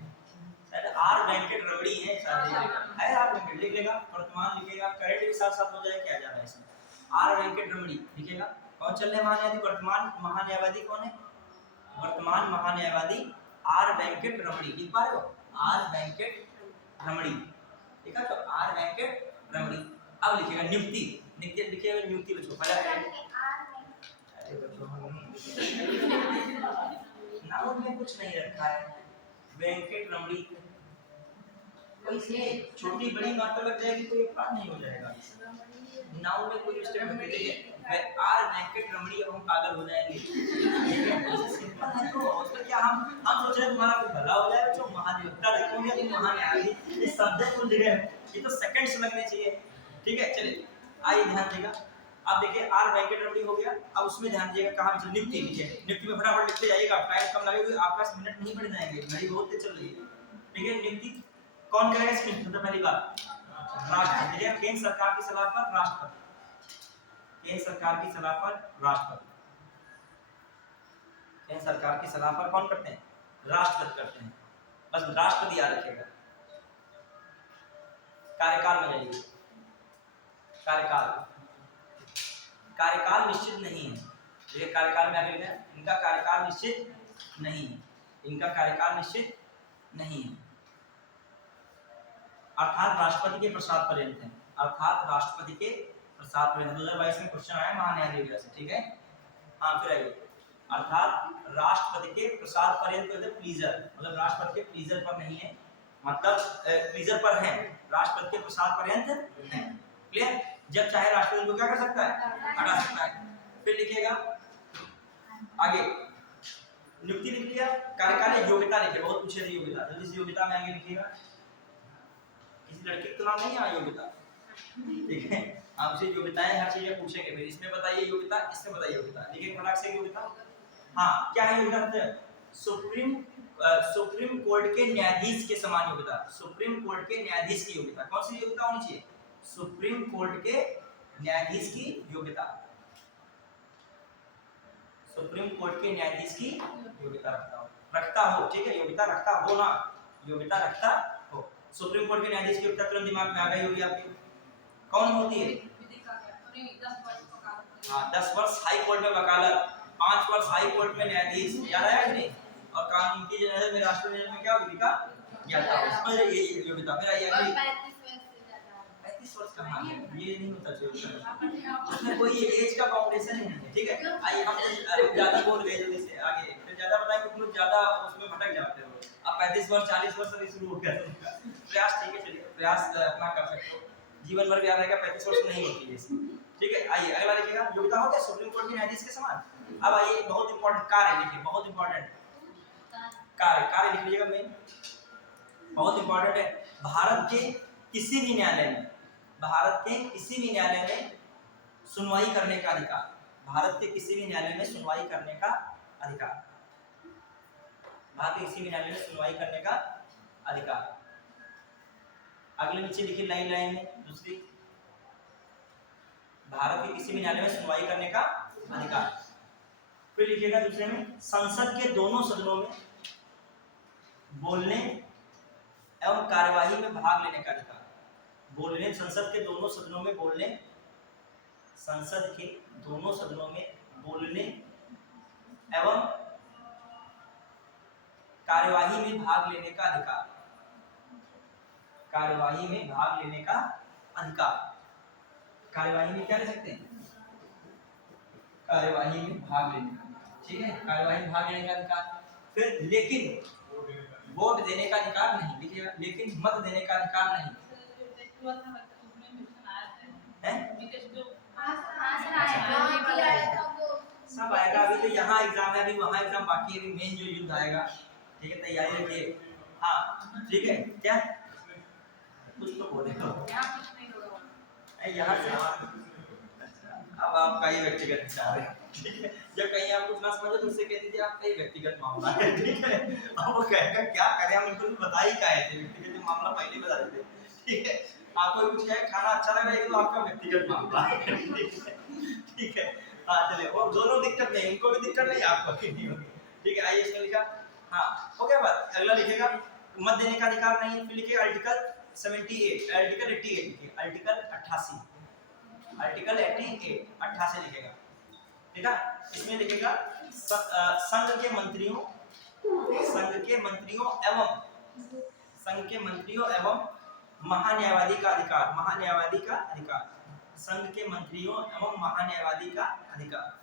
शायद। आर वेंकट रमणी है शायद, है आर वेंकट लिख लेगा, वर्तमान लिखेगा, करंट भी साथ साथ हो जाए, क्या जा रहा है इसमें। आर वेंकट रमणी लिखेगा। कौन चल रहे महान्यायाधीश? वर्तमान महान्यायवादी कौन है? वर्तमान महान्यायवादी आर वेंकट रमणी, लिख पा रहे हो? आर वेंकट रमणी लिखा तो आर वेंकट रमणी। अब लिखेगा नियुक्ति, नियुक्ति लिखिएगा नियुक्ति बच्चों पहला नाउन में कुछ नहीं रखा है, वेंकट रमणी कोई से छोटी बड़ी मात्रा लग जाएगी तो ये पाठ नहीं हो जाएगा। नाउन में कोई स्टेप नहीं देखिए आर वेंकट रमणी, अब हम पागल हो जाएंगे। सिंपल है तो उसमें क्या हम सोच रहे हैं तुम्हारा कुछ भला हो जाए बच्चों, महाधिवक्ता रखोगे तुम महान्यायाधीश, इस शब्द को लिखे ये तो सेकंड्स लगने चाहिए। ठीक है चलिए आइए ध्यान देगा। अब देखिए आर वेंकट रमणी हो गया, अब उसमें ध्यान दीजिएगा कहां पे नियुक्ति लिखे, नियुक्ति में फटाफट लिखते जाइएगा, टाइम कम लगेगा, आपके पास मिनट नहीं बढ़ जाएंगे, घड़ी बहुत तेज चल रही है। ठीक है नियुक्ति कौन करेगा इसकी? सबसे पहली बात राष्ट्रपति, केंद्र सरकार की सलाह पर राष्ट्रपति, केंद्र सरकार की सलाह पर राष्ट्रपति, केंद्र सरकार की सलाह पर कौन करते हैं? राष्ट्रपति करते हैं, बस राष्ट्रपति याद रखिएगा। कार्यकाल में जाइए, कार्यकाल, कार्यकाल निश्चित नहीं है, ये कार्यकाल में आगे लिखा है इनका कार्यकाल निश्चित नहीं है, इनका कार्यकाल निश्चित नहीं है, अर्थात राष्ट्रपति के प्रसाद पर्यंत है, अर्थात राष्ट्रपति के प्रसाद पर्यंत। 2022 में क्वेश्चन आया महान्यायाधीश से, ठीक है हाँ फिर आइए अर्थात राष्ट्रपति के प्रसाद पर्यंत, प्लीजर मतलब राष्ट्रपति के प्लीजर पर नहीं है, मतलब प्लीजर पर है, राष्ट्रपति के प्रसाद पर्यंत है। क्लियर? जब चाहे राष्ट्रपति को क्या कर सकता है? हटा सकता है। फिर लिखिएगा आगे नियुक्ति लिख लिया, कार्यकाल योग्यता लिखिए, बहुत पूछे थे योग्यता, जल्दी से योग्यता में आगे लिखिएगा। किसी लड़के का नाम नहीं है योग्यता, ठीक है आपसे योग्यताएं हर चीज पूछेंगे, फिर इसमें बताइए योग्यता, इसमें बताइए योग्यता, लिखिए फटाक से योग्यता। हाँ क्या है योग्यता? सुप्रीम कोर्ट के न्यायाधीश के समान योग्यता, सुप्रीम कोर्ट के न्यायाधीश की योग्यता। कौन सी योग्यता होनी चाहिए? सुप्रीम कोर्ट के न्यायाधीश की योग्यता, सुप्रीम कोर्ट के न्यायाधीश की योग्यता रखता हो, ठीक है योग्यता रखता हो ना, योग्यता रखता हो। सुप्रीम कोर्ट के न्यायाधीश की योग्यता तुरंत दिमाग में आ गई होगी आपके, कौन होती है? हाँ 10 वर्ष हाई कोर्ट में वकालत, 5 वर्ष हाई कोर्ट में न्यायाधीश, याद आया कि नहीं? और कानून की जनरल में राष्ट्रीय में क्या लिखा गया था उसमें ये योग्यता। फिर आइए अगली 35 वर्ष का मान ये नहीं होता चाहिए, उसमें कोई एज का बाउंडेशन ही नहीं है। ठीक है आइए हम ज्यादा बोल गए जल्दी से आगे, फिर ज्यादा बताएं तो तुम ज्यादा उसमें भटक जाते हो। अब 35 वर्ष 40 वर्ष से शुरू हो गया प्रयास, ठीक है चलिए प्रयास अपना कर सकते हो, जीवन भर याद रहेगा 35 वर्ष नहीं होती है इसमें। ठीक है आइए अगला लिखिएगा योग्यता हो गया सुप्रीम कोर्ट के न्यायाधीश के समान। अब आइए बहुत इंपॉर्टेंट कार्य लिखिए, बहुत इंपॉर्टेंट कार्य, कार्य लिख लीजिएगा मेन, बहुत इंपॉर्टेंट है। भारत के किसी भी न्यायालय में, भारत के किसी भी न्यायालय में सुनवाई करने का अधिकार, भारत के किसी भी न्यायालय में सुनवाई करने का अधिकार, भारत के किसी भी न्यायालय में सुनवाई करने का अधिकार। अगले नीचे लिखिए लाइन लाइन में दूसरी, भारत के किसी भी न्यायालय में सुनवाई करने का अधिकार। फिर लिखिएगा दूसरे में संसद के दोनों सदनों में बोलने एवं कार्यवाही में भाग लेने का अधिकार, बोलने संसद के दोनों सदनों में बोलने, संसद के दोनों सदनों में बोलने एवं कार्यवाही में भाग लेने का अधिकार, कार्यवाही में भाग लेने का अधिकार। कार्यवाही में क्या ले सकते हैं? कार्यवाही में भाग लेने का, ठीक है कार्यवाही में भाग लेने का अधिकार। फिर लेकिन वोट देने का अधिकार नहीं, लिखिएगा लेकिन मत देने का अधिकार नहीं है? सब आएगा, अभी तो यहाँ एग्जाम है, अभी वहाँ एग्जाम बाकी है, अभी मेन जो युद्ध आएगा। ठीक है तैयारी रखिए। हाँ ठीक है, क्या कुछ तो बोले हो यहाँ कुछ नहीं होगा। यहाँ से। अच्छा, अब आपका ही व्यक्तिगत विचार है, ठीक है। जब कहीं आप कुछ ना समझे तो उससे कह दीजिए आपका ही व्यक्तिगत मामला है, ठीक है। अब वो कहेगा क्या करें, हम उनको बता ही का है, व्यक्तिगत मामला पहले ही बता देते, ठीक है। आपको कुछ कहे खाना अच्छा लग रहा है तो आपका व्यक्तिगत मामला है, ठीक है। हाँ चलिए, और दोनों दिक्कत नहीं, इनको भी दिक्कत नहीं, आपको भी नहीं होगी, ठीक है। आइए इसमें लिखा, हाँ हो गया बात। अगला लिखेगा मत देने का अधिकार नहीं, फिर लिखिए आर्टिकल 78, आर्टिकल 88 लिखिए, आर्टिकल 88, आर्टिकल 88 88 लिखेगा, ठीक है। इसमें लिखेगा संघ के मंत्रियों, संघ के मंत्रियों एवं संघ के मंत्रियों एवं महान्यायवादी का अधिकार, महान्यायवादी का अधिकार, संघ के मंत्रियों एवं महान्यायवादी का अधिकार,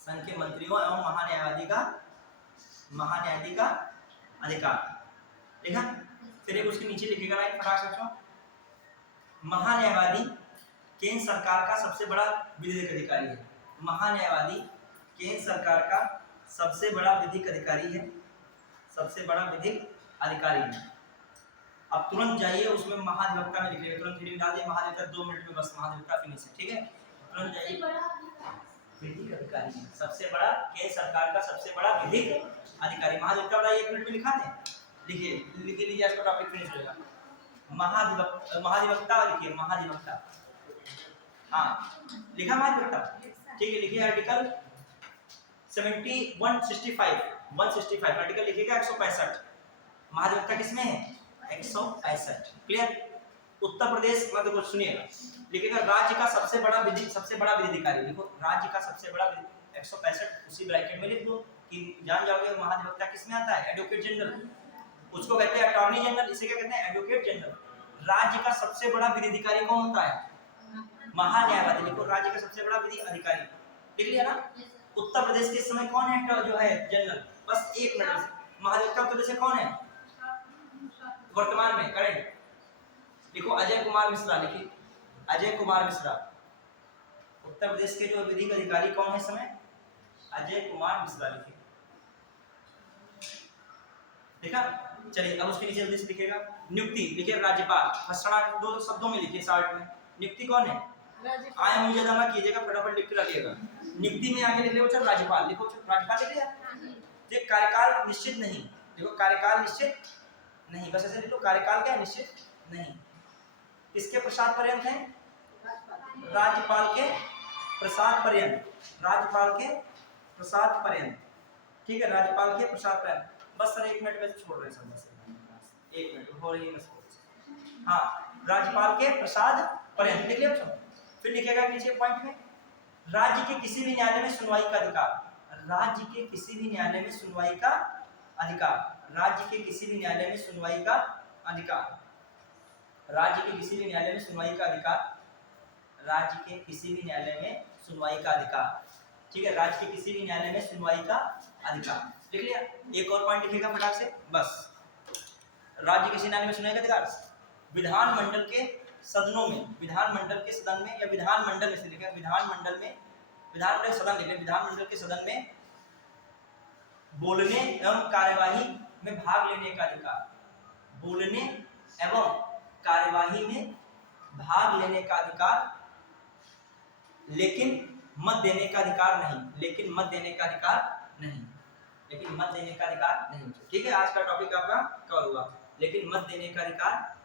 संघ के मंत्रियों एवं महान्यायवादी का अधिकार, देखा। फिर एक उसके नीचे लिखेगा लाइन फटाक से, महान्यायवादी केंद्र सरकार का सबसे बड़ा विधिक अधिकारी है, महान्यायवादी केंद्र सरकार का सबसे बड़ा विधिक अधिकारी है, सबसे बड़ा विधिक अधिकारी है। अब तुरंत जाइए उसमें महाधिवक्ता में लिखिएगा, तुरंत रीडिंग डाल दिए महाधिवक्ता, 2 मिनट में बस महाधिवक्ता फिनिश है, ठीक है। तुरंत जाइए, विधिक अधिकारी है, सबसे बड़ा केंद्र सरकार का सबसे बड़ा विधिक अधिकारी महाधिवक्ता, बताइए 1 मिनट में लिखा दें, लिखिए लिख लीजिए, इसका टॉपिक फिनिश हो जाएगा। महाधिवक्ता लिखिए, महाधिवक्ता, हाँ लिखा महाधिवक्ता, ठीक है। लिखिए आर्टिकल 165 आर्टिकल लिखिएगा 165, महाधिवक्ता किसमें है 165, क्लियर। उत्तर प्रदेश मतलब सुनिएगा, लिखिएगा राज्य का सबसे बड़ा विधि अधिकारी, लिखो राज्य का सबसे बड़ा 165, उसी ब्रैकेट में लिख दो कि जान जाओगे महाधिवक्ता किसमें आता है, एडवोकेट जनरल, उसको कहते हैं अटॉर्नी जनरल, इसे क्या कहते हैं एडवोकेट जनरल। राज्य का सबसे बड़ा विधि अधिकारी कौन होता है, महान्यायवादी, लिखो राज्य का सबसे बड़ा विधि अधिकारी, लिख लिया ना। उत्तर प्रदेश के समय कौन है जो है जनरल, बस 1 मिनट, महाधिवक्ता उत्तर प्रदेश कौन है वर्तमान में करेंट, लिखो अजय कुमार मिश्रा, लिखिए अजय कुमार मिश्रा, उत्तर प्रदेश के जो विधिक अधिकारी कौन है इस समय, अजय कुमार मिश्रा, लिखिए, देखा। चलिए अब उसके नीचे जल्दी से लिखिएगा नियुक्ति, लिखिए राज्यपाल, हसना 2 शब्दों में लिखिए शॉर्ट में, नियुक्ति कौन है, आए मुझे जमा कीजिएगा, फटाफट लिख के रखिएगा। नियुक्ति में आगे लिख लो सर राज्यपाल, लिखो राज्यपाल लिख लिया। ये कार्यकाल निश्चित नहीं, देखो कार्यकाल निश्चित नहीं, बस ऐसे लिख लो कार्यकाल क्या है निश्चित नहीं। किसके प्रसाद पर्यंत है, राज्यपाल के प्रसाद पर्यंत, राज्यपाल के प्रसाद पर्यंत, ठीक है, राज्यपाल के प्रसाद पर्यंत। बस सर 1 मिनट में छोड़ रहे हैं सर, बस 1 मिनट हो रही है बस, हाँ राज्यपाल के प्रसाद पर्यंत लिख लिया। फिर लिखेगा नीचे पॉइंट में, राज्य के किसी भी न्यायालय में सुनवाई का अधिकार, राज्य के किसी भी न्यायालय में सुनवाई का अधिकार, राज्य के किसी भी न्यायालय में सुनवाई का अधिकार, राज्य के किसी भी न्यायालय में सुनवाई का अधिकार, राज्य के किसी भी न्यायालय में सुनवाई का अधिकार, ठीक है, राज्य के किसी भी न्यायालय में सुनवाई का अधिकार, लिख लिया। एक और पॉइंट लिखेगा फटाक से, बस राज्य किसी न्यायालय में सुनवाई का अधिकार, विधानमंडल के सदनों में, विधानमंडल के सदन में, या विधानमंडल में से लिखेगा, विधानमंडल में, विधानमंडल सदन लिखे, विधानमंडल के सदन में बोलने एवं कार्यवाही में भाग लेने का अधिकार, बोलने एवं कार्यवाही में भाग लेने का अधिकार, लेकिन मत देने का अधिकार नहीं, लेकिन मत देने का अधिकार नहीं, लेकिन मत देने का अधिकार नहीं, ठीक है। आज का टॉपिक आपका कवर हुआ, लेकिन मत देने का अधिकार